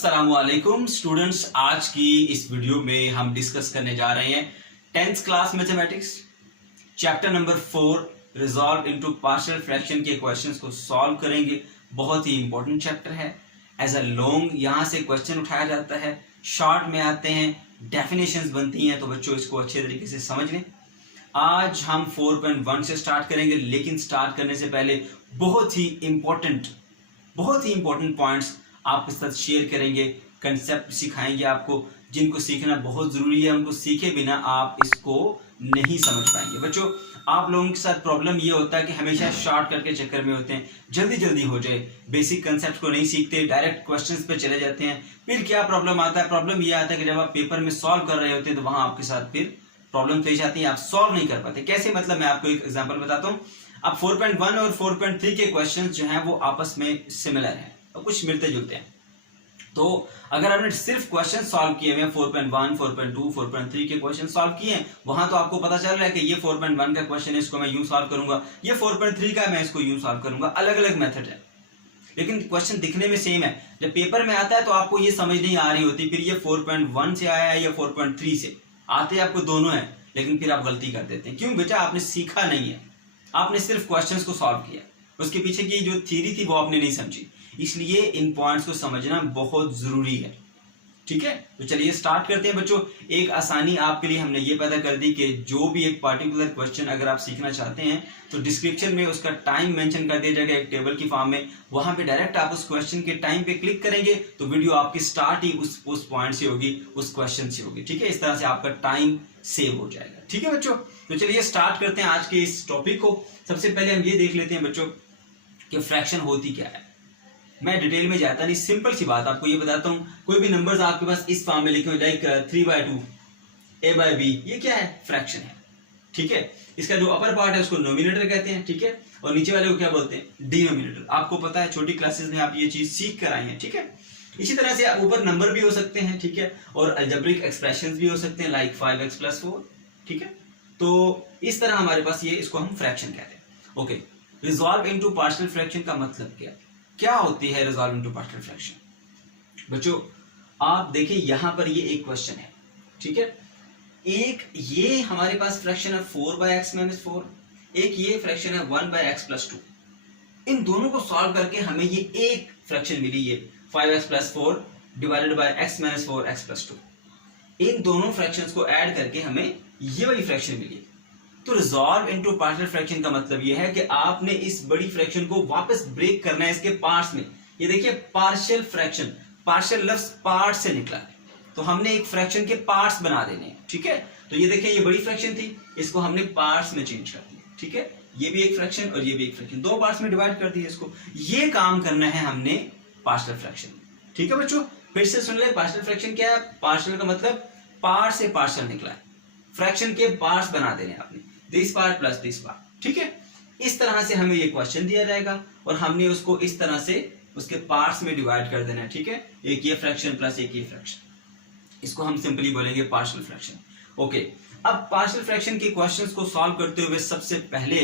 अस्सलामुअलैकुम स्टूडेंट्स, आज की इस वीडियो में हम डिस्कस करने जा रहे हैं 10th class mathematics chapter number 4 resolve into partial fraction के क्वेश्चंस को सॉल्व करेंगे। बहुत ही इंपॉर्टेंट चैप्टर है। एज अ लॉन्ग यहाँ से क्वेश्चन उठाया जाता है, शॉर्ट में आते हैं, डेफिनेशंस बनती हैं, तो बच्चों इसको अच्छे तरीके से समझ लें। आज हम 4.1 से स्टार्ट करेंगे, लेकिन स्टार्ट करने से पहले बहुत ही इंपॉर्टेंट पॉइंट्स आपके साथ शेयर करेंगे, कंसेप्ट सिखाएंगे आपको, जिनको सीखना बहुत जरूरी है। उनको सीखे बिना आप इसको नहीं समझ पाएंगे। बच्चों, आप लोगों के साथ प्रॉब्लम ये होता है कि हमेशा शॉर्टकट के चक्कर में होते हैं, जल्दी हो जाए, बेसिक कंसेप्ट को नहीं सीखते, डायरेक्ट क्वेश्चंस पे चले जाते हैं। फिर क्या प्रॉब्लम आता है? प्रॉब्लम ये आता है कि जब आप पेपर में सॉल्व कर रहे होते हैं तो वहां आपके साथ फिर प्रॉब्लम पेश आती है, आप सॉल्व नहीं कर पाते। कैसे? मतलब मैं आपको एक एग्जांपल बताता हूँ। अब 4.1 और 4.3 के क्वेश्चंस जो हैं वो आपस में सिमिलर हैं और कुछ मिलते जुलते हैं। तो अगर आपने सिर्फ क्वेश्चन सॉल्व किए हुए 4.1, 4.2, 4.3 के क्वेश्चन सॉल्व किए हैं, वहां तो आपको पता चल रहा है कि ये 4.1 का क्वेश्चन है, इसको मैं यूं सॉल्व करूंगा, ये 4.3 का मैं इसको यूं सॉल्व करूंगा। अलग अलग मेथड है, लेकिन क्वेश्चन दिखने में सेम है। जब पेपर में आता है तो आपको ये समझ नहीं आ रही होती, फिर ये 4.1 से आया है या 4.3 से आते हैं, आपको दोनों है, लेकिन फिर आप गलती कर देते हैं। क्यों? बेटा, आपने सीखा नहीं है, आपने सिर्फ क्वेश्चंस को सॉल्व किया, उसके पीछे की जो थ्योरी थी वो आपने नहीं समझी। इसलिए इन पॉइंट्स को समझना बहुत जरूरी है। ठीक है, तो चलिए स्टार्ट करते हैं। बच्चों, एक आसानी आपके लिए हमने ये पैदा कर दी कि जो भी एक पार्टिकुलर क्वेश्चन अगर आप सीखना चाहते हैं तो डिस्क्रिप्शन में उसका टाइम मेंशन कर दिया जाएगा एक टेबल की फॉर्म में। वहां पे डायरेक्ट आप उस क्वेश्चन के टाइम पे क्लिक करेंगे तो वीडियो आपकी स्टार्ट ही उस पॉइंट से होगी, उस क्वेश्चन से होगी। ठीक है, इस तरह से आपका टाइम सेव हो जाएगा। ठीक है बच्चों, तो चलिए स्टार्ट करते हैं आज के इस टॉपिक को। सबसे पहले हम ये देख लेते हैं बच्चों कि फ्रैक्शन होती क्या है। मैं डिटेल में जाता नहीं, सिंपल सी बात आपको ये बताता हूँ। कोई भी नंबर्स आपके पास इस फॉर्म में लिखे हुए, लाइक 3/2, a/b, ये क्या है? फ्रैक्शन है। ठीक है, इसका जो अपर पार्ट है उसको नोमिनेटर कहते हैं। ठीक है, और नीचे वाले को क्या बोलते हैं? डिनोमिनेटर। आपको पता है, छोटी क्लासेस में आप ये चीज सीख कर आए हैं। ठीक है, इसी तरह से ऊपर नंबर भी हो सकते हैं। ठीक है, और अलजेब्रिक एक्सप्रेशंस भी हो सकते हैं, लाइक 5x + 4। ठीक है, तो इस तरह हमारे पास ये, इसको हम फ्रैक्शन कहते हैं। Okay, resolve into partial fraction का मतलब क्या होती है? रिजॉल्व इनटू पार्शियल फ्रैक्शन बच्चों, आप देखिए यहां पर ये एक क्वेश्चन है। ठीक है, एक ये हमारे पास फ्रैक्शन है 4/x - 4, एक ये फ्रैक्शन है 1/x + 2। इन दोनों को सॉल्व करके हमें ये एक फ्रैक्शन मिली, ये 5x + 4 divided by x - 4 x + 2। इन दोनों फ्रैक्शंस को ऐड करके हमें ये वाली फ्रैक्शन मिली। तो रिजॉल्व इनटू पार्शियल फ्रैक्शन का मतलब यह है कि आपने इस बड़ी फ्रैक्शन को वापस ब्रेक करना है इसके पार्ट्स में। ये देखिए, पार्शियल फ्रैक्शन, पार्शियल लफ्ज पार्ट से निकला है, तो हमने एक फ्रैक्शन के पार्ट्स बना देने हैं। ठीक है, तो ये देखिए, ये बड़ी फ्रैक्शन थी, इसको हमने पार्ट्स में चेंज कर दिया। ठीक है, ये भी एक फ्रैक्शन और ये भी एक फ्रैक्शन, दो पार्ट्स में डिवाइड कर दिया इसको। ये काम करना है हमने पार्शियल फ्रैक्शन। ठीक है बच्चों, फिर से सुन ले, पार्शियल फ्रैक्शन क्या है? पार्शियल का मतलब पार्ट से पार्शियल निकला है, फ्रैक्शन के पार्ट्स बना देने आपने, this part plus this part. ठीक है, इस तरह से हमें ये क्वेश्चन दिया जाएगा और हमने उसको इस तरह से उसके पार्ट्स में डिवाइड कर देना है। ठीक है, एक ये फ्रैक्शन प्लस एक ये फ्रैक्शन, इसको हम सिंपली बोलेंगे पार्शियल फ्रैक्शन। ओके, अब पार्शियल फ्रैक्शन के क्वेश्चंस को सॉल्व करते हुए सबसे पहले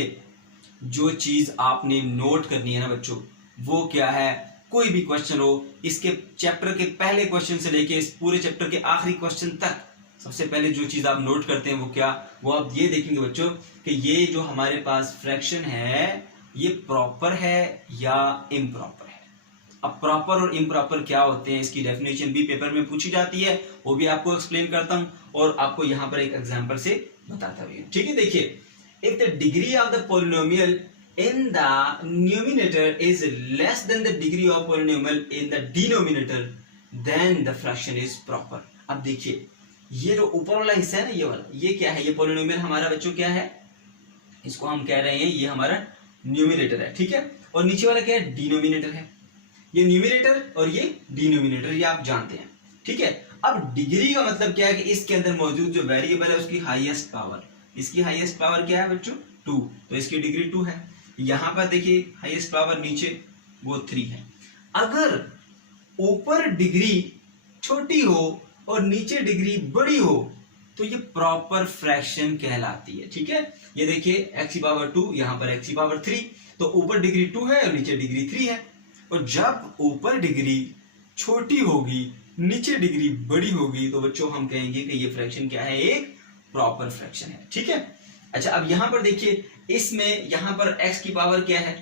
जो चीज आपने नोट करनी है ना बच्चों, वो क्या है? कोई भी क्वेश्चन हो, इसके चैप्टर के पहले क्वेश्चन से लेके इस पूरे चैप्टर के आखिरी क्वेश्चन तक, सबसे पहले जो चीज आप नोट करते हैं वो क्या? वो आप ये देखेंगे बच्चों कि ये जो हमारे पास फ्रैक्शन है ये प्रॉपर है या इम्प्रॉपर है। अब प्रॉपर और इम्प्रॉपर क्या होते हैं, इसकी डेफिनेशन भी पेपर में पूछी जाती है, वो भी आपको एक्सप्लेन करता हूं और आपको यहां पर एक एग्जांपल से बताता भी हूं। ठीक है, देखिए, if the degree of the polynomial in the numerator is less than the degree of polynomial in the denominator, then the fraction is proper। अब देखिए, ये जो ऊपर वाला हिस्सा है ना, ये वाला, ये क्या है? ये पॉलिनोमियल हमारा बच्चों क्या है? इसको हम कह रहे हैं ये हमारा न्यूमरेटर है। ठीक है, और नीचे वाला क्या है? डिनोमिनेटर है। ये न्यूमरेटर और ये डिनोमिनेटर, ये आप जानते हैं। ठीक है, अब डिग्री का मतलब क्या है कि इसके अंदर मौजूद जो वेरिएबल है उसकी हाईएस्ट पावर, इसकी हाईएस्ट पावर क्या है बच्चों? 2, तो इसकी डिग्री 2 है। यहां पर देखिए हाईएस्ट पावर नीचे वो 3 है। अगर ऊपर डिग्री छोटी हो और नीचे डिग्री बड़ी हो तो ये प्रॉपर फ्रैक्शन कहलाती है। ठीक है, ये देखिए x⁻², यहां पर x⁻3, तो ऊपर डिग्री 2 है और नीचे डिग्री 3 है। और जब ऊपर डिग्री छोटी होगी, नीचे डिग्री बड़ी होगी, तो बच्चों हम कहेंगे कि ये फ्रैक्शन क्या है, एक प्रॉपर फ्रैक्शन है। ठीक है। अच्छा, अब यहां पर देखिए, इसमें यहां पर x की पावर क्या है,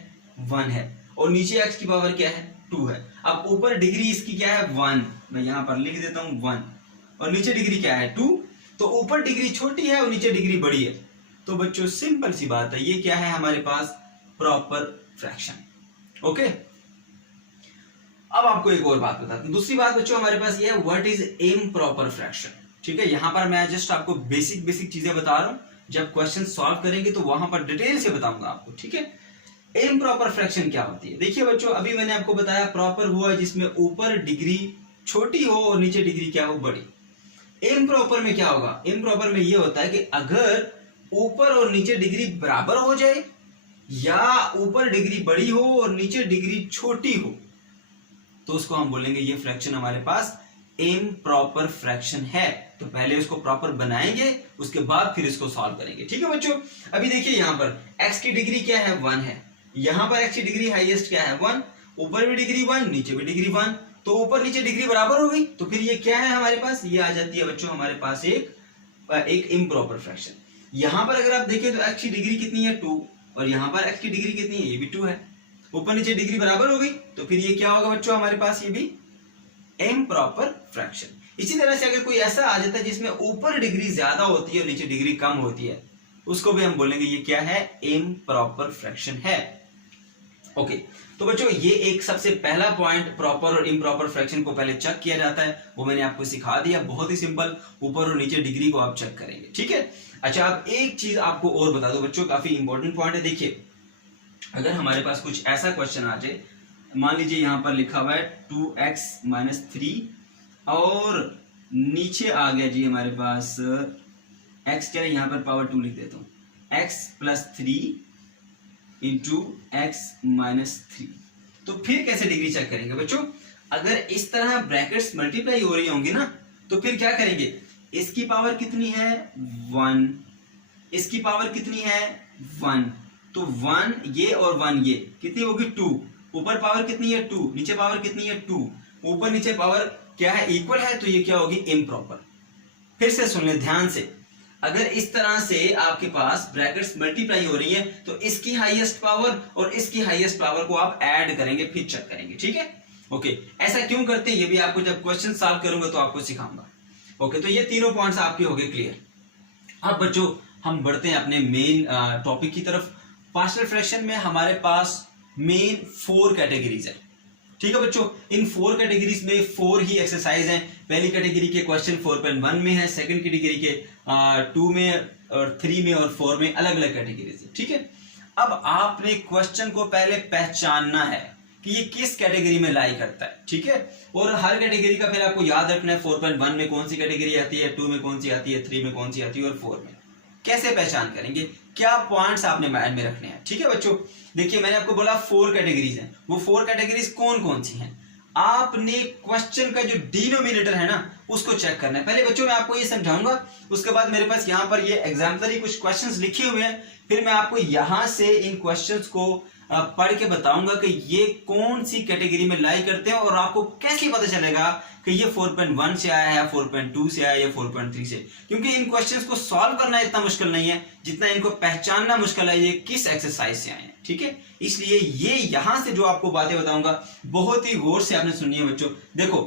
1 है, और नीचे x की पावर क्या है, 2 है। अब ऊपर डिग्री इसकी क्या है, 1, मैं यहां पर लिख देता हूं 1, और नीचे डिग्री क्या है, 2। तो ऊपर डिग्री छोटी है और नीचे डिग्री बड़ी है, तो बच्चों सिंपल सी बात है, ये क्या है हमारे पास, प्रॉपर फ्रैक्शन। ओके। अब आपको एक और बात बता दूं, दूसरी बात बच्चों हमारे पास ये है, व्हाट इज इम्प्रॉपर फ्रैक्शन। ठीक है, यहां पर मैं जस्ट आपको बेसिक चीजें बता रहा हूं, जब क्वेश्चन सॉल्व करेंगे तो वहां पर डिटेल से बताऊंगा आपको। ठीक है, इम्प्रॉपर फ्रैक्शन क्या होती है। देखिए बच्चों, अभी मैंने आपको बताया प्रॉपर हुआ है जिसमें ऊपर डिग्री छोटी हो और नीचे डिग्री क्या हो, बड़ी। इम्प्रॉपर में क्या होगा, इम्प्रॉपर में ये होता है कि अगर ऊपर और नीचे डिग्री बराबर हो जाए, या ऊपर डिग्री बड़ी हो और नीचे डिग्री छोटी हो, तो उसको हम बोलेंगे ये फ्रैक्शन हमारे पास इम्प्रॉपर फ्रैक्शन है। तो पहले उसको प्रॉपर बनाएंगे, उसके बाद फिर इसको सॉल्व करेंगे। ठीक है बच्चों, अभी देखिए यहां पर x की डिग्री क्या है, 1 है, यहां पर x की डिग्री हाईएस्ट क्या है, 1, ऊपर भी डिग्री 1, नीचे भी डिग्री 1, तो ऊपर नीचे डिग्री बराबर हो गई, तो फिर ये क्या है हमारे पास, ये आ जाती है बच्चों हमारे पास एक इम्प्रॉपर फ्रैक्शन। यहां पर अगर आप देखें तो x की डिग्री कितनी है, 2, और यहां पर x की डिग्री कितनी है, ये भी 2 है, ऊपर नीचे डिग्री बराबर हो गई, तो फिर ये क्या होगा बच्चों हमारे पास, ये भी इम्प्रॉपर फ्रैक्शन। इसी तरह से अगर कोई ऐसा आ जाता है जिसमें ऊपर डिग्री ज्यादा होती है और नीचे डिग्री कम होती है, उसको भी हम बोलेंगे ये क्या है, इम्प्रॉपर फ्रैक्शन है। ओके, तो बच्चों ये एक सबसे पहला पॉइंट, प्रॉपर और इम्प्रॉपर फ्रैक्शन को पहले चेक किया जाता है, वो मैंने आपको सिखा दिया, बहुत ही सिंपल, ऊपर और नीचे डिग्री को आप चेक करेंगे। ठीक है। अच्छा, अब एक चीज आपको और बता दो बच्चों, काफी इंपॉर्टेंट पॉइंट है। देखिए, अगर हमारे पास कुछ ऐसा क्वेश्चन आ जाए, मान लीजिए यहां पर लिखा हुआ है 2x - 3, और नीचे आ गया जी हमारे पास x क्या है, यहां पर पावर 2 लिख देता हूं, x + 3 × x - 3। तो फिर कैसे डिग्री चेक करेंगे बच्चों, अगर इस तरह ब्रैकेट्स मल्टीप्लाई हो रही होंगी ना, तो फिर क्या करेंगे, इसकी पावर कितनी है, 1, इसकी पावर कितनी है, 1, तो 1 ये और 1 ये कितनी होगी, 2, ऊपर पावर कितनी है, 2, नीचे पावर कितनी है, 2, ऊपर नीचे पावर क्या है, इक्वल है, तो ये क्या होगी, इम्प्रॉपर। फिर से सुन ले ध्यान से, अगर इस तरह से आपके पास ब्रैकेट्स मल्टीप्लाई हो रही है, तो इसकी हाईएस्ट पावर और इसकी हाईएस्ट पावर को आप ऐड करेंगे, फिर चेक करेंगे। ठीक है। ओके, ऐसा क्यों करते हैं ये भी आपको जब क्वेश्चन सॉल्व करूंगा तो आपको सिखाऊंगा। ओके, तो ये तीनों पॉइंट्स आपके हो गए क्लियर। अब बच्चों हम बढ़ते हैं अपने मेन टॉपिक की तरफ। पार्शियल फ्रैक्शन में हमारे पास मेन 4 कैटेगरीज है। ठीक है बच्चों, इन 4 कैटेगरीज में 4 ही एक्सरसाइज हैं। पहली कैटेगरी के क्वेश्चन 4.1 में है, सेकंड कैटेगरी के 2 में और 3 में और 4 में अलग अलग कैटेगरीज है। ठीक है। अब आपने क्वेश्चन को पहले पहचानना है कि ये किस कैटेगरी में लाई करता है। ठीक है, और हर कैटेगरी का फिर आपको याद रखना है, 4.1 में कौन सी कैटेगरी आती है, 2 में कौन सी आती है, 3 में कौन सी आती है और 4 में कैसे पहचान करेंगे, क्या पॉइंट्स आपने माइंड में रखने हैं। ठीक है बच्चों, देखिए मैंने आपको बोला 4 कैटेगरीज हैं, वो 4 कैटेगरीज कौन कौन सी हैं। आपने क्वेश्चन का जो डिनोमिनेटर है ना, उसको चेक करना है। पहले बच्चों मैं आपको ये समझाऊंगा, उसके बाद मेरे पास यहाँ पर ये एग्जाम्पलरी कुछ क्वेश्चंस लिखे हुए हैं, फिर मैं आपको यहां से इन क्वेश्चंस को पढ़ के बताऊंगा कि ये कौन सी कैटेगरी में लाई करते हैं, और आपको कैसे पता चलेगा कि ये 4.1 से आया है, 4.2 से आया या 4.3 से। क्योंकि इन क्वेश्चंस को सॉल्व करना इतना मुश्किल नहीं है जितना इनको पहचानना मुश्किल है, ये किस एक्सरसाइज से आए हैं। ठीक है, इसलिए ये यहां से जो आपको बातें बताऊंगा बहुत ही गौर से आपने सुननी है बच्चों। देखो,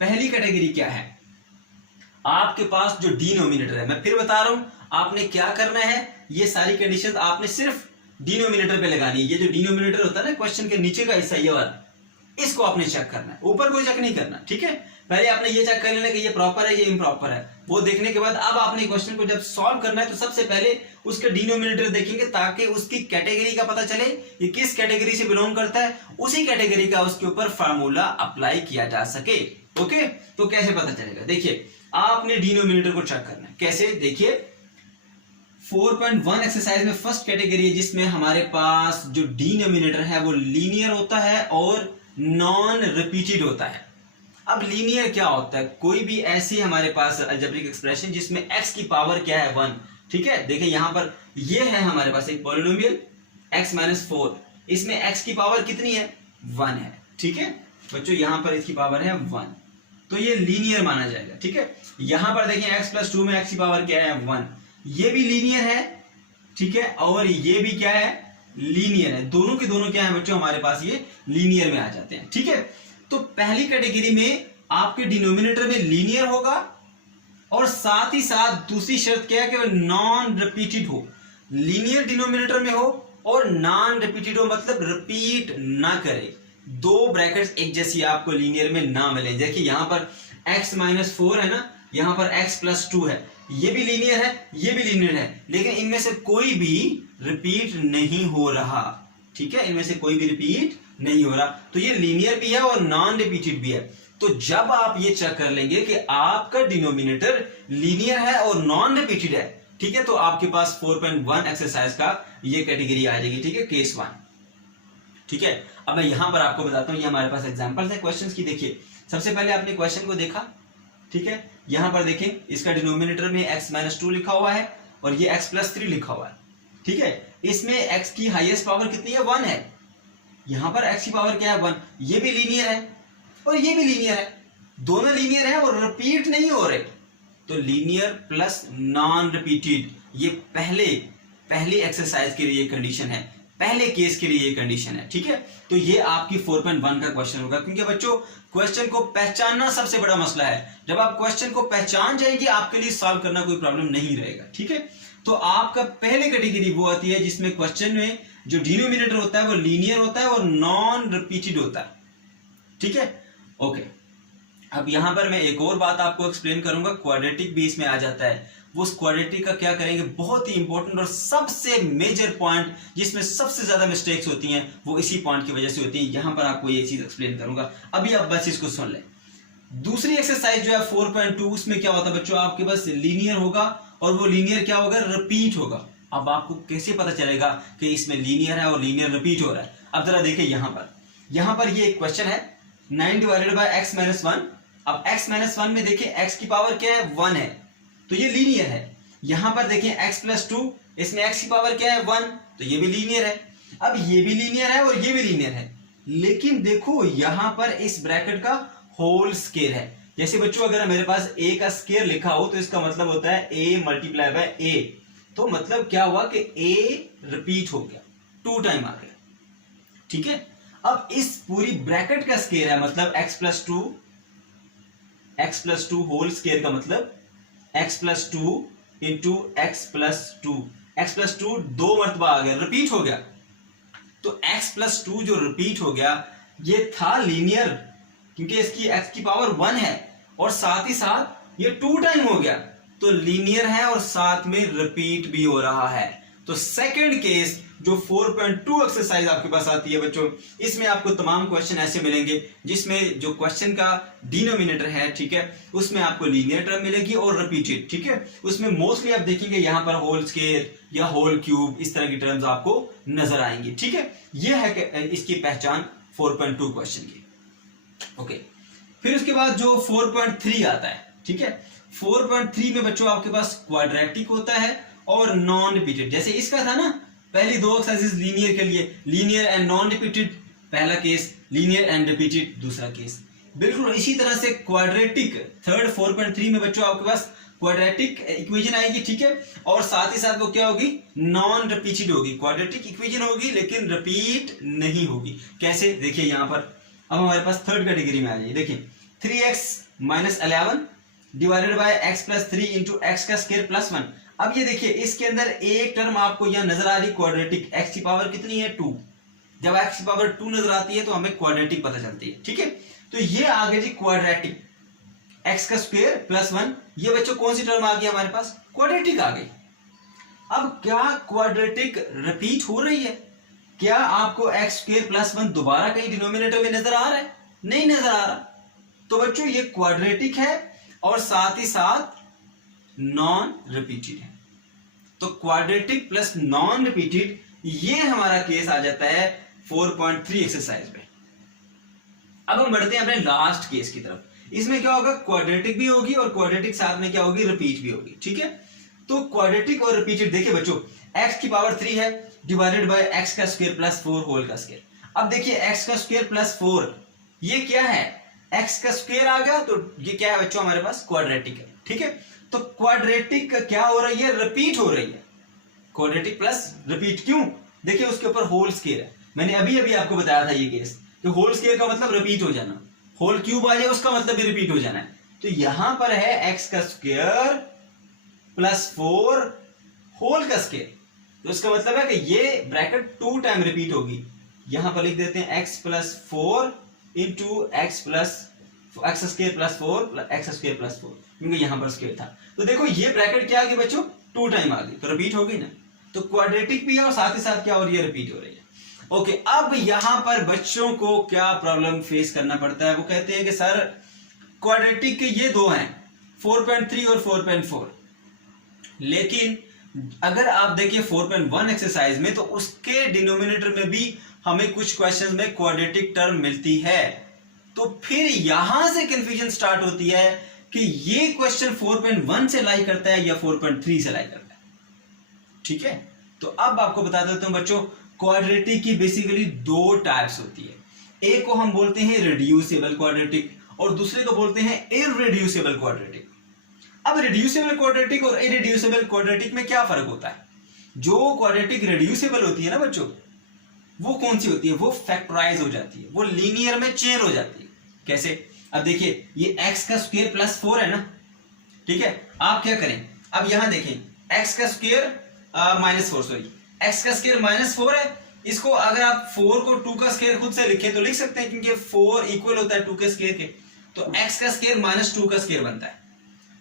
पहली कैटेगरी क्या है, आपके पास जो डिनोमिनेटर है, मैं फिर बता रहा हूं, आपने क्या करना है, ये सारी कंडीशंस आपने सिर्फ डिनोमिनेटर पे लगानी है। ये जो डिनोमिनेटर होता है ना क्वेश्चन के नीचे का हिस्सा, ये वाला, इसको आपने चेक करना है, ऊपर कोई चेक नहीं करना। ठीक है, पहले आपने ये चेक कर लेना कि ये प्रॉपर है, ये इम्प्रॉपर है। वो देखने के बाद अब आपने क्वेश्चन को जब सॉल्व करना है, तो सबसे पहले उसके डिनोमिनेटर देखेंगे, ताकि उसकी कैटेगरी का पता चले, ये किस कैटेगरी से बिलोंग करता है, उसी कैटेगरी का उसके ऊपर फार्मूला अप्लाई किया जा सके। ओके, तो कैसे पता चलेगा, देखिए आपने डिनोमिनेटर को चेक करना है। कैसे, देखिए 4.1 एक्सरसाइज में फर्स्ट कैटेगरी है जिसमें हमारे पास जो डिनोमिनेटर है वो लीनियर होता है और नॉन रिपीटेड होता है। अब लीनियर क्या होता है, कोई भी ऐसी हमारे पास अलजेब्रिक एक्सप्रेशन जिसमें x की पावर क्या है, 1। ठीक है, देखिए यहां पर ये है हमारे पास एक पॉलिनोमियल x - 4, इसमें x की पावर कितनी है, 1 है। ठीक है, बच्चों यहाँ पर इसकी पावर है 1, तो ये लीनियर माना जाएगा। ठीक है, यहाँ पर देखिए x प्लस 2 में x की पावर क्या है 1, ये भी लीनियर है। ठीक है, और ये भी क्या है लीनियर है। दोनों के दोनों क्या है बच्चों हमारे पास ये लीनियर में आ जाते हैं। ठीक है, तो पहली कैटेगरी में आपके डिनोमिनेटर में लीनियर होगा और साथ ही साथ दूसरी शर्त क्या है कि नॉन रिपीटेड हो। लीनियर डिनोमिनेटर में हो और नॉन रिपीटेड हो, मतलब रिपीट ना करे। दो ब्रैकेट्स एक जैसी आपको लीनियर में ना मिले। देखिए यहां पर x माइनस 4 है ना, यहां पर x प्लस 2 है, ये भी लीनियर है, ये भी लीनियर है, लेकिन इनमें से कोई भी रिपीट नहीं हो रहा। ठीक है, इनमें से कोई भी रिपीट नहीं हो रहा, तो ये लीनियर भी है और नॉन रिपीटेड भी है। तो जब आप ये चेक कर लेंगे कि आपका डिनोमिनेटर लीनियर है और नॉन रिपीटेड है, ठीक है, तो आपके पास 4.1 एक्सरसाइज का ये कैटेगरी आ जाएगी। ठीक है, केस 1। ठीक है, अब मैं यहां पर आपको बताता हूं, ये हमारे पास एग्जांपल्स है क्वेश्चंस की। देखिए सबसे पहले आपने क्वेश्चन को देखा। ठीक है, यहां पर देखें इसका डिनोमिनेटर में x माइनस 2 लिखा हुआ है और ये x प्लस 3 लिखा हुआ है। ठीक है, इसमें x की हाईएस्ट पावर कितनी है 1 है, यहां पर x की पावर क्या है 1, ये भी लीनियर है और ये भी लीनियर है, दोनों लीनियर है और रिपीट नहीं हो रहे। तो लीनियर प्लस नॉन रिपीटेड, ये पहली एक्सरसाइज के लिए कंडीशन है, पहले केस के लिए ये कंडीशन है। ठीक है, तो ये आपकी 4.1 का क्वेश्चन होगा, क्योंकि बच्चों क्वेश्चन को पहचानना सबसे बड़ा मसला है। जब आप क्वेश्चन को पहचान जाएंगे आपके लिए सॉल्व करना कोई प्रॉब्लम नहीं रहेगा। ठीक है, तो आपका पहले कैटेगरी वो आती है जिसमें क्वेश्चन में जो डिनोमिनेटर होता है वो लीनियर होता है और नॉन रिपीटेड होता है। ठीक है, ओके। अब यहां पर मैं एक और बात आपको एक्सप्लेन करूंगा, क्वाड्रेटिक भी इसमें आ जाता है। वो उस क्वाड्रेटिक का क्या करेंगे, बहुत ही इंपॉर्टेंट और सबसे मेजर पॉइंट जिसमें सबसे ज्यादा मिस्टेक्स होती हैं वो इसी पॉइंट की वजह से होती है। यहां पर आपको ये चीज एक्सप्लेन करूंगा, अभी आप बस इसको सुन लें। दूसरी एक्सरसाइज जो है 4.2, उसमें क्या होता है बच्चों, आपके पास लीनियर होगा और वो लीनियर क्या होगा, रिपीट होगा। अब आपको कैसे पता चलेगा कि इसमें लीनियर है और लीनियर रिपीट हो रहा है। अब जरा देखिए यहां पर ये एक क्वेश्चन है 9 डिवाइडेड बाय x माइनस 1। अब x माइनस 1 में देखिए x की पावर क्या है 1 है, तो ये लीनियर है। यहां पर देखिए x प्लस 2, इसमें x की पावर क्या है 1, तो ये भी लीनियर है। अब ये भी लीनियर है और ये भी लीनियर है, लेकिन देखो यहां पर इस ब्रैकेट का होल स्क्वायर है। जैसे बच्चों अगर मेरे पास a का स्क्वायर लिखा हो तो इसका मतलब होता है a मल्टीप्लाई बाय a, तो मतलब क्या हुआ कि a रिपीट हो गया, 2 टाइम आ गया। ठीक है, अब इस पूरी ब्रैकेट का स्क्वायर है, मतलब x प्लस 2 होल स्क्वायर का मतलब x plus 2 into x plus 2। X plus 2 2 मरतबा आ गया, रिपीट हो गया। तो x प्लस 2 जो रिपीट हो गया ये था लीनियर, क्योंकि इसकी x की पावर 1 है और साथ ही साथ ये 2 टाइम हो गया, तो लीनियर है और साथ में रिपीट भी हो रहा है। तो सेकंड केस जो 4.2 एक्सरसाइज आपके पास आती है बच्चों, इसमें आपको तमाम क्वेश्चन ऐसे मिलेंगे जिसमें जो क्वेश्चन का डिनोमिनेटर है, ठीक है, उसमें आपको लीनियर टर्म मिलेगी और रिपीटेड। ठीक है, उसमें मोस्टली आप देखेंगे यहां पर होल स्क्वायर या होल क्यूब, इस तरह की टर्म्स आपको नजर आएंगी। ठीक है, यह है इसकी पहचान 4.2 क्वेश्चन की। ओके, फिर उसके बाद जो 4.3 आता है, ठीक है, 4.3 में बच्चों आपके पास क्वाड्रेटिक होता है और नॉन रिपीटेड। जैसे इसका था ना, पहली दो एक्सरसाइजेस लीनियर के लिए, लीनियर एंड नॉन रिपीटेड पहला केस, लीनियर एंड रिपीटेड दूसरा केस। बिल्कुल इसी तरह से क्वाड्रेटिक थर्ड 4.3 में बच्चों आपके पास क्वाड्रेटिक इक्वेशन आएगी। ठीक है, और साथ ही साथ वो क्या होगी, नॉन रिपीटेड होगी। क्वाड्रेटिक इक्वेशन होगी लेकिन रिपीट नहीं होगी। कैसे, देखिए यहां पर अब हमारे पास थर्ड कैटेगरी में आ जाइए। देखिए 3x minus 11 divided by x plus 3 into x का स्क्वायर प्लस 1। अब ये देखिए इसके अंदर एक टर्म आपको यहां नजर आ रही क्वाड्रेटिक, x की पावर कितनी है 2। जब x की पावर 2 नजर आती है तो हमें क्वाड्रेटिक पता चलती है। ठीक है, तो ये आ गया जी क्वाड्रेटिक, x का स्क्वायर प्लस 1। ये बच्चों कौन सी टर्म आ गई हमारे पास, क्वाड्रेटिक आ गई। अब क्या क्वाड्रेटिक रिपीट हो रही है, क्या आपको x स्क्वायर प्लस 1 दोबारा कहीं डिनोमिनेटर में नजर आ रहा है, नहीं नजर आ रहा। तो बच्चों ये क्वाड्रेटिक है और साथ ही साथ नॉन रिपीटेड है। तो क्वाड्रेटिक प्लस नॉन रिपीटेड, ये हमारा केस आ जाता है 4.3 एक्सरसाइज में। अब हम बढ़ते हैं अपने लास्ट केस की तरफ। इसमें क्या होगा, क्वाड्रेटिक भी होगी और क्वाड्रेटिक साथ में क्या होगी, रिपीट भी होगी। ठीक है, तो क्वाड्रेटिक और रिपीटेड देखिए बच्चों, x की पावर 3 है डिवाइडेड बाय x का स्क्वायर प्लस 4 होल का स्क्वायर। अब देखिए x का स्क्वायर प्लस 4 ये क्या है, एक्स का स्क्वायर आ गया, तो ये क्या है बच्चों हमारे पास क्वाड्रेटिक है। ठीक है, तो क्वाड्रेटिक क्या हो रही है, रिपीट हो रही है, क्वाड्रेटिक प्लस रिपीट। क्यों, देखिए उसके ऊपर होल स्क्वायर है, मैंने अभी अभी आपको बताया था ये केस, तो होल स्क्वायर का मतलब रिपीट हो जाना, होल क्यूब आ जाए उसका मतलब भी रिपीट हो जाना है। तो यहां पर है एक्स का स्क्वायर प्लस 4 होल का स्क्वायर, तो इसका मतलब है कि ये ब्रैकेट 2 टाइम रिपीट होगी। यहां पर लिख देते हैं x plus 4 into x square plus 4 x square plus 4, क्योंकि यहां पर स्क्वायर था। तो देखो ये ब्रैकेट क्या आ गई बच्चों, 2 टाइम आ गई, तो रिपीट हो गई ना, तो क्वाड्रेटिक भी है और साथ ही साथ क्या हो रही है, रिपीट हो रही है। ओके, अब यहां पर बच्चों को क्या प्रॉब्लम फेस करना पड़ता है, वो कहते हैं कि सर क्वाड्रेटिक के ये दो हैं 4.3 और 4.4, लेकिन अगर आप देखिए 4.1 एक्सरसाइज में, तो उसके डिनोमिनेटर में भी हमें कुछ क्वेश्चंस में क्वाड्रेटिक टर्म मिलती है। तो फिर यहां से कंफ्यूजन स्टार्ट होती है कि ये क्वेश्चन 4.1 से लाई करता है या 4.3 से लाई करता है। ठीक है, तो अब आपको बता देता हूं बच्चों, क्वाड्रेटिक की बेसिकली 2 टाइप्स होती है। एक को हम बोलते हैं रिड्यूसिबल क्वाड्रेटिक और दूसरे को बोलते हैं इररिड्यूसिबल क्वाड्रेटिक। अब रिड्यूसिबल क्वाड्रेटिक और इररिड्यूसिबल क्वाड्रेटिक में क्या फर्क होता है, जो क्वाड्रेटिक रिड्यूसिबल होती है ना बच्चों, वो कौन सी होती है, वो फैक्टराइज हो जाती है, वो लीनियर में चेंज हो जाती है। कैसे, अब देखिए ये x का स्क्वायर प्लस 4 है ना, ठीक है, आप क्या करें, अब यहां देखें x का स्क्वायर माइनस 4, सॉरी x का स्क्वायर माइनस 4 है, इसको अगर आप 4 को 2 का स्क्वायर खुद से लिखें तो लिख सकते हैं, क्योंकि 4 इक्वल होता है 2 के स्क्वायर के, तो x का स्क्वायर माइनस 2 का स्क्वायर बनता है।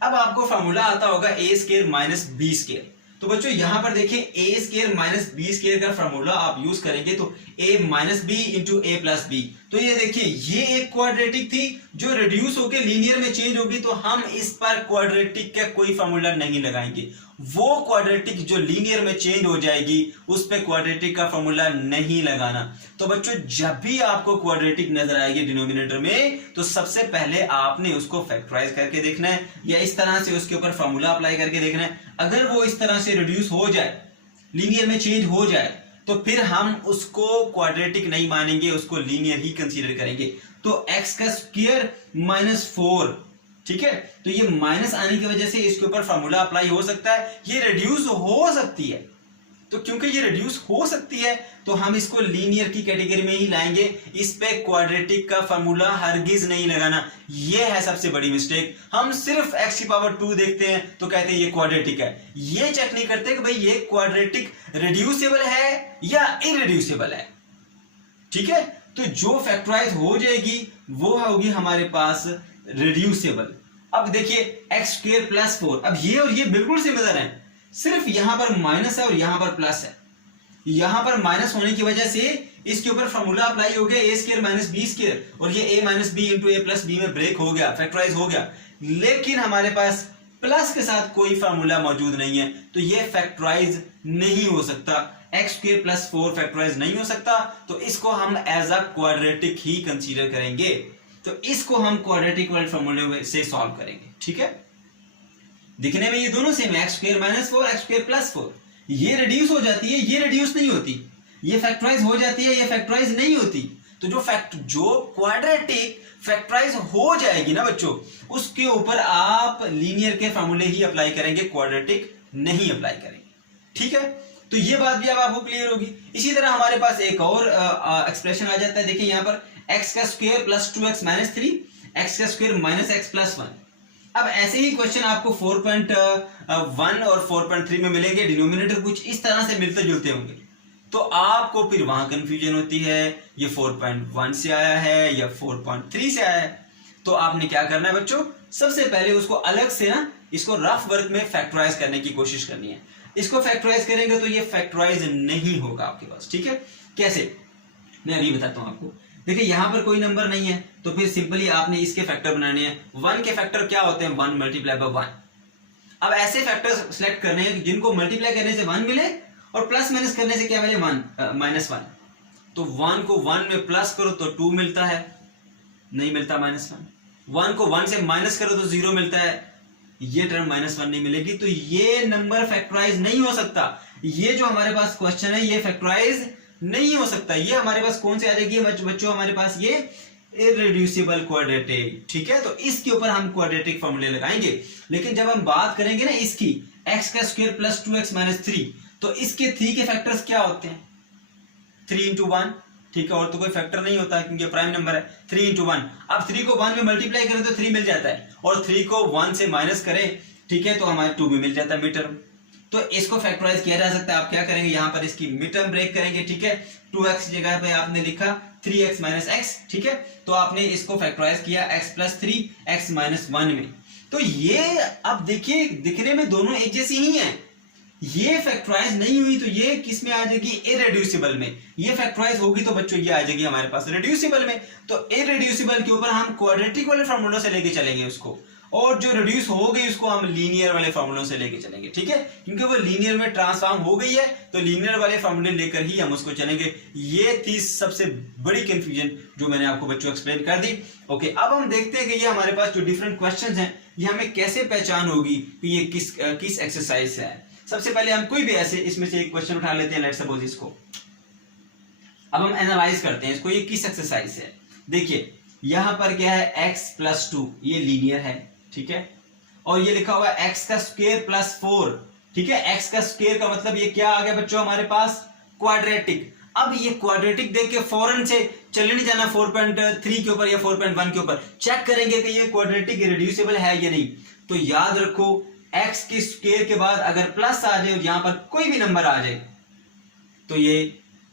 अब आपको फॉर्मूला आता होगा a square minus b square, तो बच्चों यहां पर देखिए a square minus b square का फॉर्मूला आप यूज करेंगे तो a minus b into a plus b, तो ये देखिए ये एक क्वाड्रेटिक थी जो रिड्यूस होकर लीनियर में चेंज होगी, तो हम इस पर क्वाड्रेटिक का कोई फॉर्मूला नहीं लगाएंगे। वो क्वाड्रेटिक जो लीनियर में चेंज हो जाएगी उस पे क्वाड्रेटिक का फॉर्मूला नहीं लगाना। तो बच्चों जब भी आपको क्वाड्रेटिक नजर आएगी डिनोमिनेटर में, तो सबसे पहले आपने उसको फैक्टराइज करके देखना है या इस तरह से उसके ऊपर फॉर्मूला अप्लाई करके देखना है। अगर वो इस तरह से रिड्यूस हो जाए, लीनियर में चेंज हो जाए, तो फिर हम उसको क्वाड्रेटिक नहीं मानेंगे, उसको लीनियर ही कंसीडर करेंगे। तो x का स्क्वायर माइनस 4, ठीक है, तो ये माइनस आने की वजह से इसके ऊपर फॉर्मूला अप्लाई हो सकता है, ये रिड्यूस हो सकती है। तो क्योंकि ये रिड्यूस हो सकती है तो हम इसको लीनियर की कैटेगरी में ही लाएंगे, इस पे क्वाड्रेटिक का फॉर्मूला हरगिज नहीं लगाना। ये है सबसे बड़ी मिस्टेक, हम सिर्फ x की पावर 2 देखते हैं तो कहते हैं ये क्वाड्रेटिक है, ये चेक नहीं करते कि भाई ये क्वाड्रेटिक रिड्यूसिबल है या इररिड्यूसिबल है। ठीक है, तो जो फैक्टराइज हो जाएगी वो होगी हमारे पास रिड्यूसिबल। अब देखिए एक्स स्क्वायर प्लस 4, अब ये और ये बिल्कुल सिमिलर है, सिर्फ यहां पर माइनस है और यहां पर प्लस है। यहां पर माइनस होने की वजह से इसके ऊपर फॉर्मूला अप्लाई हो गया, ए स्क्वायर माइनस बी स्क्वायर, और ये ए minus b into a plus B में ब्रेक हो गया, फैक्टराइज हो गया। लेकिन हमारे पास प्लस के साथ कोई फॉर्मूला मौजूद नहीं है, तो ये फैक्टराइज नहीं हो सकता। एक्स स्क्वायर प्लस 4 फैक्टराइज नहीं हो सकता, तो इसको हम एज अ क्वाड्रेटिक ही कंसीडर करेंगे। तो इसको हम क्वाड्रेटिक वाले फॉर्मूले से सॉल्व करेंगे। ठीक है, दिखने में ये दोनों सेम है, x square minus 4 x square plus 4, ये रिड्यूस हो जाती है, ये रिड्यूस नहीं होती, ये फैक्टराइज हो जाती है, ये फैक्टराइज नहीं होती। तो जो क्वाड्रेटिक फैक्टराइज हो जाएगी ना बच्चों, उसके ऊपर आप लीनियर के फॉर्मूले ही अप्लाई करेंगे, क्वाड्रेटिक नहीं अप्लाई करेंगे। ठीक है, तो ये बात भी अब आपको क्लियर होगी। इसी तरह हमारे पास एक और एक्सप्रेशन आ जाता है, देखिए यहां पर एक्स का square plus 2x minus 3 x का स्क्वायर माइनस एक्स प्लस 1। अब ऐसे ही क्वेश्चन आपको 4.1 और 4.3 में मिलेंगे, डिनोमिनेटर कुछ इस तरह से मिलते जुलते होंगे, तो आपको फिर वहां कंफ्यूजन होती है, ये 4.1 से आया है या 4.3 से आया है। तो आपने क्या करना है बच्चों, सबसे पहले उसको अलग से ना इसको रफ वर्क में फैक्टराइज करने की कोशिश करनी है। इसको फैक्टराइज करेंगे तो ये फैक्टराइज नहीं होगा आपके पास। ठीक है, कैसे, मैं अभी बताता हूं आपको। देखिए यहां पर कोई नंबर नहीं है, तो फिर सिंपली आपने इसके फैक्टर बनाने हैं। 1 के फैक्टर क्या होते हैं, 1 मल्टीप्लाई बाय 1। अब ऐसे फैक्टर्स सिलेक्ट करने हैं जिनको मल्टीप्लाई करने से 1 मिले और प्लस माइनस करने से क्या मिले, 1 माइनस 1। तो 1 को 1 में प्लस करो तो 2 मिलता है, नहीं मिलता माइनस 1। 1 को 1 से माइनस करो तो 0 मिलता है, ये टर्म माइनस 1 नहीं मिलेगी, तो ये नंबर फैक्टराइज नहीं हो सकता। ये जो हमारे पास क्वेश्चन है ये फैक्टराइज नहीं हो सकता। ये हमारे पास कौन से आ जाएगी बच्चों, हमारे पास ये इररेड्यूसिबल क्वाड्रेटिक, ठीक है। तो इसके ऊपर हम क्वाड्रेटिक फॉर्मूले लगाएंगे। लेकिन जब हम बात करेंगे ना इसकी x का स्क्वायर प्लस 2x माइनस 3, तो इसके 3 के फैक्टर्स क्या होते हैं? 3 इंटू 1, ठीक है, और तो कोई फैक्टर नहीं होता क्योंकि प्राइम नंबर है। 3 इंटू 1, अब 3 को 1 में मल्टीप्लाई करें तो 3 मिल जाता है, और 3 को 1 से माइनस करें, ठीक है, तो हमारे 2 भी मिल जाता है मिड टर्म। तो इसको फैक्टराइज किया जा सकता है। आप क्या करेंगे, यहाँ पर इसकी मिड टर्म ब्रेक करेंगे, ठीक है। 2x जगह पे आपने लिखा 3x माइनस x, ठीक है, तो आपने इसको फैक्टराइज किया x प्लस 3 x माइनस 1 में। तो ये अब देखिए दिखने में दोनों एक जैसी ही हैं। ये फैक्टराइज नहीं हुई तो ये किस में आ जाएगी? इररेड्यूसिबल में। ये फैक्टराइज होगी तो बच्चों ये आ जाएगी हमारे पास रिड्यूसिबल में। तो इररेड्यूसिबल के ऊपर हम क्वाड्रेटिक वाले फार्मूलों से लेके चलेंगे उसको, और जो रिड्यूस हो गई उसको हम लीनियर वाले फार्मूलों से लेके चलेंगे, ठीक है, क्योंकि वो लीनियर में ट्रांसफॉर्म हो गई है तो लीनियर वाले फार्मूले लेकर ही हम उसको चलेंगे। ये थी सबसे बड़ी कंफ्यूजन जो मैंने आपको बच्चों एक्सप्लेन कर दी। ओके, अब हम देखते हैं कि ये हमारे पास जो डिफरेंट क्वेश्चंस हैं ये हमें कैसे पहचान होगी कि ये किस एक्सरसाइज से है। सबसे पहले हम कोई भी ऐसे इसमें से एक क्वेश्चन उठा लेते हैं, लेट्स सपोज इसको। अब हम एनालाइज करते हैं इसको, ये किस एक्सरसाइज से है। देखिए यहां पर क्या है, x प्लस 2, ये लीनियर है, ठीक है, और ये लिखा हुआ है x का स्क्वायर प्लस 4, ठीक है। x का स्क्वायर का मतलब ये क्या आ गया बच्चों हमारे पास? क्वाड्रेटिक। अब ये क्वाड्रेटिक देख के फौरन से चले नहीं जाना 4.3 के ऊपर या 4.1 के ऊपर, चेक करेंगे कि ये क्वाड्रेटिक रिड्यूसिबल है या नहीं। तो याद रखो x के स्क्वायर के बाद अगर प्लस आ जाए, यहां पर कोई भी नंबर आ जाए, तो ये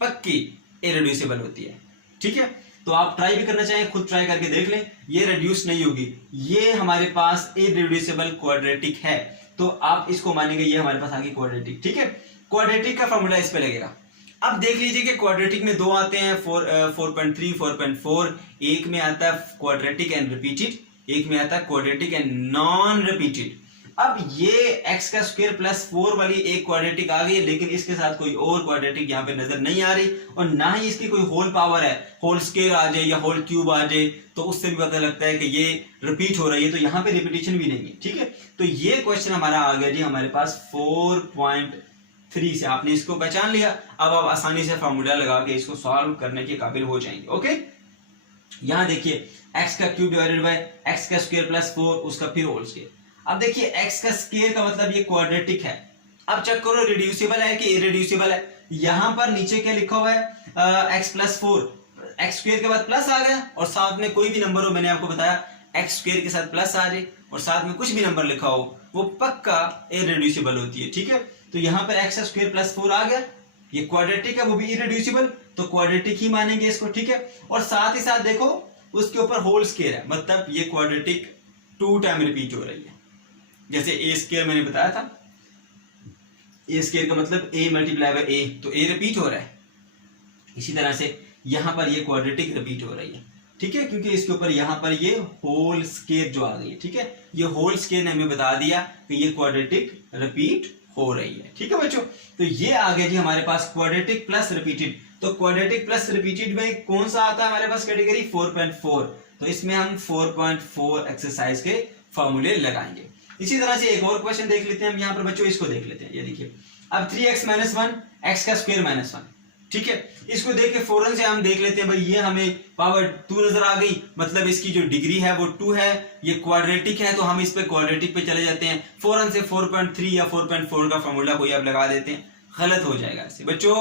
पक्की इररेड्यूसिबल होती है, ठीक है। तो आप ट्राई भी करना चाहें, खुद ट्राई करके देख लें, ये रिड्यूस नहीं होगी, ये हमारे पास इररेड्यूसिबल क्वाड्रेटिक है, तो आप इसको मानेंगे ये हमारे पास आ गई क्वाड्रेटिक, ठीक है। क्वाड्रेटिक का फॉर्मूला इस पे लगेगा। अब देख लीजिए कि क्वाड्रेटिक में दो आते हैं, 4.3 4.4, एक में आता है क्वाड्रेटिक एंड रिपीटेड, एक में आता है क्वाड्रेटिक एंड नॉन रिपीटेड। अब ये x का स्क्वायर प्लस 4 वाली एक क्वाड्रेटिक आ गई है, लेकिन इसके साथ कोई और क्वाड्रेटिक यहाँ पे नजर नहीं आ रही, और ना ही इसकी कोई होल पावर है, होल स्क्वायर आ जाए या होल क्यूब आ जाए तो उससे भी पता लगता है कि ये रिपीट हो रही है, तो यहाँ पे रिपीटेशन भी नहीं है, ठीक है। तो ये क्वेश्चन हमारा आ गया जी हमारे पास 4.3 से। आपने इसको पहचान लिया, अब आप आसानी से फॉर्मूला लगा के इसको सॉल्व करने के काबिल हो जाएंगे। ओके, यहाँ देखिए x का क्यूब डिवाइडेड बाय x का स्क्वायर प्लस 4, उसका फिर होल स्क्वायर। अब देखिए x का स्क्वायर का मतलब ये क्वाड्रेटिक है। अब चेक करो रिड्यूसिबल है कि इररेड्यूसिबल है। यहां पर नीचे क्या लिखा हुआ है, x प्लस 4, एक्स स्क्वायर के बाद प्लस आ गया, और साथ में कोई भी नंबर हो, मैंने आपको बताया एक्स स्क्वायर के साथ प्लस आ जाए और साथ में कुछ भी नंबर लिखा हो, वो पक्का इररेड्यूसिबल होती है, ठीक है। तो यहाँ पर एक्स स्क्वायर प्लस 4 आ गया, ये क्वाड्रेटिक है, वो भी इररेड्यूसिबल, तो क्वाड्रेटिक ही मानेंगे इसको, ठीक है। और साथ ही साथ देखो उसके ऊपर होल स्क्वायर है, मतलब ये क्वाड्रेटिक 2 टाइम रिपीट हो रही है। जैसे ए स्क्वायर मैंने बताया था, ए स्क्वायर का मतलब ए मल्टीप्लाई बाय ए, तो ए रिपीट हो रहा है। इसी तरह से यहां पर ये क्वाड्रेटिक रिपीट हो रही है, ठीक है, क्योंकि इसके ऊपर यहां पर ये होल स्क्वायर जो आ गई है, ठीक है। ये होल स्क्वायर ने हमें बता दिया कि ये क्वाड्रेटिक रिपीट हो रही है, ठीक है बच्चों। तो ये आ गया जी हमारे पास क्वाड्रेटिक प्लस रिपीटेड। तो क्वाड्रेटिक प्लस रिपीटेड में कौन सा आता है हमारे पास कैटेगरी? 4.4। तो इसमें हम 4.4 एक्सरसाइज के फॉर्मूले लगाएंगे। इसी तरह से एक और क्वेश्चन देख लेते हैं हम यहाँ पर बच्चों, इसको देख लेते हैं। ये देखिए, अब 3x माइनस 1, एक्स का स्क्वायर माइनस 1, ठीक है। इसको देख के फौरन से हम देख लेते हैं भाई ये हमें पावर 2 नजर आ गई, मतलब इसकी जो डिग्री है वो 2 है, ये क्वाड्रेटिक है, तो हम इस पे क्वाड्रेटिक पे चले जाते हैं। फौरन से 4.3 या 4.4 का फॉर्मूला कोई आप लगा देते हैं, गलत हो जाएगा ऐसे। बच्चों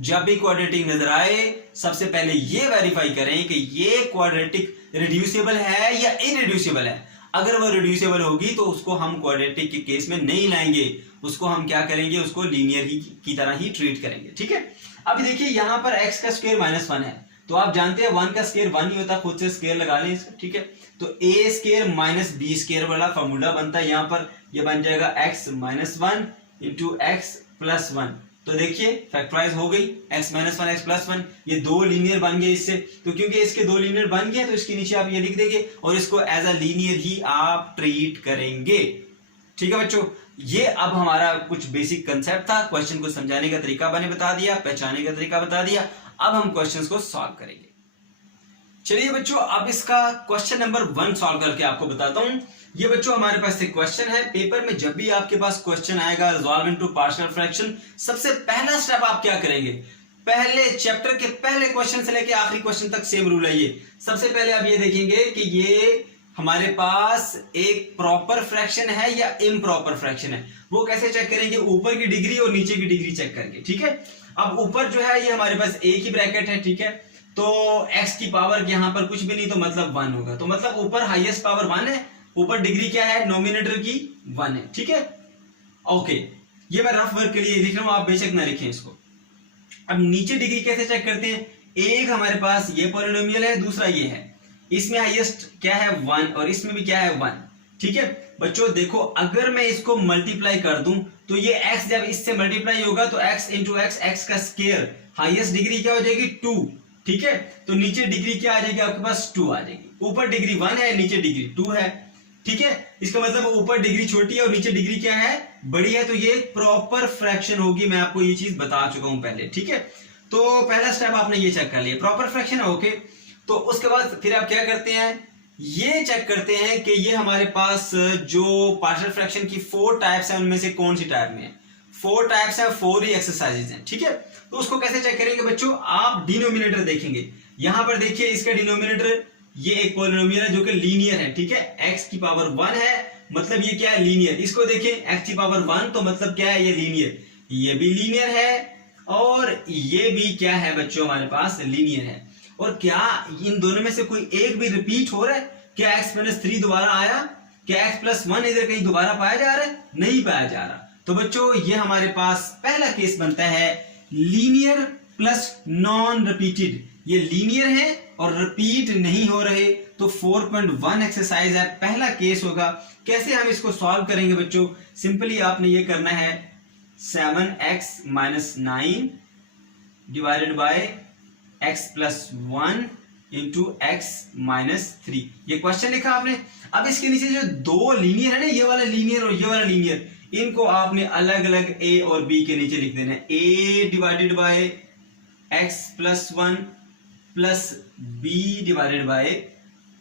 जब भी क्वाड्रेटिक नजर आए सबसे पहले ये वेरीफाई करें कि ये क्वाड्रेटिक रिड्यूसिबल है या इररिड्यूसिबल है। अगर वो रिड्यूसिबल होगी तो उसको हम क्वाड्रेटिक के केस में नहीं लाएंगे, उसको हम क्या करेंगे, उसको लीनियर ही की तरह ही ट्रीट करेंगे, ठीक है। अब देखिए यहाँ पर x का स्क्वायर माइनस 1 है, तो आप जानते हैं 1 का स्क्वायर 1 ही होता, खुद से स्क्वायर लगा लें इसका, ठीक है। तो a square minus b square वाला फॉर्मूला बनता है, यहाँ पर ये बन जाएगा x minus 1 into x plus 1। तो देखिए फैक्टराइज हो गई, x माइनस 1 एक्स प्लस 1, ये दो लीनियर बन गए इससे। तो क्योंकि इसके दो लीनियर बन गए तो इसके नीचे आप ये लिख देंगे और इसको एज अ लीनियर ही आप ट्रीट करेंगे, ठीक है बच्चों। ये अब हमारा कुछ बेसिक कंसेप्ट था, क्वेश्चन को समझाने का तरीका मैंने बता दिया, पहचानने का तरीका बता दिया। अब हम क्वेश्चंस को सॉल्व करेंगे। चलिए बच्चों, अब इसका क्वेश्चन नंबर 1 सॉल्व करके आपको बताता हूं। ये बच्चों हमारे पास एक क्वेश्चन है, पेपर में जब भी आपके पास क्वेश्चन आएगा रिजॉल्व इनटू पार्शियल फ्रैक्शन, सबसे पहला स्टेप आप क्या करेंगे, पहले चैप्टर के पहले क्वेश्चन से लेके आखिरी क्वेश्चन तक सेम रूल है ये। सबसे पहले आप ये देखेंगे कि ये हमारे पास एक प्रॉपर फ्रैक्शन है या इम्प्रॉपर फ्रैक्शन है। वो कैसे चेक करेंगे, ऊपर की डिग्री और नीचे की डिग्री चेक करके, ठीक है। अब ऊपर जो है ये हमारे पास एक ही ब्रैकेट है, ठीक है, तो x की पावर यहाँ पर कुछ भी नहीं तो मतलब 1 होगा, तो मतलब ऊपर हाईएस्ट पावर 1 है, ऊपर डिग्री क्या है, नोमिनेटर की 1 है, ठीक है। ओके, ये मैं रफ वर्क के लिए लिख रहा हूं, आप बेशक ना लिखें इसको। अब नीचे डिग्री कैसे चेक करते हैं, एक हमारे पास ये पॉलिनोमियल है, दूसरा ये है, इसमें हाईएस्ट क्या है 1 और इसमें भी क्या है 1, ठीक है। बच्चों देखो, अगर मैं इसको मल्टीप्लाई कर दूं तो ये x जब इससे मल्टीप्लाई होगा तो x इंटू x का स्क्वायर, हाईएस्ट डिग्री क्या हो जाएगी 2, ठीक है। तो नीचे डिग्री क्या आ जाएगी आपके पास 2 आ जाएगी, ऊपर डिग्री 1 है, नीचे डिग्री 2 है, ठीक है। इसका मतलब ऊपर डिग्री छोटी है और नीचे डिग्री क्या है, बड़ी है, तो ये प्रॉपर फ्रैक्शन होगी। मैं आपको ये चीज बता चुका हूं पहले, ठीक है। तो पहला स्टेप आपने ये चेक कर लिया, प्रॉपर फ्रैक्शन है, ओके। तो उसके बाद फिर आप क्या करते हैं, ये चेक करते हैं कि ये हमारे पास जो पार्शियल फ्रैक्शन की 4 टाइप्स हैं उनमें से कौन सी टाइप में है। 4 टाइप्स है, 4 ही एक्सरसाइजेज हैं, ठीक है। तो उसको कैसे चेक करेंगे बच्चों, आप डिनोमिनेटर देखेंगे, यहां पर देखिए इसका डिनोमिनेटर ये एक पॉलिनोमियल है जो कि लीनियर है, ठीक है। x की पावर 1 है, मतलब ये क्या है, लीनियर। इसको देखें x की पावर 1 तो मतलब क्या है, ये लीनियर, ये भी लीनियर है और ये भी क्या है बच्चों हमारे पास लीनियर है। और क्या इन दोनों में से कोई एक भी रिपीट हो रहा है, क्या x-3 दोबारा आया, क्या x+1 इधर कहीं दोबारा पाया जा रहा है, नहीं पाया जा रहा। तो बच्चों ये हमारे पास पहला केस बनता है लीनियर प्लस नॉन रिपीटेड, ये लीनियर है और रिपीट नहीं हो रहे, तो 4.1 एक्सरसाइज है, पहला केस होगा। कैसे हम इसको सॉल्व करेंगे बच्चों, सिंपली आपने ये करना है 7x-9 divided by x+1 into x-3, ये क्वेश्चन लिखा आपने। अब इसके नीचे जो 2 लीनियर है ना, ये वाला लीनियर और ये वाला लीनियर, इनको आपने अलग अलग a और b के नीचे लिख देना है, a divided bye x+1 plus b divided by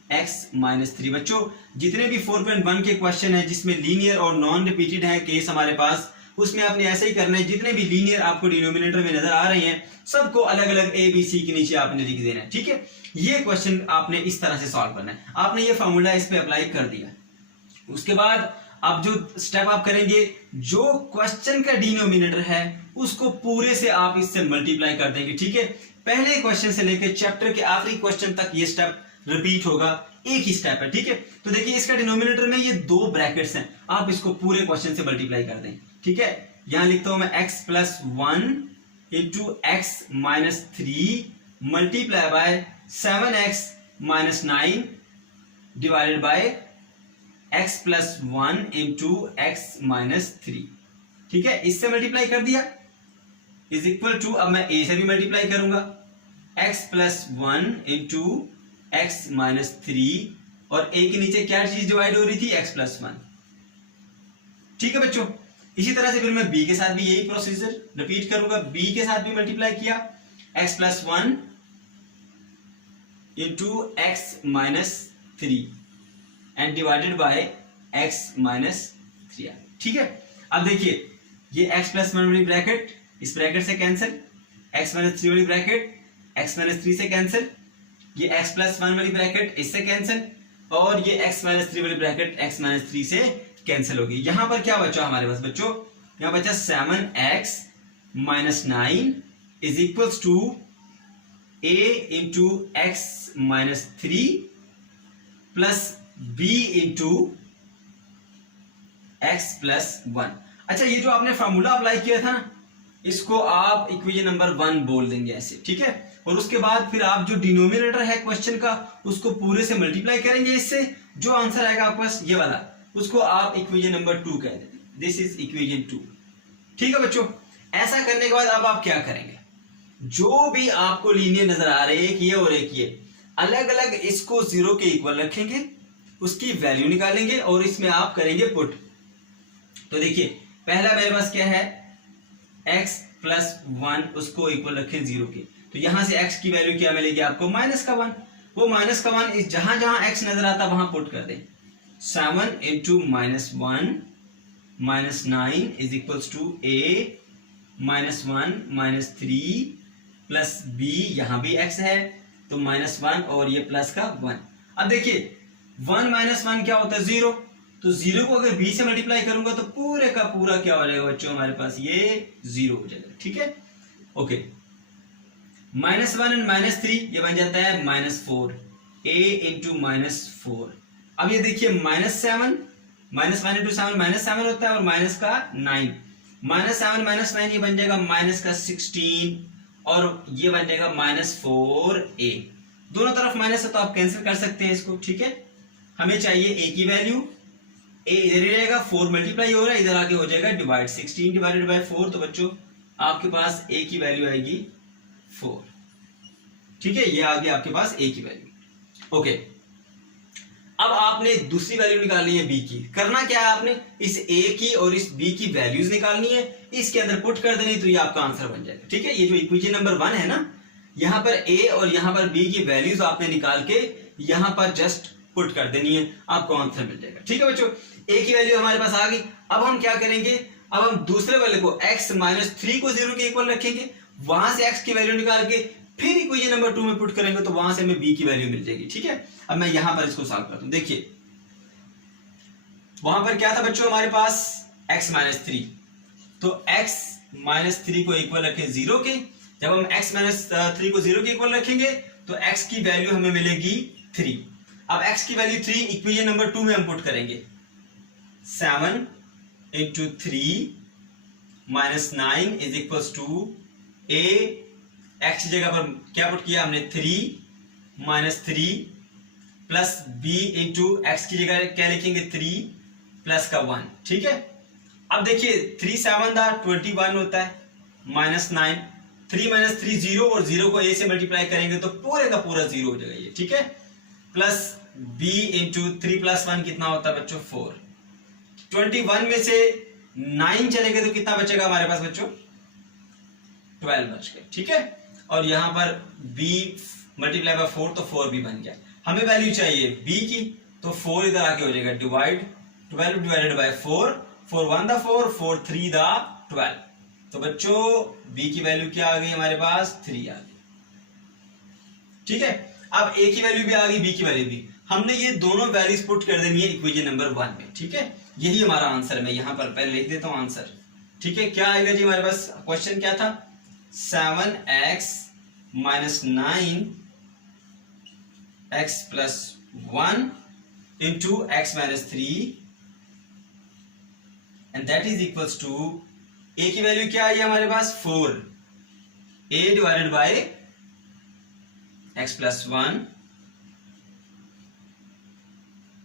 x-3। बच्चों जितने भी 4.1 के क्वेश्चन है जिसमें लीनियर और नॉन रिपीटेड है केस हमारे पास, उसमें आपने ऐसे ही करना है, जितने भी लीनियर आपको डिनोमिनेटर में नजर आ रहे हैं सबको अलग अलग a b c के नीचे आपने लिख देना है, ठीक है। ये क्वेश्चन आपने इस तरह से सॉल्व करना है। आपने ये फॉर्मूला इस पे अप्लाई कर दिया, उसके बाद आप जो स्टेप आप करेंगे, जो क्वेश्चन का डिनोमिनेटर है उसको पूरे से आप इससे मल्टीप्लाई कर देंगे, ठीक है। पहले क्वेश्चन से लेकर चैप्टर के आखिरी क्वेश्चन तक ये स्टेप रिपीट होगा, एक ही स्टेप है, ठीक है। तो देखिए इसका डिनोमिनेटर में ये 2 ब्रैकेट्स हैं, आप इसको पूरे क्वेश्चन से मल्टीप्लाई कर दें, ठीक है। यहां लिखता हूं मैं x+1 into x-3 multiply by 7x-9 divided by x+1 into x-3, ठीक है। इससे मल्टीप्लाई कर दिया इज इक्वल टू, अब मैं a से भी मल्टीप्लाई करूंगा, x+1 इंटू x-3 और a के नीचे क्या चीज डिवाइड हो रही थी, x+1, ठीक है बच्चों। इसी तरह से फिर मैं b के साथ भी यही प्रोसीजर रिपीट करूंगा, b के साथ भी मल्टीप्लाई किया, x+1 into x-3 and divided by x-3, ठीक है। अब देखिए ये x+1 वाली ब्रैकेट इस ब्रैकेट से कैंसिल, x-3 वाली ब्रैकेट x-3 से कैंसिल, ये x+1 वाली ब्रैकेट इससे कैंसिल और ये x-3 वाली ब्रैकेट x-3 से कैंसिल होगी। यहां पर क्या बचा हमारे पास बच्चों, यहां बचा 7x-9 is equals to a into x-3 plus b into x+1। अच्छा, ये जो आपने फॉर्मूला अप्लाई किया था ना, इसको आप इक्वेशन नंबर 1 बोल देंगे ऐसे, ठीक है। और उसके बाद फिर आप जो डिनोमिनेटर है क्वेश्चन का उसको पूरे से मल्टीप्लाई करेंगे इससे, जो आंसर आएगा आपके पास ये वाला, उसको आप इक्वेशन नंबर 2 कह देंगे, दिस इज इक्वेशन 2, ठीक है बच्चों। ऐसा करने के बाद अब आप क्या करेंगे, जो भी आपको लीनियर नजर आ रहे हैं, एक ये और एक ये, अलग अलग इसको 0 के इक्वल रखेंगे, उसकी वैल्यू निकालेंगे और इसमें आप करेंगे पुट। तो देखिए पहला मेरे पास क्या है, x+1 उसको इक्वल रखें 0 के, तो यहां से x की वैल्यू क्या मिलेगी आपको, -1। वो -1 इस जहां जहां x नजर आता वहां पुट कर दें, 7 into -1 -9 is equals to a -1 -3 plus b, यहां भी x है तो -1 और ये प्लस का 1। अब देखिए 1 - 1 क्या होता है 0, तो 0 को अगर b से मल्टीप्लाई करूंगा तो पूरे का पूरा क्या हो जाएगा बच्चों हमारे पास ये 0 हो जाएगा। ठीक है ओके। -1 एंड -3 ये बन जाता है -4, a इंटू -4। अब ये देखिए -7 -1 इंटू 7 -7 होता है और माइनस का 9, -7 -9 ये बन जाएगा माइनस का 16 और ये बन जाएगा -4a। दोनों तरफ माइनस है तो आप कैंसिल कर सकते हैं इसको। ठीक है, हमें चाहिए a की वैल्यू, a इधर ही रहेगा, 4 मल्टीप्लाई हो रहा है, इधर आगे हो जाएगा डिवाइड, 16 डिवाइडेड बाय 4, तो बच्चों आपके पास a की वैल्यू आएगी 4। ठीक है, ये आ गया आपके पास a की वैल्यू। ओके, अब आपने दूसरी वैल्यू निकालनी है b की। करना क्या है, आपने इस a की और इस b की वैल्यूज निकालनी है, इसके अंदर पुट कर देनी, तो ये आपका आंसर बन जाएगा। ठीक है, ये जो इक्वेशन नंबर 1 है ना, यहां पर a और यहां पर b की वैल्यूज आपने निकाल के यहां पर जस्ट पुट कर देनी है, आपको आंसर मिल जाएगा। ठीक है बच्चों, a की वैल्यू हमारे पास आ गई। अब हम क्या करेंगे, अब हम दूसरे वाले को x - 3 को 0 के इक्वल रखेंगे, वहां से x की वैल्यू निकाल के फिर इक्वेशन नंबर 2 में पुट करेंगे तो वहां से हमें b की वैल्यू मिल जाएगी। ठीक है, अब मैं यहां पर इसको सॉल्व करता हूं। देखिए वहां पर क्या था बच्चों हमारे पास x - 3, तो x - 3 को इक्वल रखें 0 के। जब हम x - 3 को 0 के इक्वल रखेंगे तो x की वैल्यू हमें मिलेगी 3। अब x की वैल्यू 3 इक्वेशन नंबर 2 में हम पुट करेंगे, 7 into 3 -9 is equals to a, x की जगह पर क्या पुट किया हमने 3 - 3 प्लस b इंटू एक्स की जगह क्या लिखेंगे 3 प्लस का 1। ठीक है, अब देखिए 3 7 21 होता है, -9, 3 - 3 0 और 0 को a से मल्टीप्लाई करेंगे तो पूरे का पूरा 0 हो जाएगा ये। ठीक है, प्लस b इंटू 3 प्लस 1 कितना होता है बच्चों 4। 21 में से 9 चलेंगे तो कितना बचेगा हमारे पास बच्चों 12 बच गए। ठीक है, और यहां पर b मल्टीप्लाई बाय 4 तो 4 भी बन गया। हमें वैल्यू चाहिए b की, तो 4 इधर आके हो जाएगा डिवाइड, 12 डिवाइडेड बाय 4, 4 1 दा 4, 4 3 दा 12, तो बच्चों b की वैल्यू क्या आ गई हमारे पास 3 आ गई। ठीक है, अब a की वैल्यू भी आ गई, b की वैल्यू भी, हमने ये दोनों वैल्यूज पुट कर देनी है इक्वेशन नंबर 1 में। ठीक है, यही हमारा आंसर है। मैं यहां पर पहले लिख देता हूं आंसर। ठीक है, क्या आएगा जी हमारे पास, क्वेश्चन क्या था, 7x - 9 x plus 1 into x minus 3 and that is equals to a की वैल्यू क्या आई है हमारे पास 4, a divided by x plus 1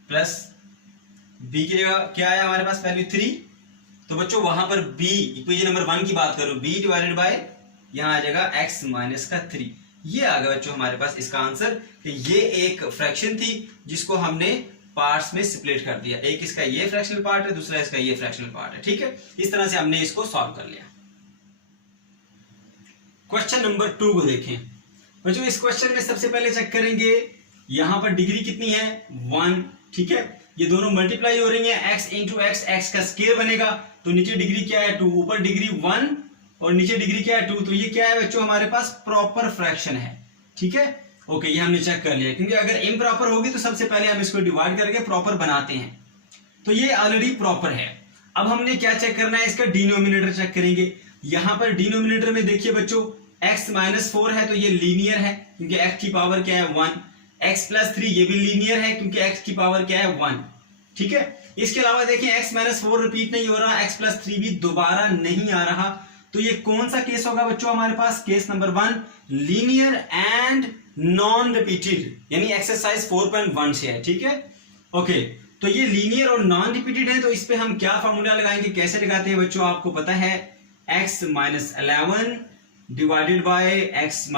plus b की जगह क्या है हमारे पास वैल्यू 3, तो बच्चों वहां पर b इक्वेशन नंबर 1 की बात करूं, b डिवाइडेड बाय यहां आ जाएगा x माइनस का 3। ये आ गया बच्चों हमारे पास इसका आंसर कि ये एक फ्रैक्शन थी जिसको हमने पार्ट्स में स्प्लिट कर दिया, एक इसका ये फ्रैक्शनल पार्ट है, दूसरा इसका ये फ्रैक्शनल पार्ट है। ठीक है, इस तरह से हमने इसको सॉल्व कर लिया। क्वेश्चन नंबर 2 को देखें बच्चों। इस क्वेश्चन में सबसे पहले चेक करेंगे यहां पर डिग्री कितनी है 1। ठीक है, ये दोनों मल्टीप्लाई हो रही है, x इंटू एक्स, एक्स का स्क्वायर बनेगा, तो नीचे डिग्री क्या है 2, ऊपर डिग्री 1 और नीचे डिग्री क्या है 2, तो ये क्या है बच्चों हमारे पास प्रॉपर फ्रैक्शन है। ठीक है ओके, ये हमने चेक कर लिया, क्योंकि अगर इम्प्रॉपर होगी तो सबसे पहले हम इसको डिवाइड करके प्रॉपर बनाते हैं, तो ये ऑलरेडी प्रॉपर है। अब हमने क्या चेक करना है, इसका डिनोमिनेटर चेक करेंगे। यहां पर डिनोमिनेटर में देखिए बच्चों x - 4 है तो ये लीनियर है क्योंकि x की पावर क्या है 1, x + 3 ये भी लीनियर है क्योंकि x की पावर क्या है 1। ठीक है, इसके अलावा देखिए x - 4 रिपीट नहीं हो रहा, x + 3 भी दोबारा नहीं आ रहा, तो ये कौन सा केस होगा बच्चों हमारे पास, case number 1 linear and non repeated, यानी एक्सरसाइज 4.1 से है। ठीक है ओके, तो ये लीनियर और नॉन रिपीटेड है, तो इस पे हम क्या फॉर्मूला लगाएंगे, कैसे लगाते हैं बच्चों, आपको पता है x - 11 divided by x -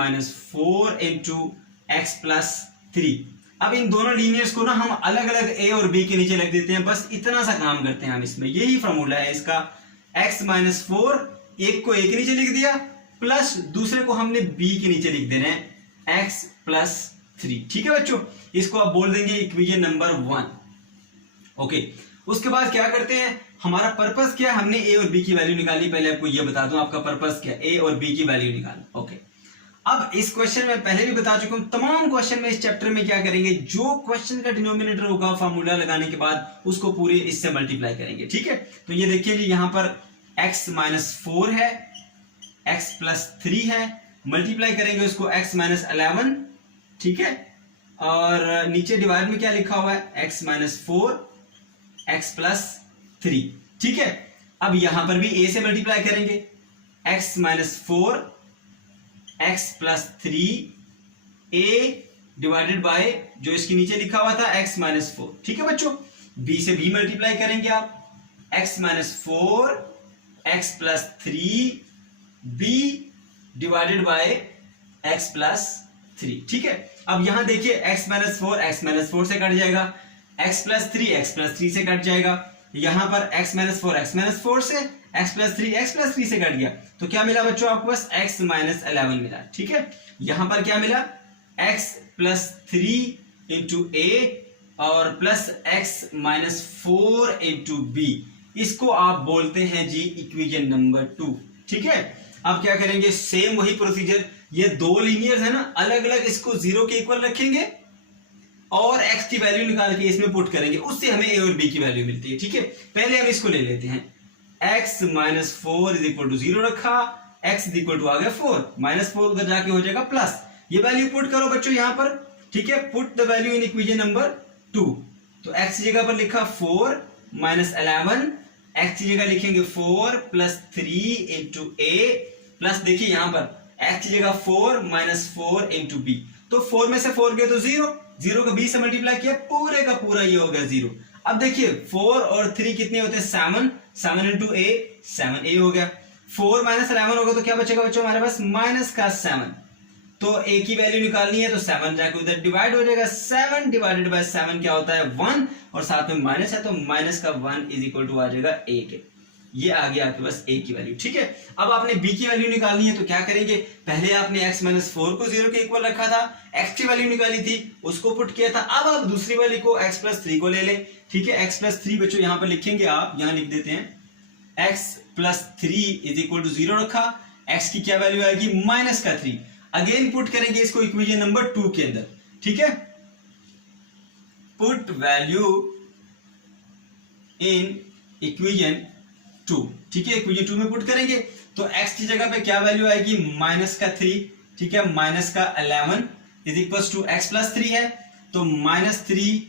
4 into x + 3। अब इन दोनों लीनियर्स को ना हम अलग अलग a और b के नीचे लिख देते हैं, बस इतना सा काम करते हैं हम इसमें, यही फॉर्मूला है इसका। x - 4 एक को a के नीचे लिख दिया, प्लस दूसरे को हमने b के नीचे लिख देना है x + 3। ठीक है बच्चों, इसको आप बोल देंगे इक्वेशन नंबर 1। ओके, उसके बाद क्या करते हैं, हमारा पर्पस क्या है, हमने a और b की वैल्यू निकाली। पहले आपको ये बता दूं आपका पर्पस क्या है, a और b की वैल्यू निकालना। ओके, अब इस क्वेश्चन में पहले भी बता चुका हूं, तमाम क्वेश्चन में इस चैप्टर में क्या करेंगे, जो क्वेश्चन का डिनोमिनेटर होगा फार्मूला लगाने के बाद उसको पूरे इससे मल्टीप्लाई करेंगे। ठीक है, तो ये देखिए जी यहां पर x माइनस 4 है, x प्लस 3 है, मल्टीप्लाई करेंगे उसको x माइनस 11। ठीक है, और नीचे डिवाइड में क्या लिखा हुआ है, x माइनस 4 x प्लस 3। ठीक है, अब यहां पर भी a से मल्टीप्लाई करेंगे, x minus 4 x plus 3 a divided bye जो इसके नीचे लिखा हुआ था x माइनस 4। ठीक है बच्चों, b से b मल्टीप्लाई करेंगे आप, x minus 4 x plus 3 b divided by x plus 3। ठीक है, अब यहां देखिए x माइनस 4 से कट जाएगा, x प्लस 3 से कट जाएगा, यहां पर x माइनस 4 से, x प्लस 3 से कट गया, तो क्या मिला बच्चों आपको, बस x माइनस 11 मिला। ठीक है, यहां पर क्या मिला, x प्लस 3 इंटू a और plus x minus 4 into b, इसको आप बोलते हैं जी इक्वेशन नंबर 2। ठीक है, अब क्या करेंगे, सेम वही प्रोसीजर, ये दो लीनियर्स है ना, अलग अलग इसको 0 के इक्वल रखेंगे और x की वैल्यू निकाल के इसमें पुट करेंगे, उससे हमें a और b की वैल्यू मिलती है। ठीक है, पहले हम इसको ले लेते हैं, x minus 4 is equal to 0 रखा, x इज इक्वल टू आ गया 4, माइनस 4 उधर जाके हो जाएगा प्लस, ये वैल्यू पुट करो बच्चों यहां पर। ठीक है, put the value in equation number 2, तो x की जगह पर लिखा 4 माइनस 11, x की जगह लिखेंगे 4 प्लस 3 इंटू a प्लस, देखिए यहां पर x की जगह 4 माइनस 4 इंटू b, तो 4 में से 4 गए तो 0 को b से मल्टीप्लाई किया, पूरे का पूरा ये हो गया 0। अब देखिए 4 और 3 कितने होते हैं, 7 इंटू a 7a हो गया, 4 माइनस 11 होगा तो क्या बचेगा बच्चों हमारे पास, माइनस का 7, तो a की वैल्यू निकालनी है तो 7 जाके उधर डिवाइड हो जाएगा, 7 डिवाइडेड बाय 7 क्या होता है 1, और साथ में माइनस है तो माइनस का 1 इज इक्वल टू आ जाएगा a के, ये आ गया आपके पास a की वैल्यू। ठीक है, अब आपने b की वैल्यू निकालनी है तो क्या करेंगे, पहले आपने x माइनस 4 को 0 के इक्वल रखा था, x की वैल्यू निकाली थी, उसको पुट किया था, अब आप दूसरी वाली को x प्लस 3 को ले लें। ठीक है, x प्लस 3 बच्चों यहां पर लिखेंगे, आप यहां लिख देते हैं, x plus 3 is equal to 0 रखा, x की क्या वैल्यू आएगी, माइनस का 3, अगेन पुट करेंगे इसको इक्वेशन नंबर 2 के अंदर। ठीक है, पुट वैल्यू इन इक्वेशन 2। ठीक है, इक्वेशन 2 में पुट करेंगे तो x की जगह पे क्या वैल्यू आएगी, माइनस का 3। ठीक है, माइनस का 11 is equal to x plus 3 है, तो minus 3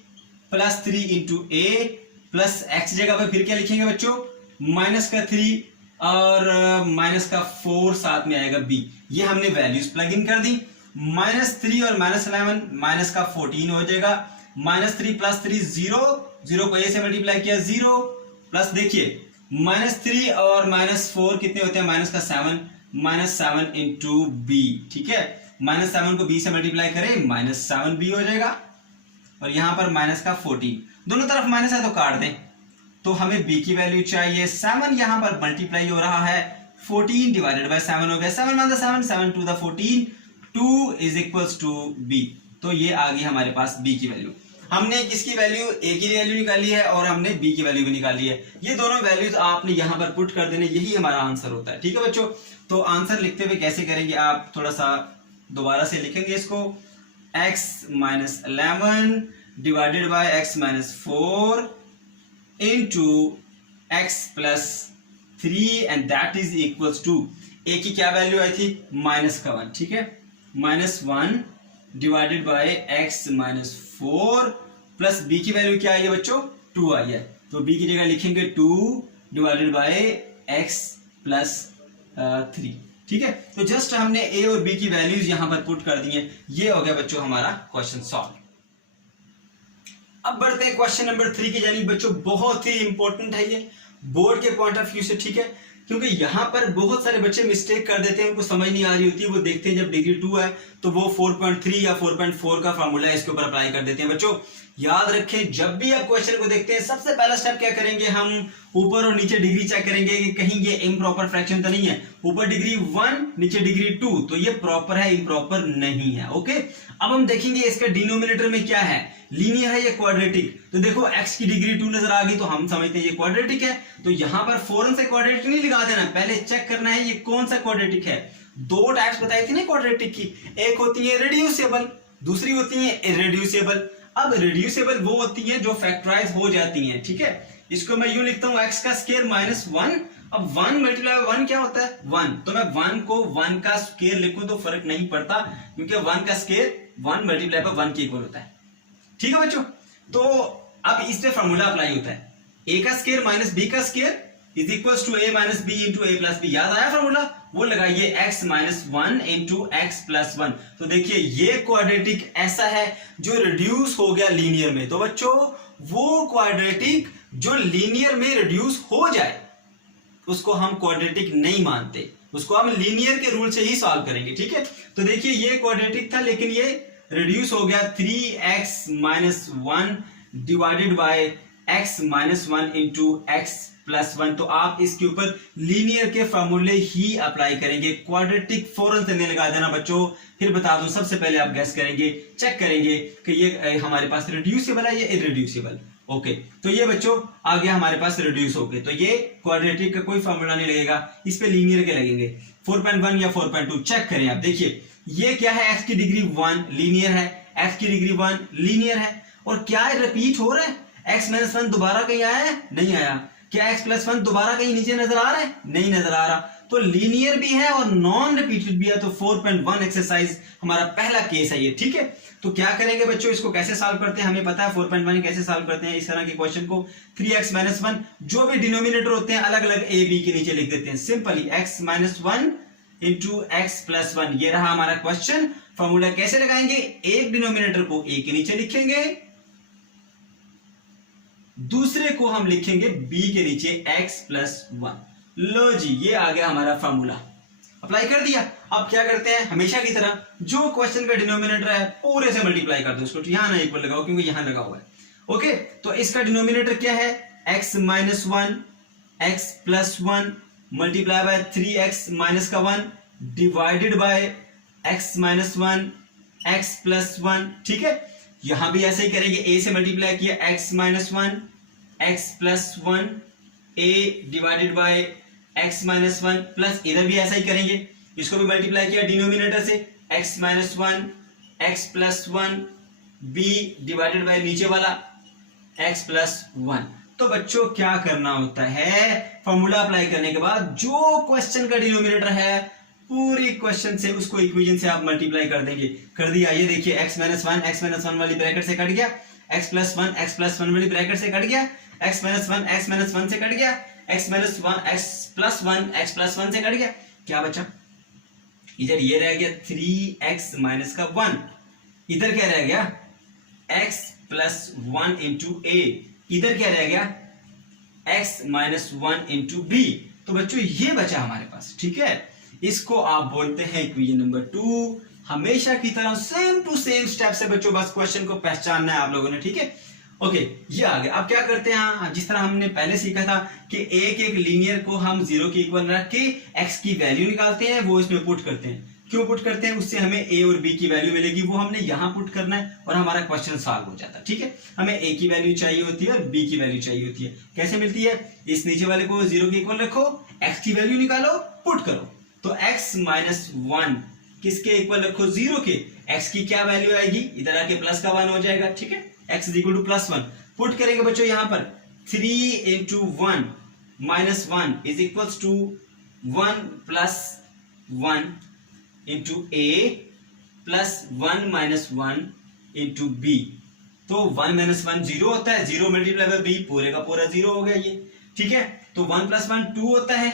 plus 3 into a plus x की जगह पे फिर क्या लिखेंगे बच्चों, माइनस का 3 और माइनस का 4 साथ में आएगा b, ये हमने वैल्यूज प्लग इन कर दी, माइनस 3 और माइनस 11 माइनस का 14 हो जाएगा, माइनस 3 प्लस 3 0 को a से मल्टीप्लाई किया 0 प्लस, देखिए माइनस 3 और माइनस 4 कितने होते हैं, माइनस का 7, माइनस 7 इंटू b। ठीक है, माइनस 7 को b से मल्टीप्लाई करें माइनस 7b हो जाएगा, और यहां पर माइनस का 14, दोनों तरफ माइनस है तो काट दें, तो हमें b की वैल्यू चाहिए 7, यहां पर मल्टीप्लाई हो रहा है 14 डिवाइडेड बाय 7 हो गया, 7 मान 7 to the 14, 2 is equals to b, तो ये आ गई हमारे पास b की वैल्यू। हमने किसकी वैल्यू, a की वैल्यू निकाली है और हमने b की वैल्यू भी निकाली है, ये दोनों वैल्यूज आपने यहां पर पुट कर देने, यही हमारा आंसर होता है। ठीक है बच्चों, तो आंसर लिखते हुए कैसे करेंगे, आप थोड़ा सा दोबारा से लिखेंगे इसको, x minus 11 divided by x minus 4 into x plus 3 and that is equals to, a की क्या वैल्यू आई थी, माइनस का 1। ठीक है, minus 1 divided by x minus 4 plus b की वैल्यू क्या आई है बच्चों, 2 आई है, तो b की जगह लिखेंगे 2 डिवाइडेड बाय x प्लस 3। ठीक है, तो जस्ट हमने a और b की वैल्यूज यहां पर पुट कर दी है, ये हो गया बच्चों हमारा क्वेश्चन सॉल्व। अब बढ़ते हैं क्वेश्चन नंबर 3 की जानिब बच्चों, बहुत ही इंपॉर्टेंट है ये बोर्ड के पॉइंट ऑफ व्यू से। ठीक है, क्योंकि यहाँ पर बहुत सारे बच्चे मिस्टेक कर देते हैं, उनको समझ नहीं आ रही होती है, वो देखते हैं जब डिग्री 2 है तो वो 4.3 या 4.4 का फॉर्मूला है इसके ऊपर अप्लाई कर देते हैं। बच्चों याद रखें, जब भी आप क्वेश्चन को देखते हैं सबसे पहला स्टेप क्या करेंगे, हम ऊपर और नीचे डिग्री चेक करेंगे कि कहीं ये इम्प्रॉपर फ्रैक्शन तो नहीं है, ऊपर डिग्री 1 नीचे डिग्री 2, तो ये प्रॉपर है इम्प्रॉपर नहीं है। ओके, अब हम देखेंगे इसके डिनोमिनेटर में क्या है, लीनियर है या क्वाड्रेटिक, तो देखो x की डिग्री 2 नजर आ गई तो हम समझते हैं ये क्वाड्रेटिक है, तो यहां पर फौरन से क्वाड्रेटिक नहीं लगा देना, पहले चेक करना है ये कौन सा क्वाड्रेटिक है, दो टाइप्स बताई थी ना क्वाड्रेटिक की, एक होती है रिड्यूसेबल, दूसरी होती है इरेड्यूसेबल। अब रिड्यूसेबल वो होती है जो फैक्टराइज हो जाती हैं, ठीक है। इसको मैं यूं लिखता हूं x का स्क्वायर माइनस 1। अब 1 मल्टीप्लाई 1 क्या होता है 1, तो मैं 1 को 1 का स्क्वायर लिखूं तो फर्क नहीं पड़ता, क्योंकि 1 का स्क्वायर 1 मल्टीप्लाई बाय 1 के इक्वल होता है, ठीक है बच्चों। तो अब इस पे फॉर्मूला अप्लाई होता है, a का स्क्वायर माइनस b का square is equal to a minus b into a plus b। याद आया फॉर्मूला, वो लगाइए x minus 1 into x plus 1। तो देखिए ये क्वाड्रेटिक ऐसा है जो रिड्यूस हो गया लीनियर में। तो बच्चों वो क्वाड्रेटिक जो लीनियर में रिड्यूस हो जाए उसको हम क्वाड्रेटिक नहीं मानते, उसको हम लीनियर के रूल से ही सॉल्व करेंगे, ठीक है। तो देखिए ये क्वाड्रेटिक था लेकिन ये रिड्यूस हो गया 3x minus 1 divided by x minus 1 into x plus 1। तो आप इसके ऊपर लीनियर के फॉर्मूले ही अप्लाई करेंगे। क्वाड्रेटिक फौरन से नहीं लगा देना बच्चों, फिर बता दूं सबसे पहले आप गैस करेंगे, चेक करेंगे कि ये हमारे पास रिड्यूसेबल है या इरेड्यूसेबल। ओके, तो ये बच्चों आ गया हमारे पास रिड्यूस हो गए, तो ये क्वाड्रेटिक का कोई फॉर्मूला नहीं लगेगा, इस पे लीनियर के लगेंगे। 4.1 या 4.2 चेक करें आप, देखिए ये क्या है, x की डिग्री 1 लीनियर है, x की डिग्री 1 लीनियर है, और क्या रिपीट हो रहा है, x माइनस 1 दोबारा कहीं आया है, नहीं आया। क्या x प्लस 1 दोबारा कहीं नीचे नजर आ रहा है, नहीं नजर आ रहा। तो लीनियर भी है और नॉन रिपीटेड भी है। तो 4.1 एक्सरसाइज हमारा पहला केस है ये, ठीक है। तो क्या करेंगे बच्चों, इसको कैसे सॉल्व करते हैं, हमें पता है 4.1 कैसे सॉल्व करते हैं इस तरह के क्वेश्चन को। 3x माइनस 1 जो भी डिनोमिनेटर होते हैं अलग अलग a b के नीचे लिख देते हैं simply, x minus 1 into x plus 1। ये रहा हमारा क्वेश्चन। फॉर्मूला कैसे लगाएंगे, एक डिनोमिनेटर को a के नीचे लिखेंगे, दूसरे को हम लिखेंगे b के नीचे x प्लस 1। लो जी, ये आ गया हमारा फॉर्मूला, अप्लाई कर दिया। अब क्या करते हैं, हमेशा की तरह जो क्वेश्चन का डिनोमिनेटर है पूरे से मल्टीप्लाई कर दो उसको, यहां ना इक्वल लगाओ क्योंकि यहां लगा हुआ है। ओके, तो इसका डिनोमिनेटर क्या है, x minus 1 x plus 1 multiply by 3x minus का 1 divided by x minus 1 x plus 1, ठीक है। यहां भी ऐसे ही करेंगे, a से मल्टीप्लाई किया x minus 1 x plus 1 a divided by x minus 1 plus इधर भी ऐसा ही करेंगे, इसको भी मल्टीप्लाई किया डिनोमिनेटर से x minus 1 x plus 1 b divided by नीचे वाला x प्लस 1। तो बच्चों क्या करना होता है, फॉर्मूला अप्लाई करने के बाद जो क्वेश्चन का डिनोमिनेटर है पूरी क्वेश्चन से उसको इक्वेशन से आप मल्टीप्लाई कर देंगे। कर दिया, ये देखिए x माइनस 1 वाली ब्रैकेट से कट गया, x प्लस 1 वाली ब्रैकेट से कट गया, x माइनस 1 से कट गया, x माइनस 1 x प्लस 1 से कट गया। क्या बचा, इधर ये रह गया 3x माइनस का 1, इधर क्या रह गया x प्लस 1 इंटू a, इधर क्या रह गया x माइनस 1 इंटू b। तो बच्चों ये बचा हमारे पास, ठीक है। इसको आप बोलते हैं इक्वेशन नंबर 2। हमेशा की तरह सेम टू सेम स्टेप से बच्चों बस क्वेश्चन को पहचानना है आप लोगों ने, ठीक है। ओके, ये आ गया। अब क्या करते हैं, जिस तरह हमने पहले सीखा था कि एक एक लीनियर को हम 0 के इक्वल रख के x की वैल्यू निकालते हैं, वो इसमें पुट करते हैं। क्यों पुट करते हैं, उससे हमें a और b की वैल्यू मिलेगी, वो हमने यहां पुट करना है और हमारा क्वेश्चन सॉल्व हो जाता है, ठीक है। हमें a की वैल्यू चाहिए होती है और b की वैल्यू चाहिए होती है। कैसे मिलती है, इस नीचे वाले को 0 के इक्वल रखो, x की वैल्यू निकालो, पुट करो। तो x माइनस 1 किसके इक्वल रखो, 0 के, x की क्या वैल्यू आएगी, इधर आके प्लस का 1 हो जाएगा, ठीक है। x is equal to plus 1 put करेंगे बच्चों यहां पर, 3 into 1 minus 1 is equal to 1 plus 1 into a plus 1 minus 1 into b। तो 1 माइनस 1 0 होता है, 0 मल्टीप्लाई बाय b पूरे का पूरा 0 हो गया ये, ठीक है। तो 1 प्लस 1 2 होता है,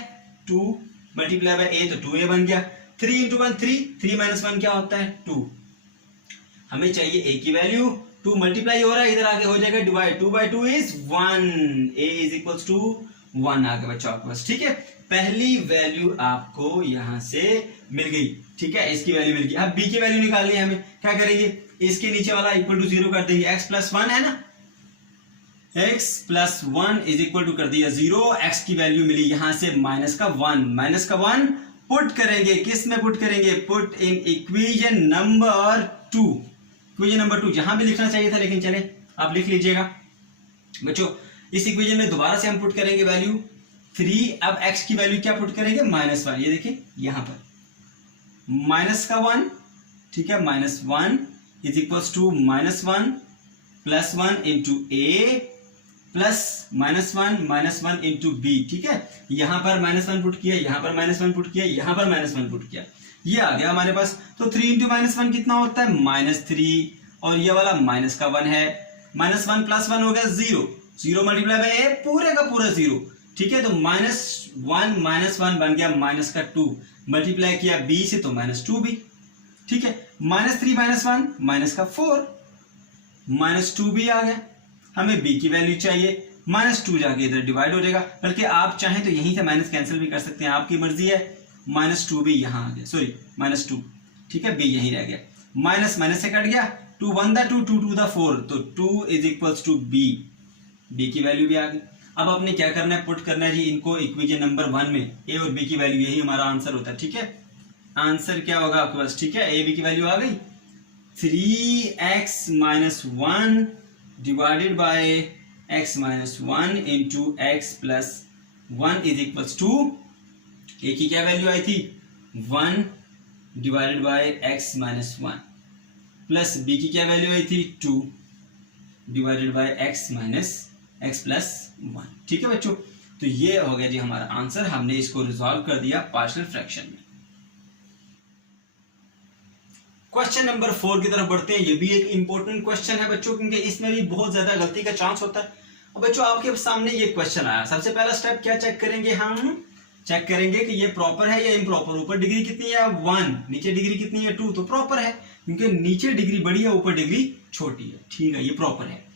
2 मल्टीप्लाई बाय a तो 2a बन गया। 3 इंटू 1 3 माइनस 1 क्या होता है 2। हमें चाहिए a की वैल्यू, 2 मल्टीप्लाई हो रहा है, इधर आगे हो जाएगा divide, 2 by 2 is 1, a is equals to 1 आ गया बच्चों आपके पास, ठीक है। पहली वैल्यू आपको यहां से मिल गई, ठीक है, इसकी वैल्यू मिल गई। अब b की वैल्यू निकालनी है हमें, क्या करेंगे, इसके नीचे वाला इक्वल टू 0 कर देंगे, x प्लस 1 है ना, x plus 1 is equal to कर दिया 0, x की वैल्यू मिली यहां से माइनस का 1 पुट करेंगे, किस में पुट करेंगे, put in equation number 2। Equation number 2 जहां भी लिखना चाहिए था लेकिन चले आप लिख लीजिएगा बच्चों। इस इक्वेशन में दोबारा से हम पुट करेंगे वैल्यू 3, अब x की वैल्यू क्या पुट करेंगे, -1, ये देखिए यहां पर माइनस का 1, ठीक है, -1 is equals to -1 plus 1 into a plus -1 into b, ठीक है। यहां पर -1 पुट किया, यहां पर -1 पुट किया, यहां पर -1 पुट किया, ये आ गया हमारे पास। तो 3 इंटू -1 कितना होता है, -3, और ये वाला माइनस का 1 है, -1 प्लस 1 हो गया 0, 0 मल्टीप्लाई बाय ए पूरे का पूरा 0, ठीक है। तो -1 बन गया -2, मल्टीप्लाई किया b से तो -2b, ठीक है। -3 -1 -4, -2b आ गया। हमें b की वैल्यू चाहिए, -2 जाके इधर डिवाइड हो जाएगा, बल्कि आप चाहें तो यहीं से माइनस कैंसिल भी कर सकते हैं, आपकी मर्जी है। -2b यहाँ आ गया, सॉरी -2, ठीक है, b यहीं रह गया, माइनस माइनस से कट गया, 2 1 दा 2 2 2 दा 4, तो 2 is equals to b, b की वैल्यू भी आ गई। अब आपने क्या करना है, पुट करना है जी इनको इक्वेशन नंबर 1 में, a और b की वैल्यू, यही हमारा आंसर होता है, ठीक है। आंसर क्या होगा आपके पास, ठीक है, a b की वैल्यू आ गई, 3x - 1 divided by x - 1 into x plus 1 is equals to, a की क्या वैल्यू आई थी, 1 divided by x - 1 plus b की क्या वैल्यू आई थी, 2 डिवाइडेड बाय x प्लस 1, ठीक है बच्चों। तो ये हो गया जी हमारा आंसर, हमने इसको रिजॉल्व कर दिया पार्शियल फ्रैक्शन में। क्वेश्चन नंबर 4 की तरफ बढ़ते हैं। ये भी एक इंपॉर्टेंट क्वेश्चन है बच्चों, क्योंकि इसमें भी बहुत ज्यादा गलती का चांस होता है। अब बच्चों आपके सामने ये क्वेश्चन आया, सबसे पहला स्टेप क्या चेक करेंगे, हम चेक करेंगे कि ये प्रॉपर है या इम्प्रॉपर। ऊपर डिग्री कितनी है, 1, नीचे डिग्री कितनी है, 2, तो प्रॉपर है, क्योंकि नीचे डिग्री बड़ी है, ऊपर डिग्री छोटी है, ठीक है, ये प्रॉपर है।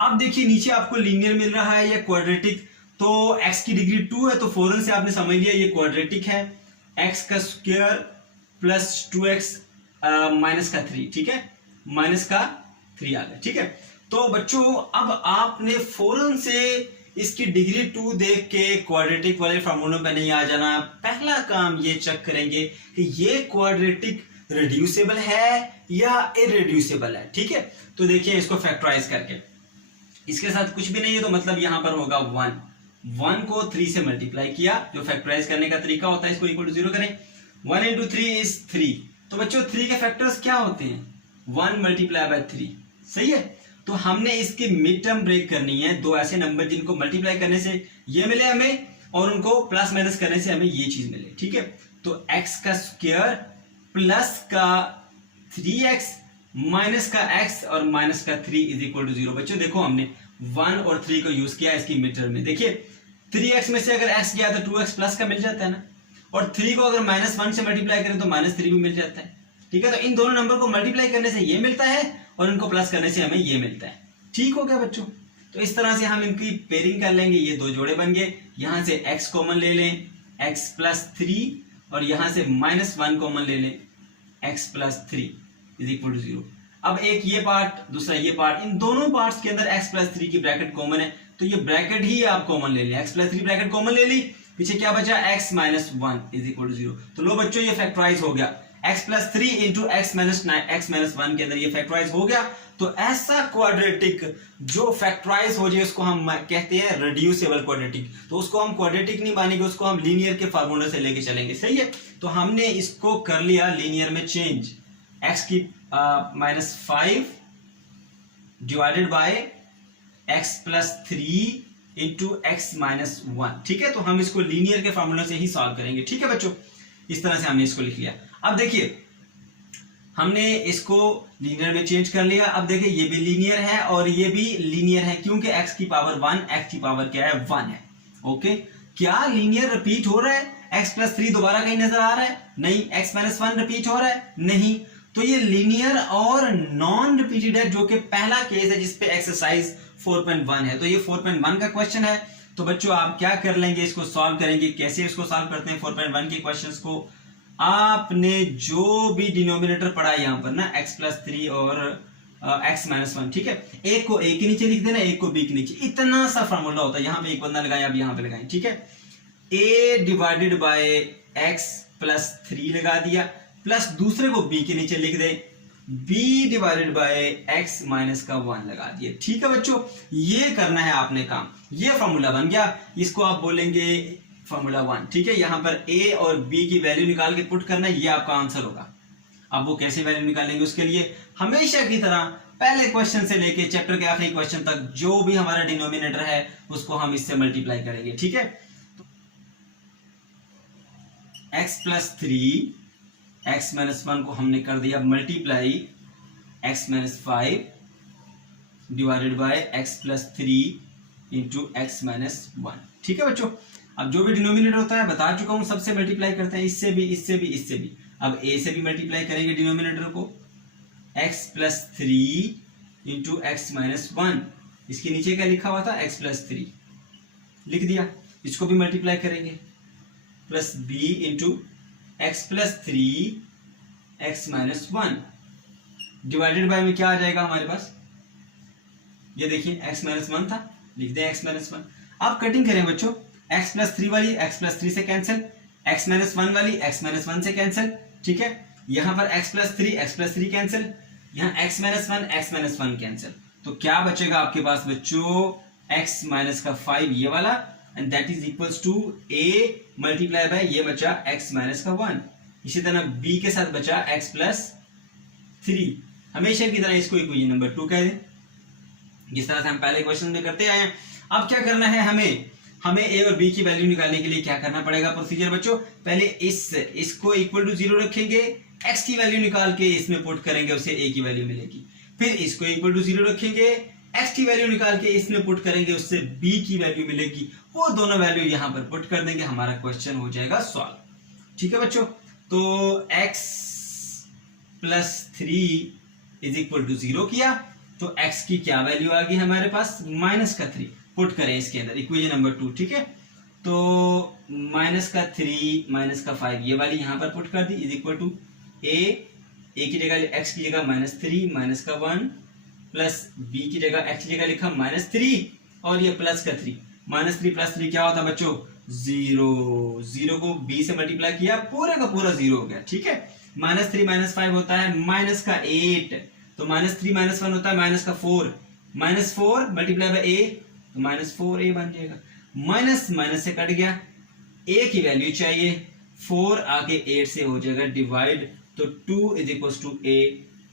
अब देखिए नीचे आपको लीनियर मिल रहा है या क्वाड्रेटिक, तो x की डिग्री 2 है, तो फौरन से आपने समझ लिया ये क्वाड्रेटिक है, x का स्क्वायर प्लस 2x माइनस का 3, ठीक है, माइनस का 3 आ गया, ठीक है। तो बच्चों अब आपने फौरन से इसकी डिग्री 2 देख के क्वाड्रेटिक वाले फार्मूलों पे नहीं आ जाना। पहला काम ये चेक करेंगे कि ये क्वाड्रेटिक रिड्यूसिबल है या इररिड्यूसिबल है, ठीक है। तो देखिए इसको फैक्टराइज करके, इसके साथ कुछ भी नहीं है तो मतलब यहां पर होगा 1 को 3 से मल्टीप्लाई किया, जो फैक्टराइज करने का तरीका होता है, इसको इक्वल टू 0 करें, 1 इंटू 3 इज 3। तो बच्चों 3 के फैक्टर्स क्या होते हैं, 1 मल्टीप्लाई बाय 3, सही है। तो हमने इसकी मिड टर्म ब्रेक करनी है, दो ऐसे नंबर जिनको मल्टीप्लाई करने से ये मिले हमें और उनको प्लस माइनस करने से हमें ये चीज मिले, ठीक है। तो x का स्क्वायर प्लस का 3x माइनस का x और माइनस का 3 इज इक्वल टू 0। बच्चों देखो हमने 1 और 3 को यूज किया इसकी मिड टर्म में, देखिए 3x में से अगर x गया तो 2x प्लस का मिल जाता है ना, और 3 को अगर -1 से मल्टीप्लाई करें तो -3 भी मिल जाता है, ठीक है। तो इन दोनों नंबर को मल्टीप्लाई करने से ये मिलता है और इनको प्लस करने से हमें ये मिलता है, ठीक हो गया बच्चों। तो इस तरह से हम इनकी पेयरिंग कर लेंगे, ये दो जोड़े बन गए, यहां से x कॉमन ले लें, x प्लस 3, और यहां से -1 कॉमन ले लें, x plus 3 is equal to 0। अब एक ये पार्ट, दूसरा ये पार्ट, इन दोनों पार्ट्स के अंदर x प्लस 3 की ब्रैकेट कॉमन है, तो ये ब्रैकेट ही आप कॉमन ले लें, x प्लस 3 ब्रैकेट कॉमन ले ली, पीछे क्या बचा, x minus 1 is equal to 0। तो लो बच्चों ये फैक्टराइज हो गया, x plus 3 into x minus 1 के अंदर ये फैक्टराइज हो गया। तो ऐसा क्वाड्रेटिक जो फैक्टराइज हो जाए उसको हम कहते हैं रिड्यूसिबल क्वाड्रेटिक। तो उसको हम क्वाड्रेटिक नहीं मानेंगे, उसको हम लीनियर के फार्मूला से लेके चलेंगे, सही है। तो हमने इसको कर लिया लीनियर में चेंज, x की -5 divided by x plus 3 into x minus 1, ठीक है। तो हम इसको लीनियर के फार्मूला से ही सॉल्व करेंगे, ठीक है बच्चों। इस तरह से हमने इसको लिख लिया। अब देखिए हमने इसको लीनियर में चेंज कर लिया। अब देखिए ये भी लीनियर है और ये भी लीनियर है, क्योंकि x की पावर 1, x की पावर क्या है, 1 है, ओके। क्या लीनियर रिपीट हो रहा है, x प्लस 3 दोबारा कहीं नजर आ रहा है, नहीं। x माइनस 1 रिपीट हो रहा है, नहीं। तो ये लीनियर और नॉन रिपीटेड है, जो कि पहला केस है जिसपे एक्सरसाइज 4.1 है। तो ये 4.1 का क्वेश्चन है। तो बच्चों आप क्या कर लेंगे, इसको सॉल्व करेंगे। कैसे इसको सॉल्व करते हैं 4.1 के क्वेश्चंस को, आपने जो भी डिनोमिनेटर पढ़ा है यहाँ पर ना, x प्लस 3 और x माइनस 1, ठीक है। एक को a के नीचे लिख देना, एक को b के नीचे, इतना सा फार्मूला होता है। यहाँ पे एक बंदा लगाए, अब यहाँ पे लगाएं, ठीक है। a divided by x plus 3 लगा दिया, प्लस दूसरे को b के नीचे लिख दे, b divided by x minus का 1 लगा दिया, ठीक है बच्चों। ये करना है आपने काम, ये फॉर्मूला बन गया। इसको आप बोलेंगे फॉर्मूला 1, ठीक है। यहाँ पर a और b की वैल्यू निकाल के पुट करना है, ये आपका आंसर होगा। अब वो कैसे वैल्यू निकालेंगे, उसके लिए हमेशा की तरह पहले क्वेश्चन से लेके चैप्टर के आखिरी क्वेश्चन तक जो भी हमारा डिनोमिनेटर है उसको हम इससे मल्टीप्लाई करेंगे, ठीक है। x प्लस 3 x माइनस 1 को हमने कर दिया multiply x minus 5 divided by x plus 3 into x minus 1, ठीक है बच्चों। अब जो भी डिनोमिनेटर होता है बता चुका हूं, सबसे मल्टीप्लाई करते हैं, इससे भी, इससे भी, इससे भी। अब a से भी मल्टीप्लाई करेंगे डिनोमिनेटर को, x plus 3 into x minus 1, इसके नीचे क्या लिखा हुआ था, x प्लस 3 लिख दिया। इसको भी मल्टीप्लाई करेंगे, plus b into x plus 3 x minus 1 divided bye में क्या आ जाएगा हमारे पास, ये देखिए x माइनस 1 था, लिख दें x माइनस 1। अब कटिंग करें बच्चों, x प्लस 3 वाली x प्लस 3 से कैंसिल, x माइनस 1 वाली x माइनस 1 से कैंसिल, ठीक है। यहां पर x प्लस 3 कैंसिल, यहाँ x माइनस 1 कैंसिल, तो क्या बचेगा आपके पास बच्चों, x माइनस का 5 ये वाला, and that is equals to a multiply by ये बचा x माइनस का 1। इसी तरह b के साथ बचा x प्लस 3, हमेशा की तरह इसको इक्वेशन नंबर 2 कह दें, जिस तरह से हम पहले क्वेश्चन में करते आए हैं। अब क्या करना है, हमें a और b की वैल्यू निकालने के लिए क्या करना पड़ेगा प्रोसीजर बच्चों, पहले इसको इक्वल टू 0 रखेंगे, x की वैल्यू निकाल के इसमें पुट करेंगे, उसे a की वैल्यू मिलेगी। फिर इसको इक्वल टू 0 रखेंगे, x की वैल्यू निकाल के इसमें पुट करेंगे, उससे b की वैल्यू मिलेगी, वो दोनों वैल्यू यहां पर पुट कर देंगे, हमारा क्वेश्चन हो जाएगा सॉल्व, ठीक है बच्चों। तो x plus 3 is equal to 0 किया, तो x की क्या वैल्यू आ गई हमारे पास, माइनस का 3 पुट करें इसके अंदर, इक्वेशन नंबर 2, ठीक है। तो माइनस का 3 माइनस का 5 ये वाली यहां पर पुट कर दी, इज इक्वल टू a की जगह x की जगह माइनस 3 माइनस का 1 प्लस b की जगह x की जगह लिखा माइनस 3 और ये प्लस का 3, माइनस 3 प्लस 3 क्या होता है बच्चों, 0 को b से मल्टीप्लाई किया, पूरे का पूरा 0 हो गया, ठीक है। माइनस 3 माइनस 5 होता है माइनस का 8, तो माइनस 3 माइनस 1 होता है माइनस का 4, माइनस 4 मल्टीप्लाई बाय a, तो माइनस 4a बन जाएगा। माइनस माइनस से कट गया, a की वैल्यू चाहिए, 4 आगे 8 से हो जाएगा डिवाइड, तो 2 इज इक्वल टू a,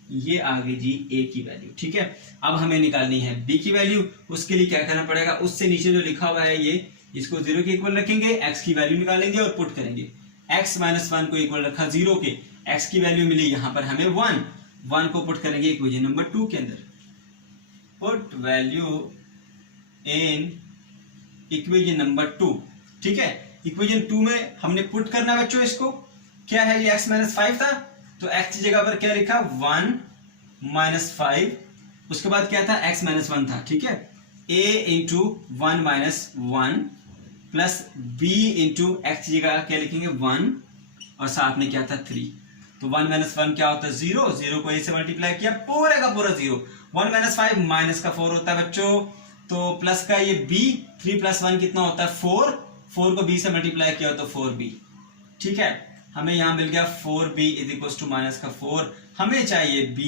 ये आ गई जी a की वैल्यू, ठीक है। अब हमें निकालनी है b की वैल्यू, उसके लिए क्या करना पड़ेगा, उससे नीचे जो लिखा हुआ है ये, इसको 0 के इक्वल रखेंगे, x की वैल्यू निकालेंगे और पुट करेंगे। x माइनस 1 को इक्वल रखा 0 के, x की वैल्यू मिली यहाँ पर हमें 1 को पुट करेंगे इक्वेशन नंबर 2 के अंदर, put value in equation number 2, ठीक है। इक्वेशन 2 में हमने पुट करना है बच्चों, इसको क्या है, ये x माइनस 5 था, तो x की जगह पर क्या लिखा, 1 माइनस 5, उसके बाद क्या था, x माइनस 1 था, ठीक है। a into 1 minus 1 plus b into x की जगह क्या लिखेंगे, 1 और साथ में क्या था 3, तो 1 माइनस 1 क्या होता है, 0 को a से मल्टीप्लाई किया, पूरे का पूरा 0, 1 माइनस 5 माइनस का 4 होता है बच्चों, तो प्लस का ये b, 3 प्लस 1 कितना होता है 4 को b से मल्टीप्लाई किया तो 4b, ठीक है। हमें यहां मिल गया 4b is equal to minus का 4, हमें चाहिए b,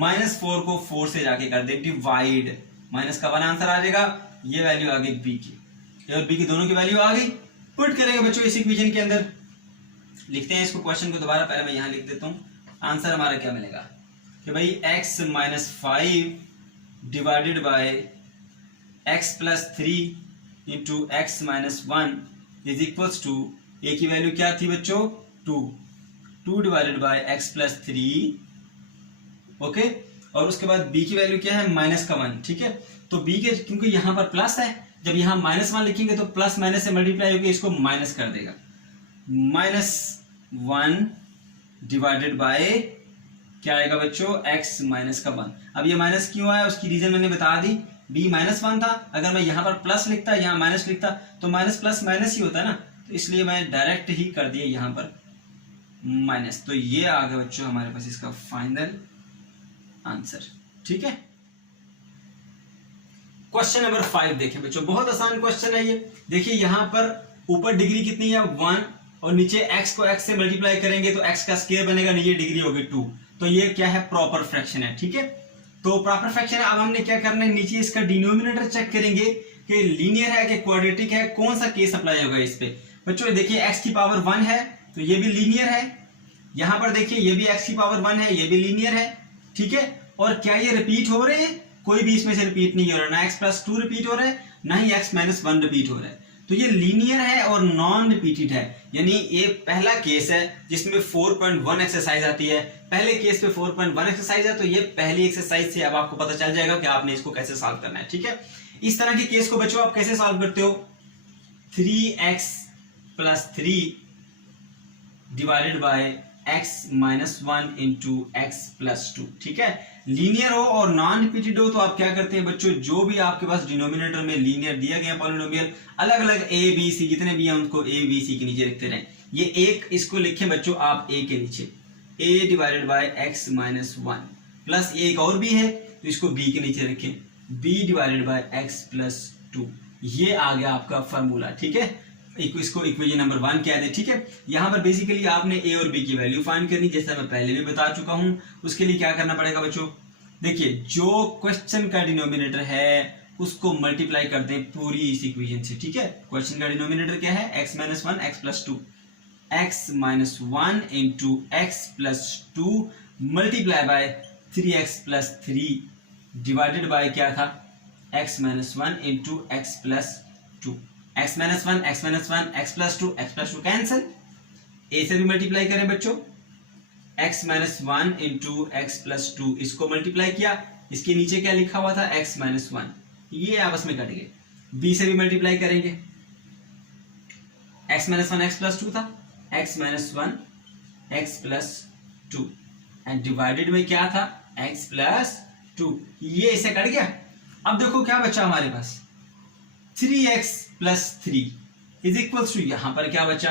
माइनस 4 को 4 से जाके कर दे डिवाइड, माइनस का 1 आंसर आ जाएगा, ये वैल्यू आ गई b की, और b की दोनों की वैल्यू आ गई, पुट करेंगे बच्चों इस इक्वेशन के अंदर। लिखते हैं इसको, क्वेश्चन को दोबारा, पहले मैं यहां लिख देता हूं, आंसर हमारा क्या मिलेगा कि भाई x minus 5 divided by x plus 3 into x minus 1 is equal to, a की वैल्यू क्या थी बच्चों, 2 divided by x plus 3, okay, और उसके बाद b की वैल्यू क्या है, माइनस का 1, ठीक है। तो b के, क्योंकि यहां पर प्लस है, जब यहां माइनस 1 लिखेंगे तो प्लस माइनस से मल्टीप्लाई होकर इसको माइनस कर देगा, माइनस 1 डिवाइडेड बाय क्या आएगा बच्चों, x माइनस का 1। अब ये माइनस क्यों आया, उसकी रीजन मैंने बता दी, b माइनस 1 था, अगर मैं यहां पर प्लस लिखता, यहां माइनस लिखता तो माइनस प्लस माइनस ही होता ना, तो इसलिए मैं डायरेक्ट ही कर दिया यहां पर माइनस, तो ये आ गया बच्चों हमारे पास इसका फाइनल आंसर, ठीक है। क्वेश्चन नंबर 5 देखें बच्चों, बहुत आसान क्वेश्चन है ये। देखिए यहां पर ऊपर डिग्री कितनी है, 1, और नीचे x को x से मल्टीप्लाई करेंगे तो x का स्क्वायर बनेगा, नीचे डिग्री होगी 2, तो ये क्या है, प्रॉपर फ्रैक्शन है, ठीक है। तो प्रॉपर फ्रैक्शन है, अब हमने क्या करना है, नीचे इसका डिनोमिनेटर चेक करेंगे कि लीनियर है कि क्वाड्रेटिक है, कौन सा केस अप्लाई होगा इस पे। बच्चों देखिए x की पावर 1 है तो ये भी लीनियर है, यहां पर देखिए ये भी x की पावर 1 है, ये भी लीनियर है, ठीक है। और क्या ये रिपीट हो रहे हैं? कोई भी इसमें से रिपीट नहीं हो रहा, ना x प्लस 2 रिपीट हो रहा है, ना ही x माइनस 1 रिपीट हो रहा है। तो ये लीनियर है और नॉन रिपीटेड है, यानी ये पहला केस है जिसमें 4.1 एक्सरसाइज आती है। पहले केस पे 4.1 एक्सरसाइज है, तो ये पहली एक्सरसाइज से अब आपको पता चल जाएगा कि आपने इसको कैसे सॉल्व करना है, ठीक है। इस तरह के केस को बच्चों आप कैसे सॉल्व करते हो? 3x plus 3 divided by x minus 1 into x plus 2, ठीक है। लीनियर हो और नॉन रिपीटेड हो तो आप क्या करते हैं बच्चों, जो भी आपके पास डिनोमिनेटर में लीनियर दिया गया पॉलिनोमियल, अलग अलग a b c जितने भी हैं उनको a b c के नीचे लिखते रहें। ये एक इसको लिखें बच्चों आप a के नीचे, a divided by x minus 1, plus एक और भी है तो इसको b के नीचे रखें, b divided by x plus 2। ये आ गया आपका फॉर्मूला, ठीक है। इसको इक्वेशन नंबर 1 कह दे, ठीक है। यहाँ पर बेसिकली आपने a और b की वैल्यू फाइंड करनी, जैसा मैं पहले भी बता चुका हूं। उसके लिए क्या करना पड़ेगा बच्चों, देखिए जो क्वेश्चन का डिनोमिनेटर है उसको मल्टीप्लाई कर दें पूरी इस इक्वेशन से, ठीक है। क्वेश्चन का डिनोमिनेटर क्या है? x minus 1 x plus 2, x minus 1 into x plus 2 multiply by 3x plus 3 divided bye क्या था? x minus 1 into x plus 2। x minus 1 x minus 1 x plus 2 cancel, a से भी मल्टीप्लाई करें बच्चों, x minus 1 into x plus 2 इसको multiply किया, इसके नीचे क्या लिखा हुआ था? x माइनस 1, ये आपस में कट गए। b से भी मल्टीप्लाई करेंगे, x माइनस 1 x प्लस 2 था, x minus 1 x plus 2 and divided में क्या था? x प्लस 2, ये इसे कट गया। अब देखो क्या बचा हमारे पास, 3x plus 3 is equal to, यहां पर क्या बचा?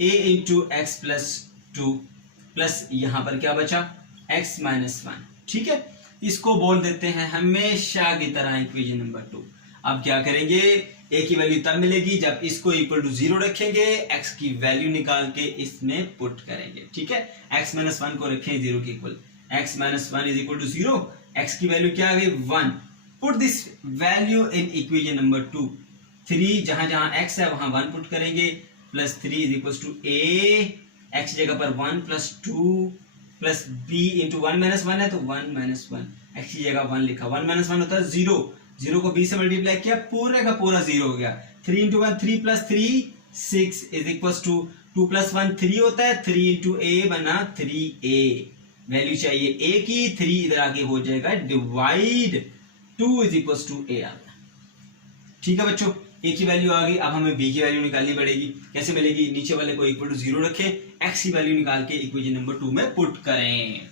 a into x plus 2 plus यहां पर क्या बचा? x माइनस 1, ठीक है। इसको बोल देते हैं हमेशा की तरह इक्वेशन नंबर 2। अब क्या करेंगे, a की वैल्यू तब मिलेगी जब इसको इक्वल टू 0 रखेंगे, x की वैल्यू निकाल के इसमें पुट करेंगे, ठीक है। x माइनस 1 को रखें 0 के equal, x minus 1 is equal to 0, x की वैल्यू क्या आ गई? 1। Put this value in equation number 2। 3 जहां जहां x है वहां 1 पुट करेंगे, plus 3 is equal to a, x जगह पर 1 plus 2 plus b into 1 minus 1 है तो 1 माइनस 1, x की जगह 1 लिखा, 1 माइनस 1 होता है 0, 0 को b से मल्टीप्लाई किया, पूरे का पूरा 0 हो गया। 3 into 1 3 plus 3 6 is equal to 2 plus 1 3 होता है, 3 इंटू a बना 3a, वैल्यू चाहिए a की, 3 इधर आगे हो जाएगा divide, 2 is equal to a आ गया, ठीक है बच्चों। a की वैल्यू आ गई, अब हमें b की वैल्यू निकालनी पड़ेगी। कैसे मिलेगी? नीचे वाले को इक्वल टू 0 रखें, x की वैल्यू निकाल के इक्वेशन नंबर 2 में पुट करें।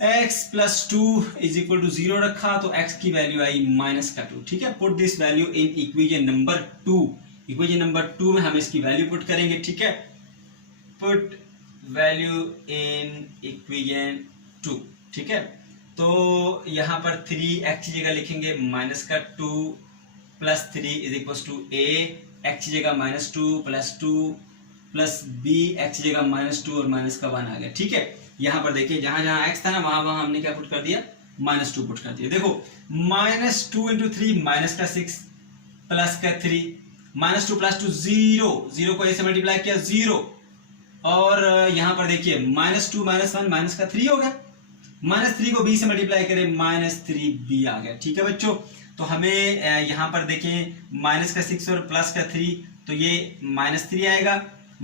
x plus 2 is equal to 0 रखा तो x की वैल्यू आई माइनस का 2, ठीक है। Put this value in equation number 2। Equation number 2 में हम इसकी वैल्यू पुट करेंगे, ठीक है। पुट वैल्यू इन इक्वेशन 2, ठीक है। तो यहां पर 3x की जगह लिखेंगे माइनस का 2 plus 3 is equal to a, x की जगह minus 2 plus 2 plus b, x की जगह माइनस 2 और माइनस का 1 आ गया, ठीक है। यहाँ पर देखिए जहां जहां x था ना वहां वहां हमने क्या पुट कर दिया? माइनस 2 पुट कर दिया। देखो माइनस 2 इंटू 3 माइनस का 6 प्लस का 3, माइनस 2 प्लस 2 0, 0 को a से मल्टीप्लाई किया 0, और यहाँ पर देखिए माइनस 2 माइनस 1 माइनस का 3 हो गया, माइनस 3 को b से मल्टीप्लाई करें माइनस 3b आ गया, ठीक है बच्चों। तो हमें यहाँ पर देखें माइनस का 6 और प्लस का 3, तो ये माइनस 3 आएगा,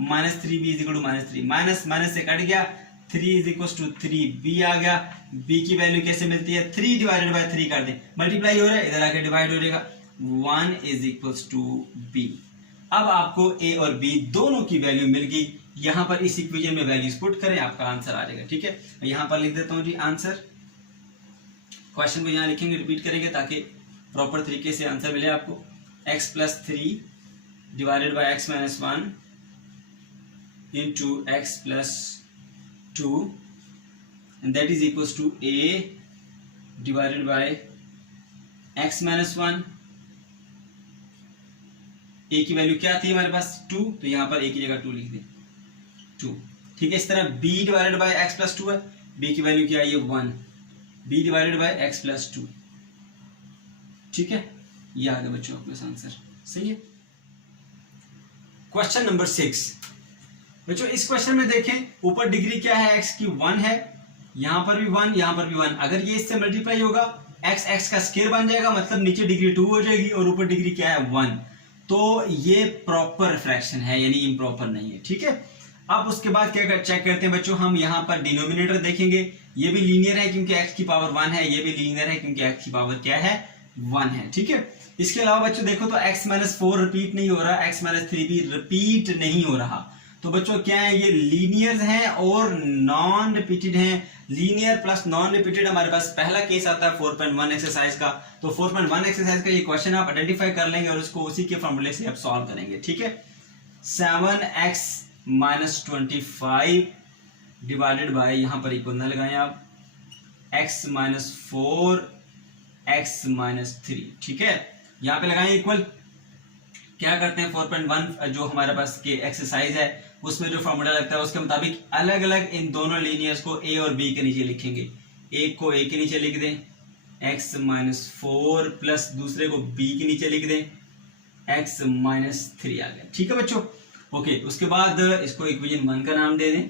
minus 3b is equal to minus 3, minus minus से कट गया, 3 इज इक्वल टू 3b आ गया। b की वैल्यू कैसे मिलती है? 3 डिवाइडेड बाय 3 कर दें, मल्टीप्लाई हो रहा है, इधर आके डिवाइड हो जाएगा, 1 इज इक्वल टू b। अब आपको a और b दोनों की वैल्यू मिल गई, यहाँ पर इस इक्वेशन में वैल्यूज पुट करें, आपका आंसर आ जाएगा, ठीक है। यहाँ पर लिख देता हूँ जी आंसर, क्वेश्चन को यहाँ लिखेंगे, रिपीट करेंगे ताकि प्रॉपर तरीके से आंसर मिले आपको। x plus 3 divided by x minus 1 into x plus 2 and that is equal to a divided by x minus 1। a की वैल्यू क्या थी हमारे पास? 2, तो यहाँ पर a की जगह 2 लिख दें, 2, ठीक है। इस तरह b divided by x plus 2 है, b की वैल्यू क्या है? ये 1, b divided by x plus 2, ठीक है। ये आ गया बच्चों आपके आंसर, सही है। क्वेश्चन नंबर 6 बच्चों, इस क्वेश्चन में देखें ऊपर डिग्री क्या है, x की 1 है, यहां पर भी 1, यहां पर भी 1। अगर ये इससे मल्टीप्लाई होगा x x का स्क्वायर बन जाएगा, मतलब नीचे डिग्री 2 हो जाएगी और ऊपर डिग्री क्या है 1। तो ये प्रॉपर फ्रैक्शन है, यानी इम्प्रॉपर नहीं है। ठीक है, अब उसके बाद क्या चेक करते हैं बच्चों, हम यहाँ पर डिनोमिनेटर देखेंगे, ये भी लीनियर है क्योंकि x की पावर 1 है, ये भी लीनियर है क्योंकि x की पावर क्या है 1 है। ठीक है, इसके अलावा बच्चों देखो तो x माइनस 4 रिपीट नहीं हो रहा, x माइनस 3 भी रिपीट नहीं हो रहा। तो बच्चों क्या है, ये लीनियर हैं और नॉन रिपीटेड हैं। लीनियर प्लस नॉन रिपीटेड हमारे पास पहला केस आता है 4.1 एक्सरसाइज का। तो 4.1 एक्सरसाइज का ये क्वेश्चन आप आइडेंटिफाई कर लेंगे और उसको उसी के फॉर्मूले से आप सॉल्व करेंगे। ठीक है, 7x माइनस 25 डिवाइडेड बाय, यहां पर इक्वल ना लगाएं आप, x माइनस 4 x माइनस 3। ठीक है, यहां पे लगाएं इक्वल। क्या करते हैं 4.1 जो हमारे पास के एक्सरसाइज है उसमें जो फॉर्मूला लगता है उसके मुताबिक अलग अलग इन दोनों लीनियर्स को a और b के नीचे लिखेंगे। एक को a के नीचे लिख दें x माइनस 4 प्लस दूसरे को b के नीचे लिख दें x माइनस 3 आ गया। ठीक है बच्चों, ओके। उसके बाद इसको इक्वेशन 1 का नाम दे दें।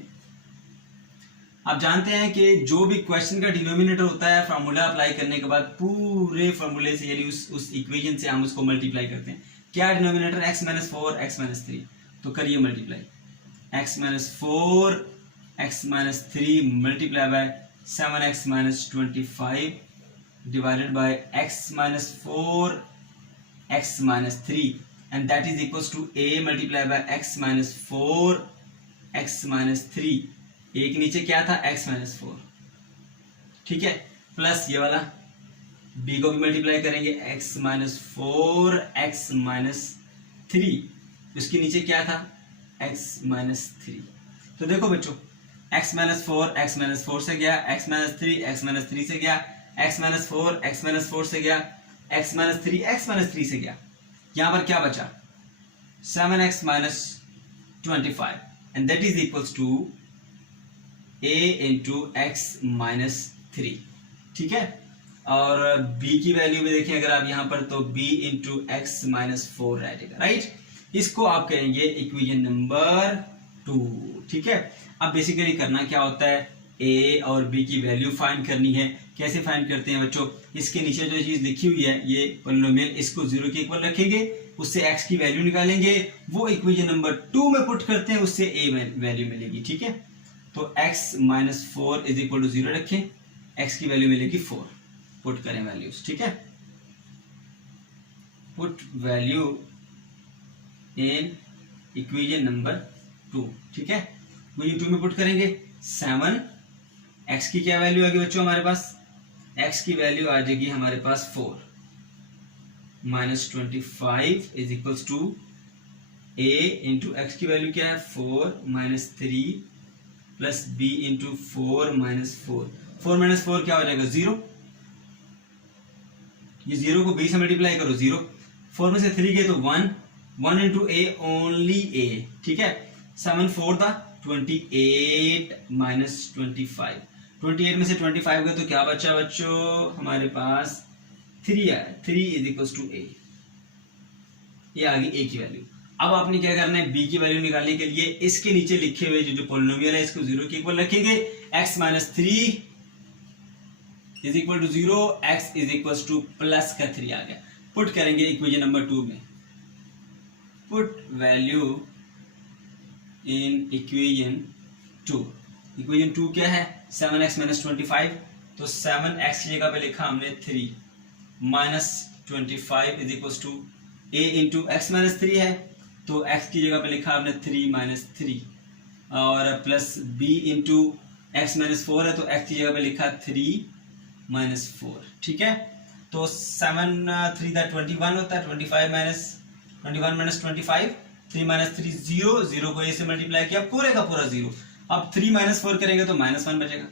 आप जानते हैं कि जो भी क्वेश्चन का डिनोमिनेटर होता है फॉर्मूला अप्लाई करने के बाद पूरे फॉर्मूले से, यानी उस इक्वेशन से हम उसको मल्टीप्लाई करते हैं। क्या denominator x minus 4 x minus 3, तो करिए multiply, x minus 4 x minus 3 multiply by 7x minus 25 divided by x minus 4 x minus 3 and that is equals to a multiply by x minus 4 x minus 3। एक नीचे क्या था x minus 4, ठीक है, plus ये वाला b को भी मल्टीप्लाई करेंगे x माइनस 4 x माइनस 3, उसके नीचे क्या था x माइनस 3। तो देखो बच्चों x माइनस 4 x माइनस 4 से गया, x माइनस 3 x माइनस 3 से गया, x माइनस 4 x माइनस 4 से गया, x माइनस 3 x माइनस 3 से गया। यहां पर क्या बचा 7x minus 25 and that is equals to a into x minus 3। ठीक है, और b की वैल्यू में देखें अगर आप यहां पर, तो b इंटू एक्स माइनस 4 रहेगा, राइट। इसको आप कहेंगे इक्वेशन नंबर 2। ठीक है, अब बेसिकली करना क्या होता है, a और b की वैल्यू फाइंड करनी है। कैसे फाइंड करते हैं बच्चों, इसके नीचे जो चीज लिखी हुई है ये पॉलिनोमियल, इसको 0 के इक्वल रखेंगे, उससे x की वैल्यू निकालेंगे, वो इक्वेशन नंबर 2 में पुट करते हैं, उससे a वैल्यू मिलेगी। ठीक है, तो x minus 4 is equal to 0 रखें, x की वैल्यू मिलेगी 4, पुट करें वैल्यूज। ठीक है, put value in equation number 2। ठीक है, इक्वेशन 2 में पुट करेंगे 7, x की क्या वैल्यू आएगी बच्चों हमारे पास, x की वैल्यू आ जाएगी हमारे पास 4 minus 25 is equals to a into x की वैल्यू क्या है 4 minus 3 plus b into 4 minus 4 minus 4 क्या हो जाएगा 0। ये 0 को b से मल्टीप्लाई करो 0, 4 में से 3 गए तो 1 इंटू a ओनली a। ठीक है, 7 4 था 28 माइनस 25, 28 में से 25 गए तो क्या बचा बच्चों हमारे पास 3 आया, 3 इज इक्वल टू a। ये आ गई a की वैल्यू। अब आपने क्या करना है, b की वैल्यू निकालने के लिए इसके नीचे लिखे हुए जो पॉलिनोमियल है इसको 0 के इक्वल रखेंगे, x minus 3 is equal to 0, x is equal to plus का 3 आ गया। पुट करेंगे इक्वेशन नंबर 2 में, put value in equation 2। Equation 2 क्या है 7x माइनस 25, तो 7x की जगह पे लिखा हमने 3 minus 25 is equal to a into x minus 3 है, तो x की जगह पे लिखा हमने 3 माइनस 3 और plus b into x minus 4 है, तो x की जगह पे लिखा 3 माइनस 4। ठीक है, तो 7 3 दा 21 होता है, 21 माइनस 25, 3 माइनस 3 0, 0 को a से मल्टीप्लाई किया पूरे का पूरा 0। अब 3 माइनस 4 करेंगे तो माइनस 1 बचेगा,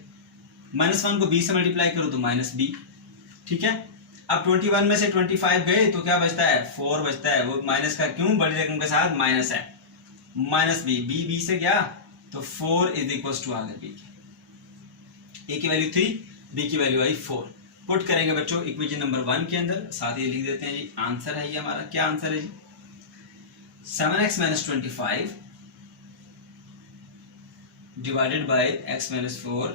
माइनस 1 को b से मल्टीप्लाई करो तो माइनस b। ठीक है, अब 21 में से 25 गए तो क्या बचता है 4 बचता है, वो माइनस का क्यों, बड़ी रकम के साथ माइनस है, माइनस b से गया तो 4 इज इक्वल टू आ गया b की, a की वैल्यू 3 b की वैल्यू आई 4। पुट करेंगे बच्चों इक्वेशन नंबर 1 के अंदर, साथ ही लिख देते हैं जी आंसर है ये हमारा। क्या आंसर है जी, 7x minus 25 divided by x minus 4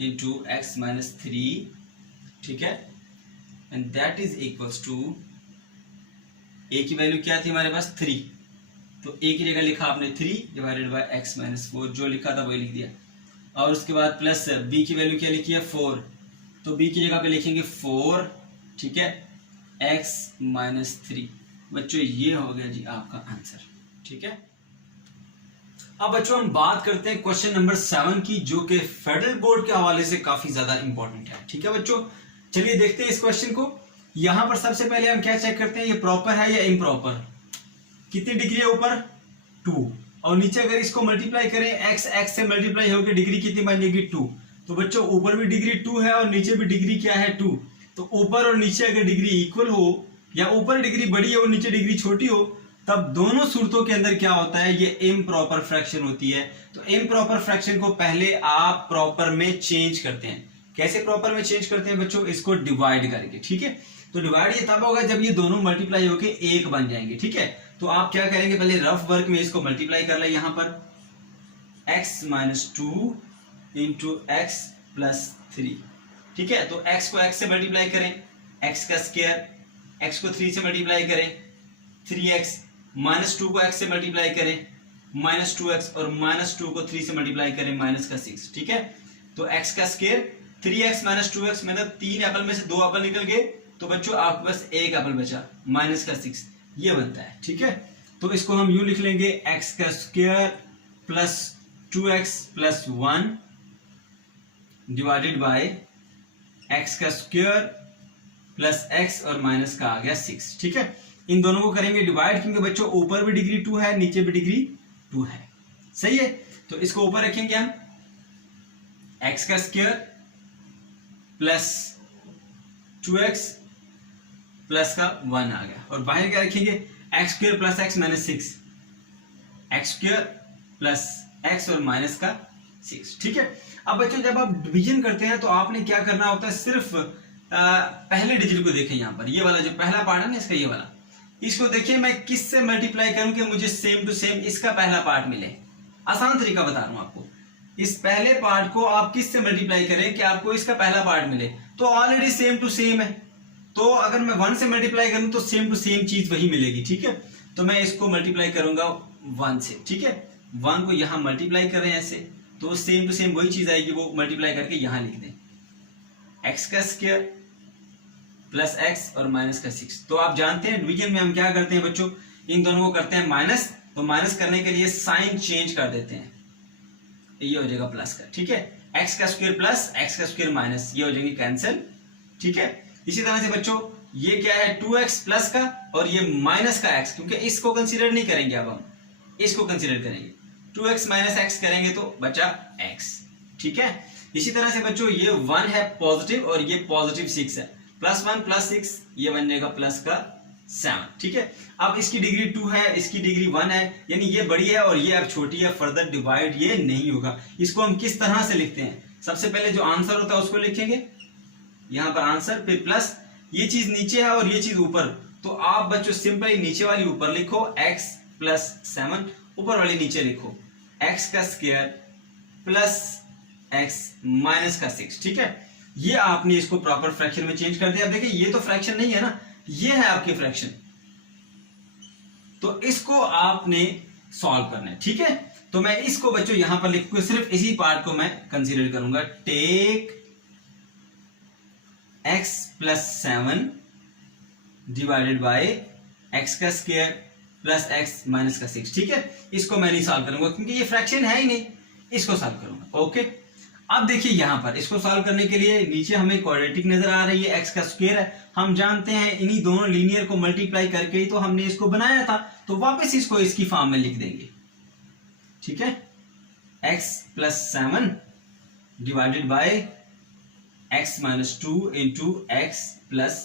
into x minus 3, ठीक है, and that is equals to, a की वैल्यू क्या थी हमारे पास 3, तो a की जगह लिखा आपने 3 डिवाइडेड बाय x माइनस 4, जो लिखा था वही लिख दिया, और उसके बाद प्लस b की वैल्यू क्या लिखी है 4, तो b की जगह पे लिखेंगे 4, ठीक है, x माइनस 3। बच्चों ये हो गया जी आपका आंसर, ठीक है। अब बच्चों हम बात करते हैं क्वेश्चन नंबर 7 की, जो कि फेडरल बोर्ड के हवाले से काफी ज्यादा इंपॉर्टेंट है, ठीक है बच्चों। चलिए देखते हैं इस क्वेश्चन को। यहां पर सबसे पहले हम क्या चेक करते हैं, ये प्रॉपर है या इम्प्रॉपर, कितनी डिग्री है ऊपर 2, और नीचे अगर इसको मल्टीप्लाई करें x से मल्टीप्लाई होकर डिग्री कितनी बन जाएगी 2, तो बच्चों ऊपर भी डिग्री 2 है और नीचे भी डिग्री क्या है 2, तो ऊपर और नीचे अगर डिग्री इक्वल हो या ऊपर डिग्री बड़ी हो और नीचे डिग्री छोटी हो, तब दोनों सूरतों के अंदर क्या होता है, ये इम्प्रॉपर फ्रैक्शन होती है। तो इम्प्रॉपर फ्रैक्शन को पहले आप प्रॉपर में चेंज करते हैं। कैसे प्रॉपर में चेंज करते हैं बच्चों, इसको डिवाइड करके, ठीक है। तो डिवाइड ये तब होगा जब ये दोनों मल्टीप्लाई होके एक बन जाएंगे, ठीक है। तो आप क्या करेंगे, पहले रफ वर्क में इसको मल्टीप्लाई कर ले, यहां पर x minus 2 into x plus 3, ठीक है। तो x को x से मल्टीप्लाई करें, x का स्क्वायर, x को 3 से मल्टीप्लाई करें 3x, माइनस 2 को x से मल्टीप्लाई करें माइनस 2x, और माइनस 2 को 3 से मल्टीप्लाई करें माइनस का 6, ठीक है। तो x का स्क्वायर 3x माइनस 2x, मतलब 3 एप्पल में से 2 एप्पल निकल गए, तो बच्चों आपके पास 1 एप्पल बचा, माइनस का 6, ये बनता है, ठीक है। तो इसको हम यूं लिख लेंगे, x का square plus 2x plus 1 divided by x का स्क्वायर प्लस x और माइनस का आ गया 6, ठीक है। इन दोनों को करेंगे डिवाइड, क्योंकि बच्चों ऊपर भी डिग्री 2 है नीचे भी डिग्री 2 है, सही है। तो इसको ऊपर रखेंगे हम, x का स्क्वायर प्लस 2x प्लस का 1 आ गया, और बाहर क्या रखेंगे, x square plus x minus 6, x square plus x और माइनस का 6, ठीक है। अब बच्चों जब आप डिवीजन करते हैं तो आपने क्या करना होता है, सिर्फ पहले डिजिट को देखें, यहां पर ये वाला जो पहला पार्ट है ना इसका, ये वाला, इसको देखिए मैं किस से मल्टीप्लाई करूं कि मुझे सेम टू सेम इसका पहला पार्ट मिले। आसान तरीका बता रहा हूं आपको, इस पहले पार्ट को आप किस से मल्टीप्लाई करें कि आपको इसका पहला पार्ट मिले, तो ऑलरेडी सेम टू सेम है, तो अगर मैं 1 से मल्टीप्लाई करूं तो सेम टू सेम चीज वही मिलेगी, ठीक है। तो मैं इसको मल्टीप्लाई करूंगा 1 से, ठीक है, 1 को यहां मल्टीप्लाई कर रहे हैं ऐसे, तो सेम टू सेम वही चीज आएगी, वो मल्टीप्लाई करके यहां लिख दें, x का स्क्वायर प्लस x और माइनस का 6। तो आप जानते हैं डिवीजन में हम क्या करते हैं बच्चों, इन दोनों को करते हैं माइनस, तो माइनस करने के लिए साइन चेंज कर देते हैं, ये हो जाएगा प्लस का, ठीक है। x का स्क्वायर प्लस x का स्क्वायर माइनस, ये हो जाएंगे कैंसिल, ठीक है। इसी तरह से बच्चों ये क्या है 2x प्लस का और ये माइनस का x, क्योंकि इसको कंसीडर नहीं करेंगे, अब हम इसको कंसीडर करेंगे, 2x माइनस x करेंगे तो बचा x, ठीक है। इसी तरह से बच्चों ये 1 है पॉजिटिव और ये पॉजिटिव 6 है, प्लस 1 प्लस 6 ये बन जाएगा प्लस का 7, ठीक है। अब इसकी डिग्री 2 है, इसकी डिग्री 1 है, यानी ये बड़ी है और ये अब छोटी है, फर्दर डिवाइड ये नहीं होगा। इसको हम किस तरह से लिखते हैं, सबसे पहले जो आंसर होता है उसको लिखेंगे, यहां पर आंसर, फिर प्लस, ये चीज नीचे है और ये चीज ऊपर, तो आप बच्चों सिंपली नीचे वाली ऊपर लिखो x प्लस 7, ऊपर वाली नीचे लिखो x का स्क्वायर प्लस x माइनस का 6, ठीक है। ये आपने इसको प्रॉपर फ्रैक्शन में चेंज कर दिया। अब देखिए ये तो फ्रैक्शन नहीं है ना, ये है आपकी फ्रैक्शन, तो इसको आपने सॉल्व करना है, ठीक है। तो मैं इसको बच्चों यहां पर लिखूंगा, सिर्फ इसी पार्ट को मैं कंसीडर करूंगा, take x plus 7 divided by x का स्क्वायर प्लस x माइनस का 6, ठीक है। इसको मैं नहीं सॉल्व करूंगा क्योंकि ये फ्रैक्शन है ही नहीं, इसको सॉल्व करूंगा, ओके। अब देखिए यहां पर इसको सॉल्व करने के लिए नीचे हमें क्वाड्रेटिक नजर आ रही है, x का स्क्वायर है, हम जानते हैं इन्हीं दोनों लीनियर को मल्टीप्लाई करके ही तो हमने इसको बनाया था, तो वापस इसको इसकी फॉर्म में लिख देंगे, ठीक है। x plus 7 divided by x minus 2 into x plus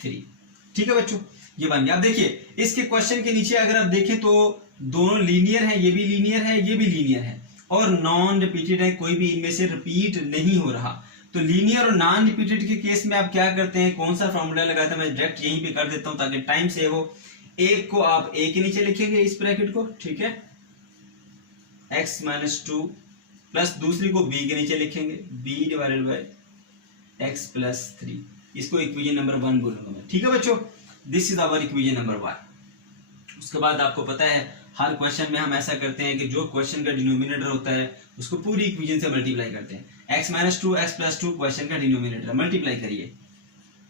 3, ठीक है बच्चों, ये बन गया। अब देखिए इसके क्वेश्चन के नीचे अगर आप देखें तो दोनों लीनियर है, ये भी लीनियर है, ये भी लीनियर है, और नॉन रिपीटेड है, कोई भी इनमें से रिपीट नहीं हो रहा। तो लीनियर और नॉन रिपीटेड के केस में आप क्या करते हैं, कौन सा फॉर्मूला लगाते हैं, मैं डायरेक्ट यहीं पे कर देता हूं ताकि टाइम सेव हो। एक को आप ए के नीचे लिखेंगे इस ब्रैकेट को, ठीक है, x माइनस 2 प्लस दूसरी को b के नीचे लिखेंगे b divided by x plus 3। इसको इक्वेशन नंबर 1 बोलूंगा मैं, ठीक है बच्चों। This is our equation number 1। उसके बाद आपको पता है हर क्वेश्चन में हम ऐसा करते हैं कि जो क्वेश्चन का डिनोमिनेटर होता है उसको पूरी इक्वेशन से मल्टीप्लाई करते हैं। x minus 2 x plus 2 question का डिनोमिनेटर, मल्टीप्लाई करिए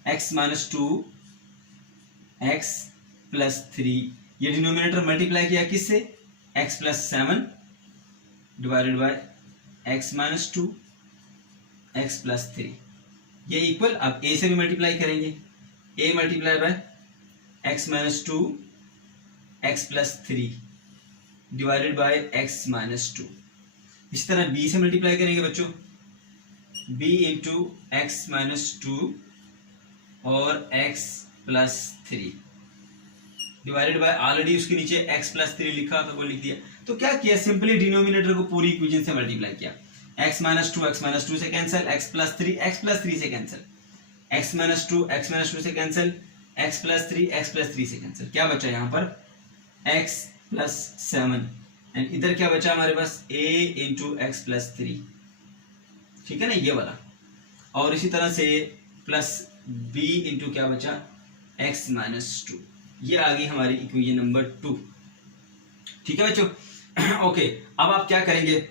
x माइनस 2 x प्लस 3, ये डिनोमिनेटर मल्टीप्लाई किया किससे, x plus 7 divided by x minus 2 x plus 3, ये इक्वल। अब a से भी मल्टीप्लाई करेंगे, a multiply by x minus 2 x plus 3 divided by x minus 2। इसी तरह b से मल्टीप्लाई करेंगे बच्चों, b इंटू एक्स माइनस 2 और x plus 3 divided bye, already उसके नीचे x प्लस 3 लिखा था वो लिख दिया। तो क्या किया, सिंपली डिनोमिनेटर को पूरी इक्वेशन से मल्टीप्लाई किया। x माइनस 2 से कैंसिल, x प्लस 3 से कैंसिल, x माइनस 2 से कैंसिल, x प्लस 3 से कैंसिल। क्या बचा यहाँ पर x प्लस 7 एंड इधर क्या बचा हमारे पास a इंटू एक्स प्लस 3, ठीक है ना, ये वाला। और इसी तरह से प्लस b इंटू क्या बचा x माइनस 2, ये आ गई हमारी इक्वेशन नंबर 2, ठीक है बच्चों। ओके, अब आप क्या करेंगे,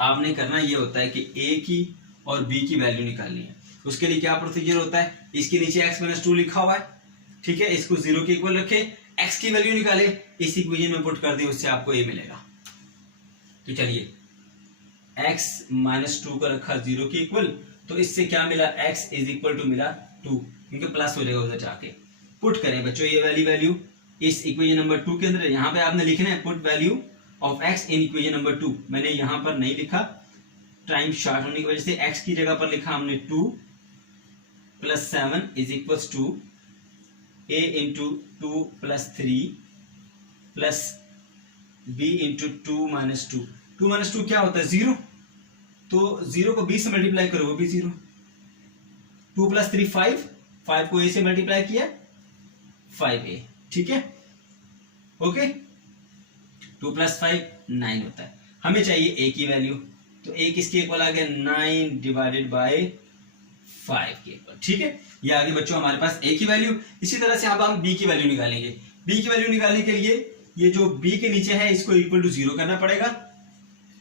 आपने करना ये होता है कि a की और b की वैल्यू निकालनी है। उसके लिए क्या प्रोसीजर होता है, इसके नीचे x माइनस 2 लिखा हुआ है, ठीक है, इसको 0 के इक्वल रखे, x की वैल्यू निकाले, इस इक्वेशन में पुट कर दे, उससे आपको a मिलेगा। तो चलिए x माइनस 2 का रखा 0 के इक्वल, तो इससे क्या मिला, x इज इक्वल टू मिला 2, क्योंकि प्लस हो जाएगा उधर जाके। पुट करें बच्चों ये वाली वैल्यू इस इक्वेशन नंबर 2 के अंदर। यहाँ पे आपने लिखना है put value of x in equation number 2। मैंने यहाँ पर नहीं लिखा, टाइम शॉर्ट होने की वजह से x की जगह पर लिखा हमने 2 plus 7 is equal to a into 2 plus 3 plus b into 2 minus 2। 2 minus 2 क्या होता है, 0, तो 0 को b से मल्टीप्लाई करो वो भी 0। 2 प्लस 3 5 को a से मल्टीप्लाई किया 5a, ठीक है, ओके। 2 प्लस 5 9 होता है। हमें चाहिए a की वैल्यू, तो a किसके इक्वल आ गया 9 डिवाइडेड बाय 5 के इक्वल, ठीक है। ये आगे बच्चों हमारे पास a की वैल्यू। इसी तरह से अब हम b की वैल्यू निकालेंगे। b की वैल्यू निकालने के लिए ये जो b के नीचे है इसको इक्वल टू 0 करना पड़ेगा।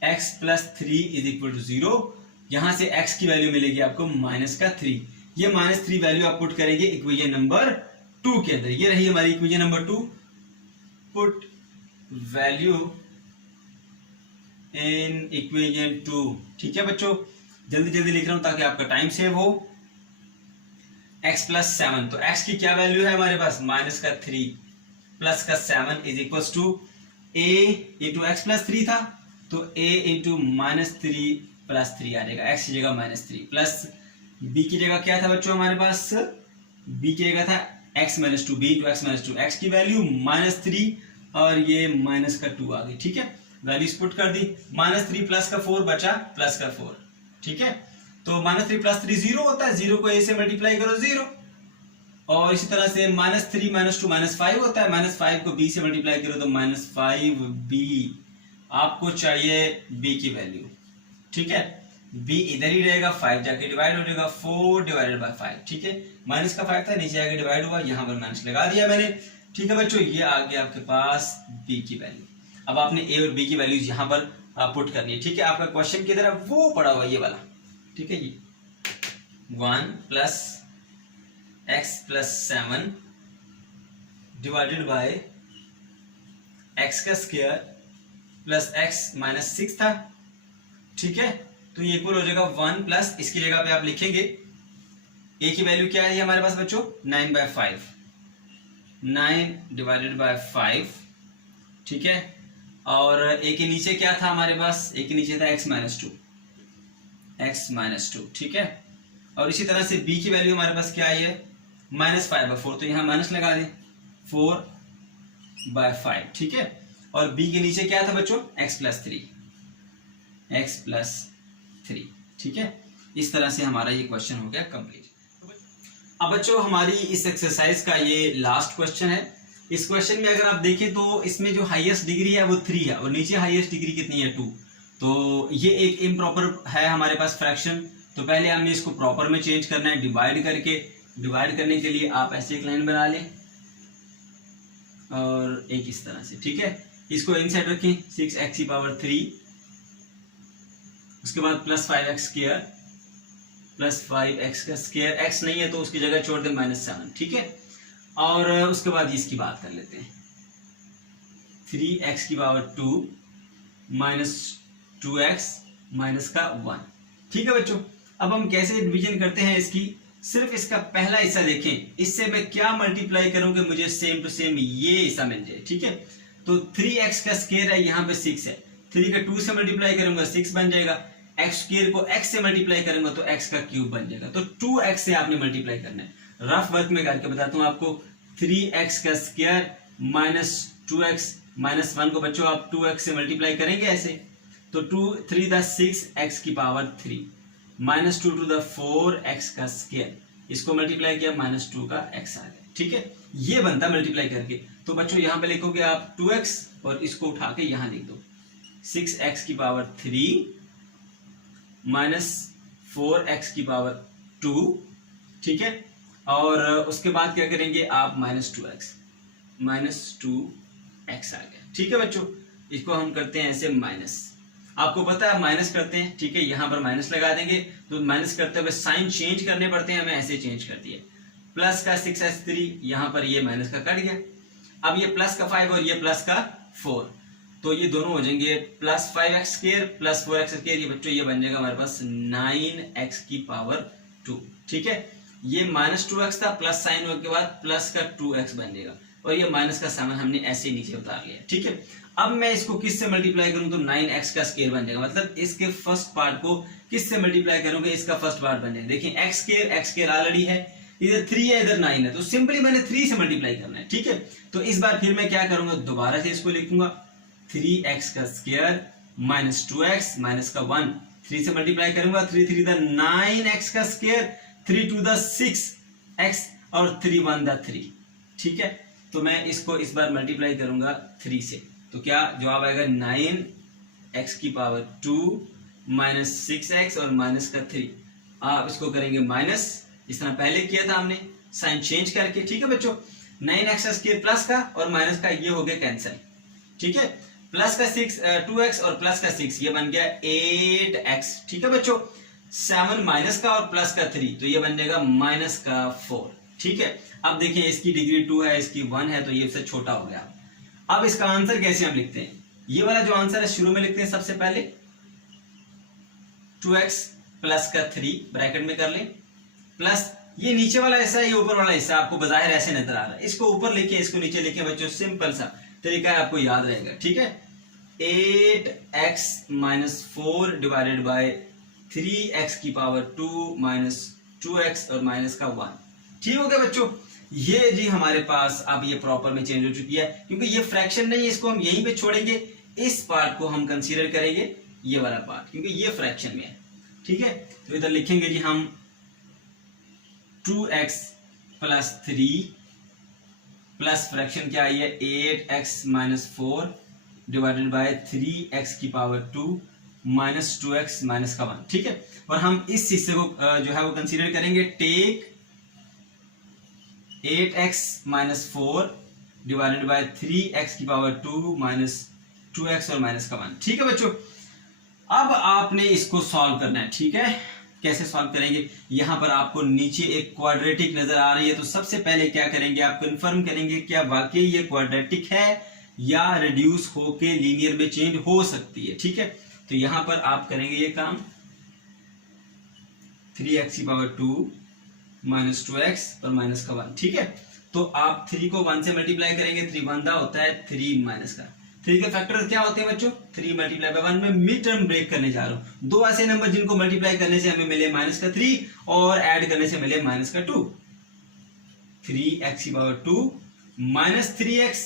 x plus 3 is equal to 0, यहां से x की वैल्यू मिलेगी आपको माइनस का 3। ये माइनस 3 वैल्यू आप पुट करेंगे इक्वेशन नंबर 2 के अंदर। ये रही हमारी equation number 2, put value in equation 2, ठीक है बच्चों। जल्दी जल्दी लिख रहा हूं ताकि आपका टाइम सेव हो। x प्लस 7, तो x की क्या वैल्यू है हमारे पास माइनस का 3 प्लस का 7 is equal to a into x plus 3 था, तो a इंटू माइनस 3 प्लस 3 आ जाएगा, x की जगह माइनस 3 प्लस b की जगह क्या था बच्चों हमारे पास, b की जगह था x minus 2, b into x minus 2, x की वैल्यू माइनस 3 और ये माइनस का 2 आ गई, ठीक है। वैल्यूज पुट कर दी, माइनस 3 प्लस का 4 बचा प्लस का 4, ठीक है। तो माइनस 3 प्लस 3 0 होता है, 0 को a से मल्टीप्लाई करो 0। और इसी तरह से माइनस 3 माइनस 2 माइनस 5 होता है, माइनस 5 को b से मल्टीप्लाई करो तो माइनस 5b। आपको चाहिए b की वैल्यू, ठीक है। b इधर ही रहेगा, 5 जाके डिवाइड हो जाएगा 4 डिवाइडेड बाय 5, ठीक है। माइनस का 5 था, नीचे आके डिवाइड हुआ, यहाँ पर माइनस लगा दिया मैंने, ठीक है बच्चों। ये आ गया आपके पास b की वैल्यू। अब आपने a और b की वैल्यूज यहाँ पर पुट करनी है, ठीक है। आपका क्वेश्चन की तरह वो पड़ा हुआ ये वाला, ठीक है जी। 1 plus x plus 7 divided by x का स्क्वायर प्लस x माइनस 6 था, ठीक है। तो ये इक्वल हो जाएगा 1 प्लस, इसकी जगह पे आप लिखेंगे a की वैल्यू क्या है हमारे पास बच्चों 9/5, 9 डिवाइडेड बाय 5, ठीक है। और a के नीचे क्या था हमारे पास, a के नीचे था x माइनस 2, ठीक है। और इसी तरह से b की वैल्यू हमारे पास क्या आई है -5/4, तो यहाँ माइनस लगा दें 4/5, ठीक है। और b के नीचे क्या था बच्चों x प्लस 3, ठीक है। इस तरह से हमारा ये क्वेश्चन हो गया कंप्लीट। अब बच्चों हमारी इस एक्सरसाइज का ये लास्ट क्वेश्चन है इस क्वेश्चन में अगर आप देखें तो इसमें जो हाईएस्ट डिग्री है वो 3 है और नीचे हाईएस्ट डिग्री कितनी है 2। तो ये एक इम्प्रॉपर है हमारे पास फ्रैक्शन। तो पहले हमने इसको प्रॉपर में चेंज करना है डिवाइड करके। डिवाइड करने के लिए आप ऐसे एक लाइन बना लें और एक इस तरह से, ठीक है। इसको इनसाइड रखें 6x⁻3, उसके बाद प्लस 5x² प्लस 5x का स्क्वायर, x नहीं है तो उसकी जगह छोड़ दें -7, ठीक है। और उसके बाद इसकी बात कर लेते हैं 3x⁻2 -2x -1, ठीक है बच्चों। अब हम कैसे डिवीजन करते हैं इसकी, सिर्फ इसका पहला हिस्सा देखें, इससे मैं क्या मल्टीप्लाई करूं कि मुझे सेम टू सेम ये हिस्सा मिल जाए, ठीक है। तो 3x का स्क्वायर है, यहाँ पे 6 है, 3 का 2 से मल्टीप्लाई करूंगा 6 बन जाएगा, x स्क्वायर को x से मल्टीप्लाई करूंगा तो x का क्यूब बन जाएगा। तो 2x से आपने मल्टीप्लाई करना है। रफ वर्क में करके बताता हूं आपको, 3x का स्क्वायर -2x -1 को बच्चों आप 2x से मल्टीप्लाई करेंगे ऐसे, तो 2 3 the 6 x⁻3 -2 to the 4 x का स्क्वायर, इसको मल्टीप्लाई किया -2 का x आ गया, ठीक है। ये बनता मल्टीप्लाई करके। तो बच्चों यहाँ पे लिखोगे आप 2x और इसको उठा के यहाँ लिख दो 6x⁻3 -4x⁻2, ठीक है। और उसके बाद क्या करेंगे आप -2x आ गया, ठीक है बच्चों। इसको हम करते हैं ऐसे माइनस, आपको पता है माइनस करते हैं, ठीक है। यहाँ पर माइनस लगा देंगे तो माइनस करते हुए साइन चेंज करने पड़ते हैं, हमें ऐसे चेंज कर दिए। प्लस का 6x3, यहाँ पर ये माइनस का कट गया। अब ये प्लस का 5 और ये प्लस का 4, तो ये दोनों हो जाएंगे प्लस 5x² प्लस 4x²। ये बच्चों ये बन जाएगा हमारे पास 9x⁻2, ठीक है। ये -2x था, प्लस साइन होने के बाद प्लस का 2x बन जाएगा और ये माइनस का सामान हमने ऐसे नीचे उतार लिया, ठीक है। अब मैं इसको किस से मल्टीप्लाई करूं तो 9x का स्क्वायर बन जाएगा, मतलब इसके फर्स्ट पार्ट को किस से मल्टीप्लाई करूंगा, इसका फर्स्ट पार्ट बन जाएगा। देखिए x² ऑलरेडी है, इधर 3 है इधर 9 है, तो सिंपली मैंने 3 से मल्टीप्लाई करना है, ठीक है। तो इस बार फिर मैं क्या करूंगा, दोबारा से इसको लिखूंगा 3x का स्क्वायर -2x -1, 3 से मल्टीप्लाई करूंगा, 3 3 द 9x का स्क्वायर, 3 2 द 6x और 3 1 द 3, ठीक है। तो मैं इसको इस बार मल्टीप्लाई करूंगा 3 से, तो क्या जवाब आएगा 9x⁻2 -6x और माइनस का 3। आप इसको करेंगे माइनस, जिस तरह पहले किया था हमने साइन चेंज करके, ठीक है बच्चों। 9x का स्क्वायर प्लस का और माइनस का ये हो गया कैंसिल, ठीक है। प्लस का 2x और प्लस का 6 ये बन गया 8x, ठीक है बच्चों। 7 माइनस का और प्लस का 3 तो ये बन जाएगा माइनस का 4, ठीक है। अब देखिए इसकी डिग्री 2 है, इसकी 1 है, तो ये इससे छोटा हो गया। अब इसका आंसर कैसे हम लिखते हैं, ये वाला जो आंसर है शुरू में लिखते हैं सबसे पहले 2x प्लस का 3 ब्रैकेट में कर लें, प्लस ये नीचे वाला हिस्सा है, ये ऊपर वाला हिस्सा आपको बाहर ऐसे नजर आ रहा है, इसको ऊपर लिखे इसको नीचे लिखे बच्चों, सिंपल सा तरीका है, आपको याद रहेगा, ठीक है। 8x -4 divided by 3x⁻2 -2x और माइनस का 1, ठीक हो गया बच्चों। ये जी हमारे पास अब ये प्रॉपर में चेंज हो चुकी है, क्योंकि ये फ्रैक्शन नहीं है, इसको हम यहीं पे छोड़ेंगे, इस पार्ट को हम कंसीडर करेंगे, ये वाला पार्ट, क्योंकि ये फ्रैक्शन में है, ठीक है। तो इधर लिखेंगे जी हम 2x + 3 प्लस फ्रैक्शन क्या आई है 8x -4 divided by 3x⁻2 -2x minus का 1, ठीक है। और हम इस हिस्से को जो है वो कंसीडर करेंगे, take 8x -4 divided by 3x⁻2 -2x और माइनस का 1, ठीक है बच्चों। अब आपने इसको सॉल्व करना है, ठीक है। कैसे सॉल्व करेंगे, यहां पर आपको नीचे एक क्वाड्रेटिक नजर आ रही है, तो सबसे पहले क्या करेंगे, आप कंफर्म करेंगे क्या वाकई ये क्वाड्रेटिक है या रिड्यूस होके लीनियर में चेंज हो सकती है, ठीक है। तो यहां पर आप करेंगे ये काम 3x⁻2 -2x और माइनस का 1, ठीक है। तो आप 3 को 1 से मल्टीप्लाई करेंगे, 3 1 होता है 3 माइनस का 3 के फैक्टर क्या होते हैं बच्चों, 3 मल्टीप्लाई बाय 1 में मिड टर्म ब्रेक करने जा रहा हूं, दो ऐसे नंबर जिनको मल्टीप्लाई करने से हमें मिले माइनस का 3 और ऐड करने से मिले माइनस का 2। 3x⁻2 -3x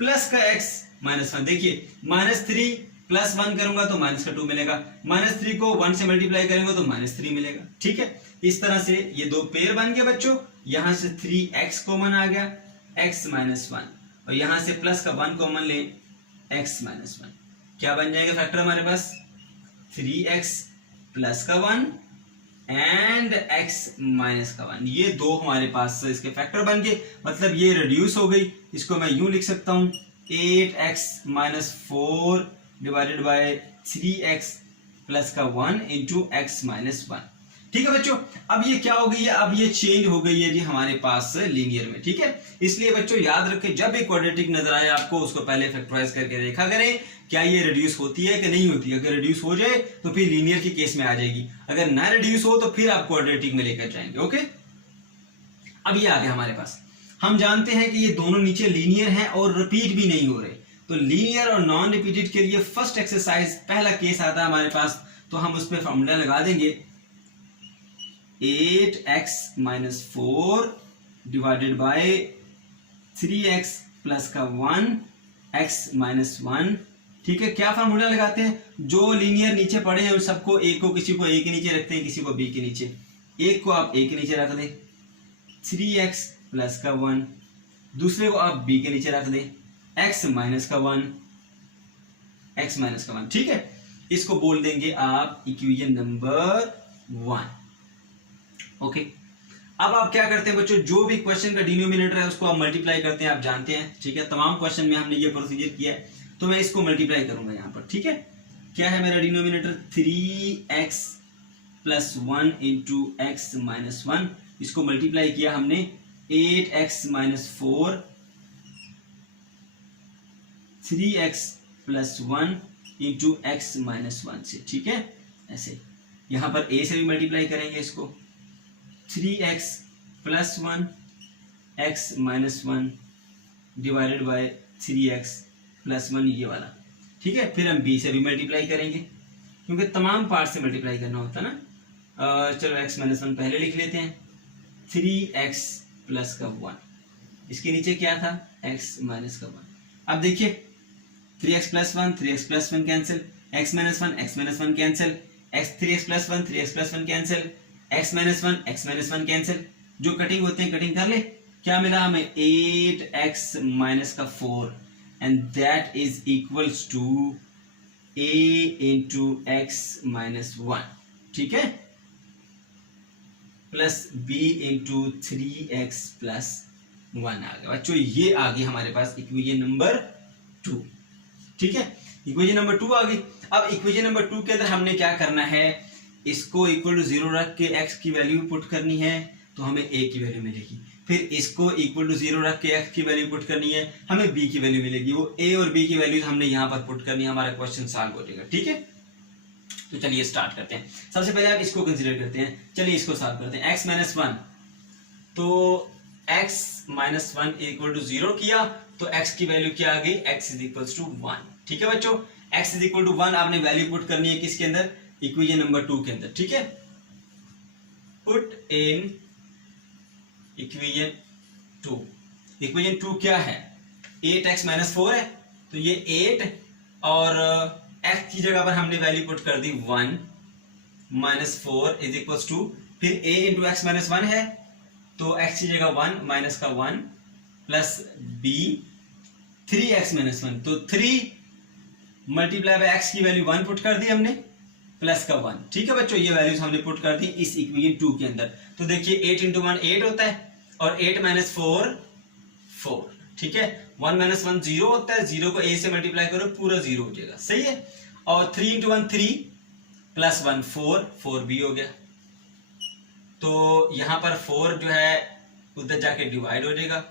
प्लस का x -1, देखिए -3 + 1 करूंगा तो माइनस का 2 मिलेगा, -3 को 1 से मल्टीप्लाई करेंगे तो -3 मिलेगा, ठीक है। इस तरह से ये दो पेयर बन गए बच्चों, यहां से 3x कॉमन आ गया, x -1 और यहां से प्लस का 1 कॉमन ले, x माइनस 1, क्या बन जाएगा फैक्टर हमारे पास 3x प्लस का 1 एंड x माइनस का 1। ये दो हमारे पास इसके फैक्टर बन गए, मतलब ये रिड्यूस हो गई। इसको मैं यूं लिख सकता हूं 8x minus 4 divided by 3x plus का 1 इंटू x माइनस 1। ठीक है बच्चों, अब ये क्या हो गई है, अब ये चेंज हो गई है जी हमारे पास लीनियर में। ठीक है, इसलिए बच्चों याद रखें जब एक क्वाड्रेटिक नजर आए आपको उसको पहले फैक्टराइज करके देखा करें क्या ये रिड्यूस होती है कि नहीं होती। अगर रिड्यूस हो जाए तो फिर लीनियर के केस में आ जाएगी, अगर ना रिड्यूस हो तो फिर आप क्वाड्रेटिक में लेकर जाएंगे। ओके, अब ये आ गया हमारे पास। हम जानते हैं कि ये दोनों नीचे लीनियर हैं और रिपीट भी नहीं हो रहे, तो लीनियर और नॉन रिपीटेड के लिए फर्स्ट एक्सरसाइज पहला केस आता है हमारे पास, तो हम उस पर फॉर्मूला लगा देंगे 8x minus 4 divided by 3x plus का 1 x माइनस 1। ठीक है, क्या फार्मूला लगाते हैं, जो लीनियर नीचे पड़े हैं उन सबको एक को किसी को a के नीचे रखते हैं, किसी को b के नीचे, एक को आप a के नीचे रख दें 3x प्लस का 1, दूसरे को आप b के नीचे रख दें x माइनस का 1, x माइनस का 1। ठीक है, इसको बोल देंगे आप इक्वेशन नंबर 1। ओके, अब आप क्या करते हैं बच्चों, जो भी क्वेश्चन का डिनोमिनेटर है उसको आप मल्टीप्लाई करते हैं, आप जानते हैं। ठीक है, तमाम क्वेश्चन में हमने ये प्रोसीजर किया है, तो मैं इसको मल्टीप्लाई करूंगा यहाँ पर। ठीक है, क्या है मेरा denominator 3x plus 1 into x minus 1, इसको मल्टीप्लाई किया हमने 8x minus 4 3x plus 1 into x minus 1 से। ठीक है, ऐसे यहां पर a से भी मल्टीप्लाई करेंगे इसको 3x plus 1 x minus 1 divided bye 3x plus 1, ये वाला। ठीक है, फिर हम b से भी मल्टीप्लाई करेंगे क्योंकि तमाम पार्ट से मल्टीप्लाई करना होता है ना। चलो x माइनस 1 पहले लिख लेते हैं 3x प्लस का 1, इसके नीचे क्या था x माइनस का 1। अब देखिए 3x plus 1 3x plus 1 cancel, x minus 1 cancel, x 3x plus 1 3x plus 1 cancel, x minus 1 cancel, जो कटिंग होते हैं कटिंग कर ले। क्या मिला हमें 8x माइनस का 4 and that is equals to a into x minus 1। ठीक है, plus b into 3x plus 1 आ गया बच्चों, ये आ गई हमारे पास इक्वेशन नंबर 2। ठीक है, इक्वेशन नंबर 2 आ गई। अब इक्वेशन नंबर 2 के अंदर हमने क्या करना है, इसको इक्वल टू 0 रख के x की वैल्यू पुट करनी है तो हमें a की वैल्यू मिलेगी, फिर इसको इक्वल टू 0 रख के x की वैल्यू पुट करनी है हमें b की वैल्यू मिलेगी, वो a और b की वैल्यूज हमने यहाँ पर पुट करनी है, हमारा क्वेश्चन सॉल्व हो जाएगा। ठीक है, तो चलिए स्टार्ट करते हैं। सबसे पहले आप इसको कंसीडर करते हैं, चलिए इसको सॉल्व करते हैं। x माइनस 1, तो x माइनस 1 इक्वल टू 0 किया तो x की वैल्यू क्या आ गई, x इज इक्वल टू 1। ठीक है बच्चों, x इज इक्वल टू 1 आपने वैल्यू पुट करनी है किसके अंदर, इक्वेशन नंबर 2 के अंदर। ठीक है, पुट इन इक्वेशन 2। इक्वेशन 2 क्या है, 8x माइनस 4 है, तो ये 8 और x की जगह पर हमने वैल्यू पुट कर दी 1 माइनस 4 इज इक्वल टू, फिर a इंटू एक्स माइनस 1 है तो x की जगह 1 माइनस का 1 प्लस b 3x माइनस 1, तो 3 मल्टीप्लाई बाय x की वैल्यू 1 पुट कर दी हमने प्लस का 1। ठीक है बच्चों, ये वैल्यूज हमने पुट कर दी इस इक्वेशन 2 के अंदर। तो देखिए 8 इंटू 1 8 होता है और 8 माइनस 4 4। ठीक है, 1 माइनस 1 0 होता है, 0 को a से मल्टीप्लाई करो पूरा 0 हो जाएगा, सही है। और 3 इंटू 1 3 प्लस 1 4 4 भी हो गया, तो यहाँ पर 4 जो है उधर जाके डिवाइड हो जाएगा,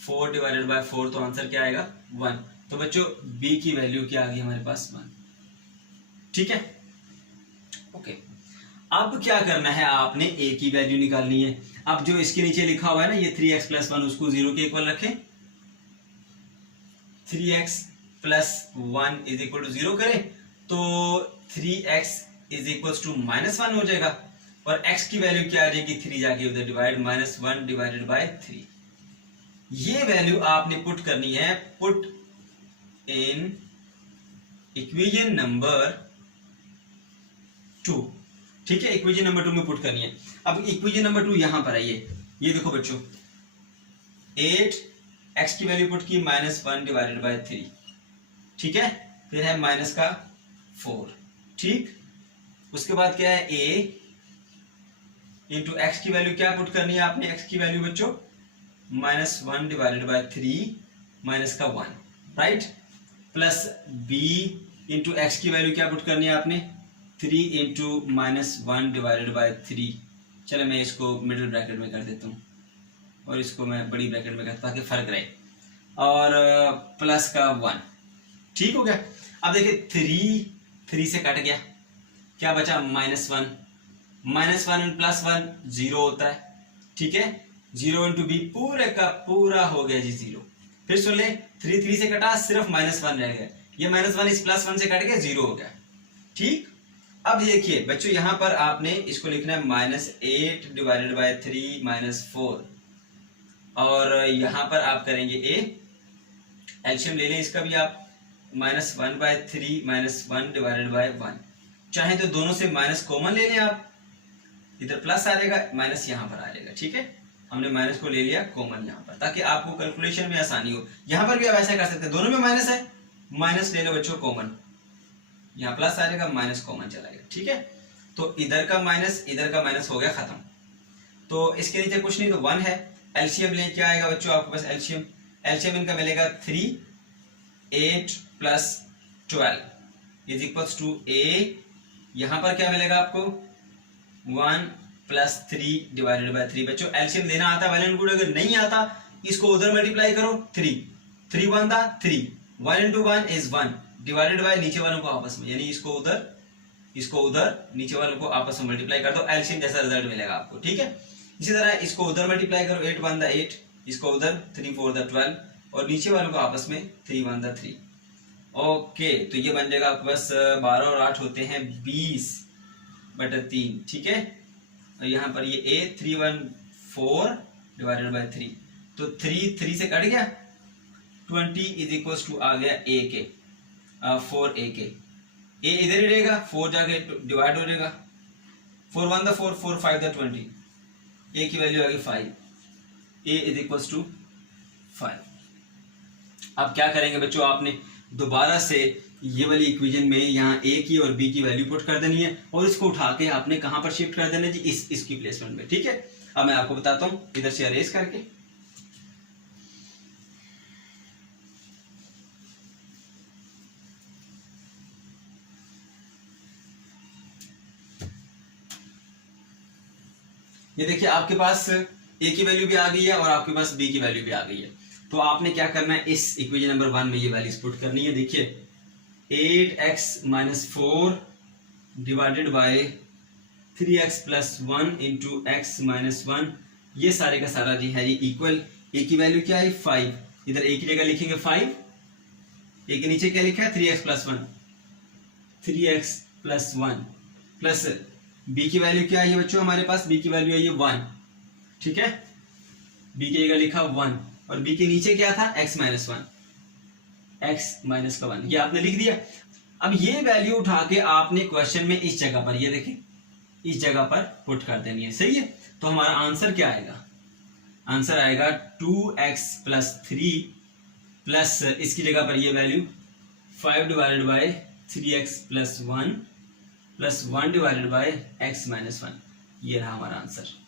4 डिवाइडेड बाय 4, तो आंसर क्या आएगा 1। तो बच्चों b की वैल्यू क्या आ गई हमारे पास 1। ठीक है, ओके, अब क्या करना है, आपने a की वैल्यू निकालनी है। अब जो इसके नीचे लिखा हुआ है ना ये 3x प्लस 1, उसको 0 के इक्वल रखें, 3x plus 1 is equal to 0 करें तो 3x is equal to minus 1 हो जाएगा और x की वैल्यू क्या आ जाएगी, 3 जाके उधर डिवाइड, माइनस 1 डिवाइडेड बाय 3। ये वैल्यू आपने पुट करनी है, पुट इन इक्वेशन नंबर 2। ठीक है, इक्वेशन नंबर 2 में पुट करनी है। अब इक्वेशन नंबर 2 यहां पर आइए, ये देखो बच्चों 8 एक्स की वैल्यू पुट की -1 डिवाइडेड बाय 3, ठीक है। फिर है माइनस का 4, ठीक। उसके बाद क्या है a इंटू एक्स की वैल्यू क्या पुट करनी है आपने, एक्स की वैल्यू बच्चों -1 डिवाइडेड बाय 3 माइनस का 1, right. Plus b into x की वैल्यू क्या पुट करनी है आपने 3 इंटू -1 डिवाइडेड बाय 3। चलो मैं इसको मिडिल ब्रैकेट में कर देता हूँ और इसको मैं बड़ी ब्रैकेट में करता ताकि फर्क रहे, और प्लस का 1, ठीक हो गया। अब देखिए 3 से कट गया, क्या बचा -1, -1 प्लस 1 0 होता है, ठीक है। 0 इंटू बी पूरे का पूरा हो गया जी 0। फिर सुन ले 3 से कटा, सिर्फ -1 रह गया, ये -1 इस +1 से कट गया 0 हो गया, ठीक। अब देखिए बच्चों यहाँ पर आपने इसको लिखना है -8 डिवाइडेड बाय 3 -4, और यहाँ पर आप करेंगे एलसीएम ले लें इसका भी आप, -1/3 -1 डिवाइडेड बाय 1। चाहे तो दोनों से माइनस कॉमन ले लें आप, इधर प्लस आ जाएगा, माइनस यहाँ पर आ जाएगा, ठीक है। हमने माइनस को ले लिया कॉमन यहाँ पर ताकि आपको कैलकुलेशन में आसानी हो। यहाँ पर भी आप ऐसा कर सकते हैं, दोनों में माइनस है, माइनस ले लो बच्चों कॉमन, यहाँ प्लस आ जाएगा, माइनस कॉमन चला गया, ठीक है। तो इधर का माइनस हो गया खत्म। तो इसके नीचे कुछ नहीं तो 1 है। एलसीएम ले, क्या आएगा बच्चों आपके पास एलसीएम इनका मिलेगा 3, 8 plus 12 is equals to a, यहां पर क्या मिलेगा आपको 1 प्लस 3 डिवाइडेड बाय 3। बच्चों एलसीएम देना आता है वेल एंड गुड, अगर नहीं आता इसको उधर मल्टीप्लाई करो, 3 1 था 3, 1 इंटू 1 इज 1 डिवाइडेड बाय नीचे वालों को आपस में, यानी इसको उधर नीचे वालों को आपस में मल्टीप्लाई कर दो, एलसीएम जैसा रिजल्ट मिलेगा आपको, ठीक है। इसी तरह इसको उधर मल्टीप्लाई करो, 8 1 8, इसको उधर 3 4 12, और नीचे वालों को आपस में 3 1 3। ओके, तो ये बन जाएगा आपके पास 12 और 8 होते हैं 20/3, ठीक है। और यहाँ पर ये a 314 डिवाइडेड बाय 3, तो 3 से कट गया, 20 इज इक्वल टू आ गया a के 4 a के, a इधर ही रहेगा, 4 जाके डिवाइड हो जाएगा, 4 1 4 4 5 20, a की वैल्यू आ गई 5, a इज इक्वल टू 5। अब क्या करेंगे बच्चों, आपने दोबारा से ये वाली इक्वेशन में यहाँ a की और b की वैल्यू पुट कर देनी है, और इसको उठा के आपने कहां पर शिफ्ट कर देना है जी, इसकी प्लेसमेंट में, ठीक है। अब मैं आपको बताता हूं इधर से अरेज करके। ये देखिए आपके पास a की वैल्यू भी आ गई है और आपके पास b की वैल्यू भी आ गई है। तो आपने क्या करना है, इस इक्वेशन नंबर 1 में ये वैल्यूज पुट करनी है। देखिए 8x - 4 divided by 3x + 1 into x - 1, ये सारे का सारा जी है ये इक्वल, a की वैल्यू क्या है 5, इधर a की जगह लिखेंगे 5, a के नीचे क्या लिखा है 3x + 1, 3x + 1 प्लस b की वैल्यू क्या है बच्चों, हमारे पास b की वैल्यू है ये 1, ठीक है। b की जगह लिखा 1 और b के नीचे क्या था x - 1, x - 1, ये आपने लिख दिया। अब ये वैल्यू उठा के आपने क्वेश्चन में इस जगह पर, ये देखिए इस जगह पर पुट कर देनी है, सही है। तो हमारा आंसर क्या आएगा, आंसर आएगा 2x + 3 प्लस इसकी जगह पर ये value 5 divided bye 3x + 1 plus 1 divided by x - 1, ये रहा हमारा आंसर।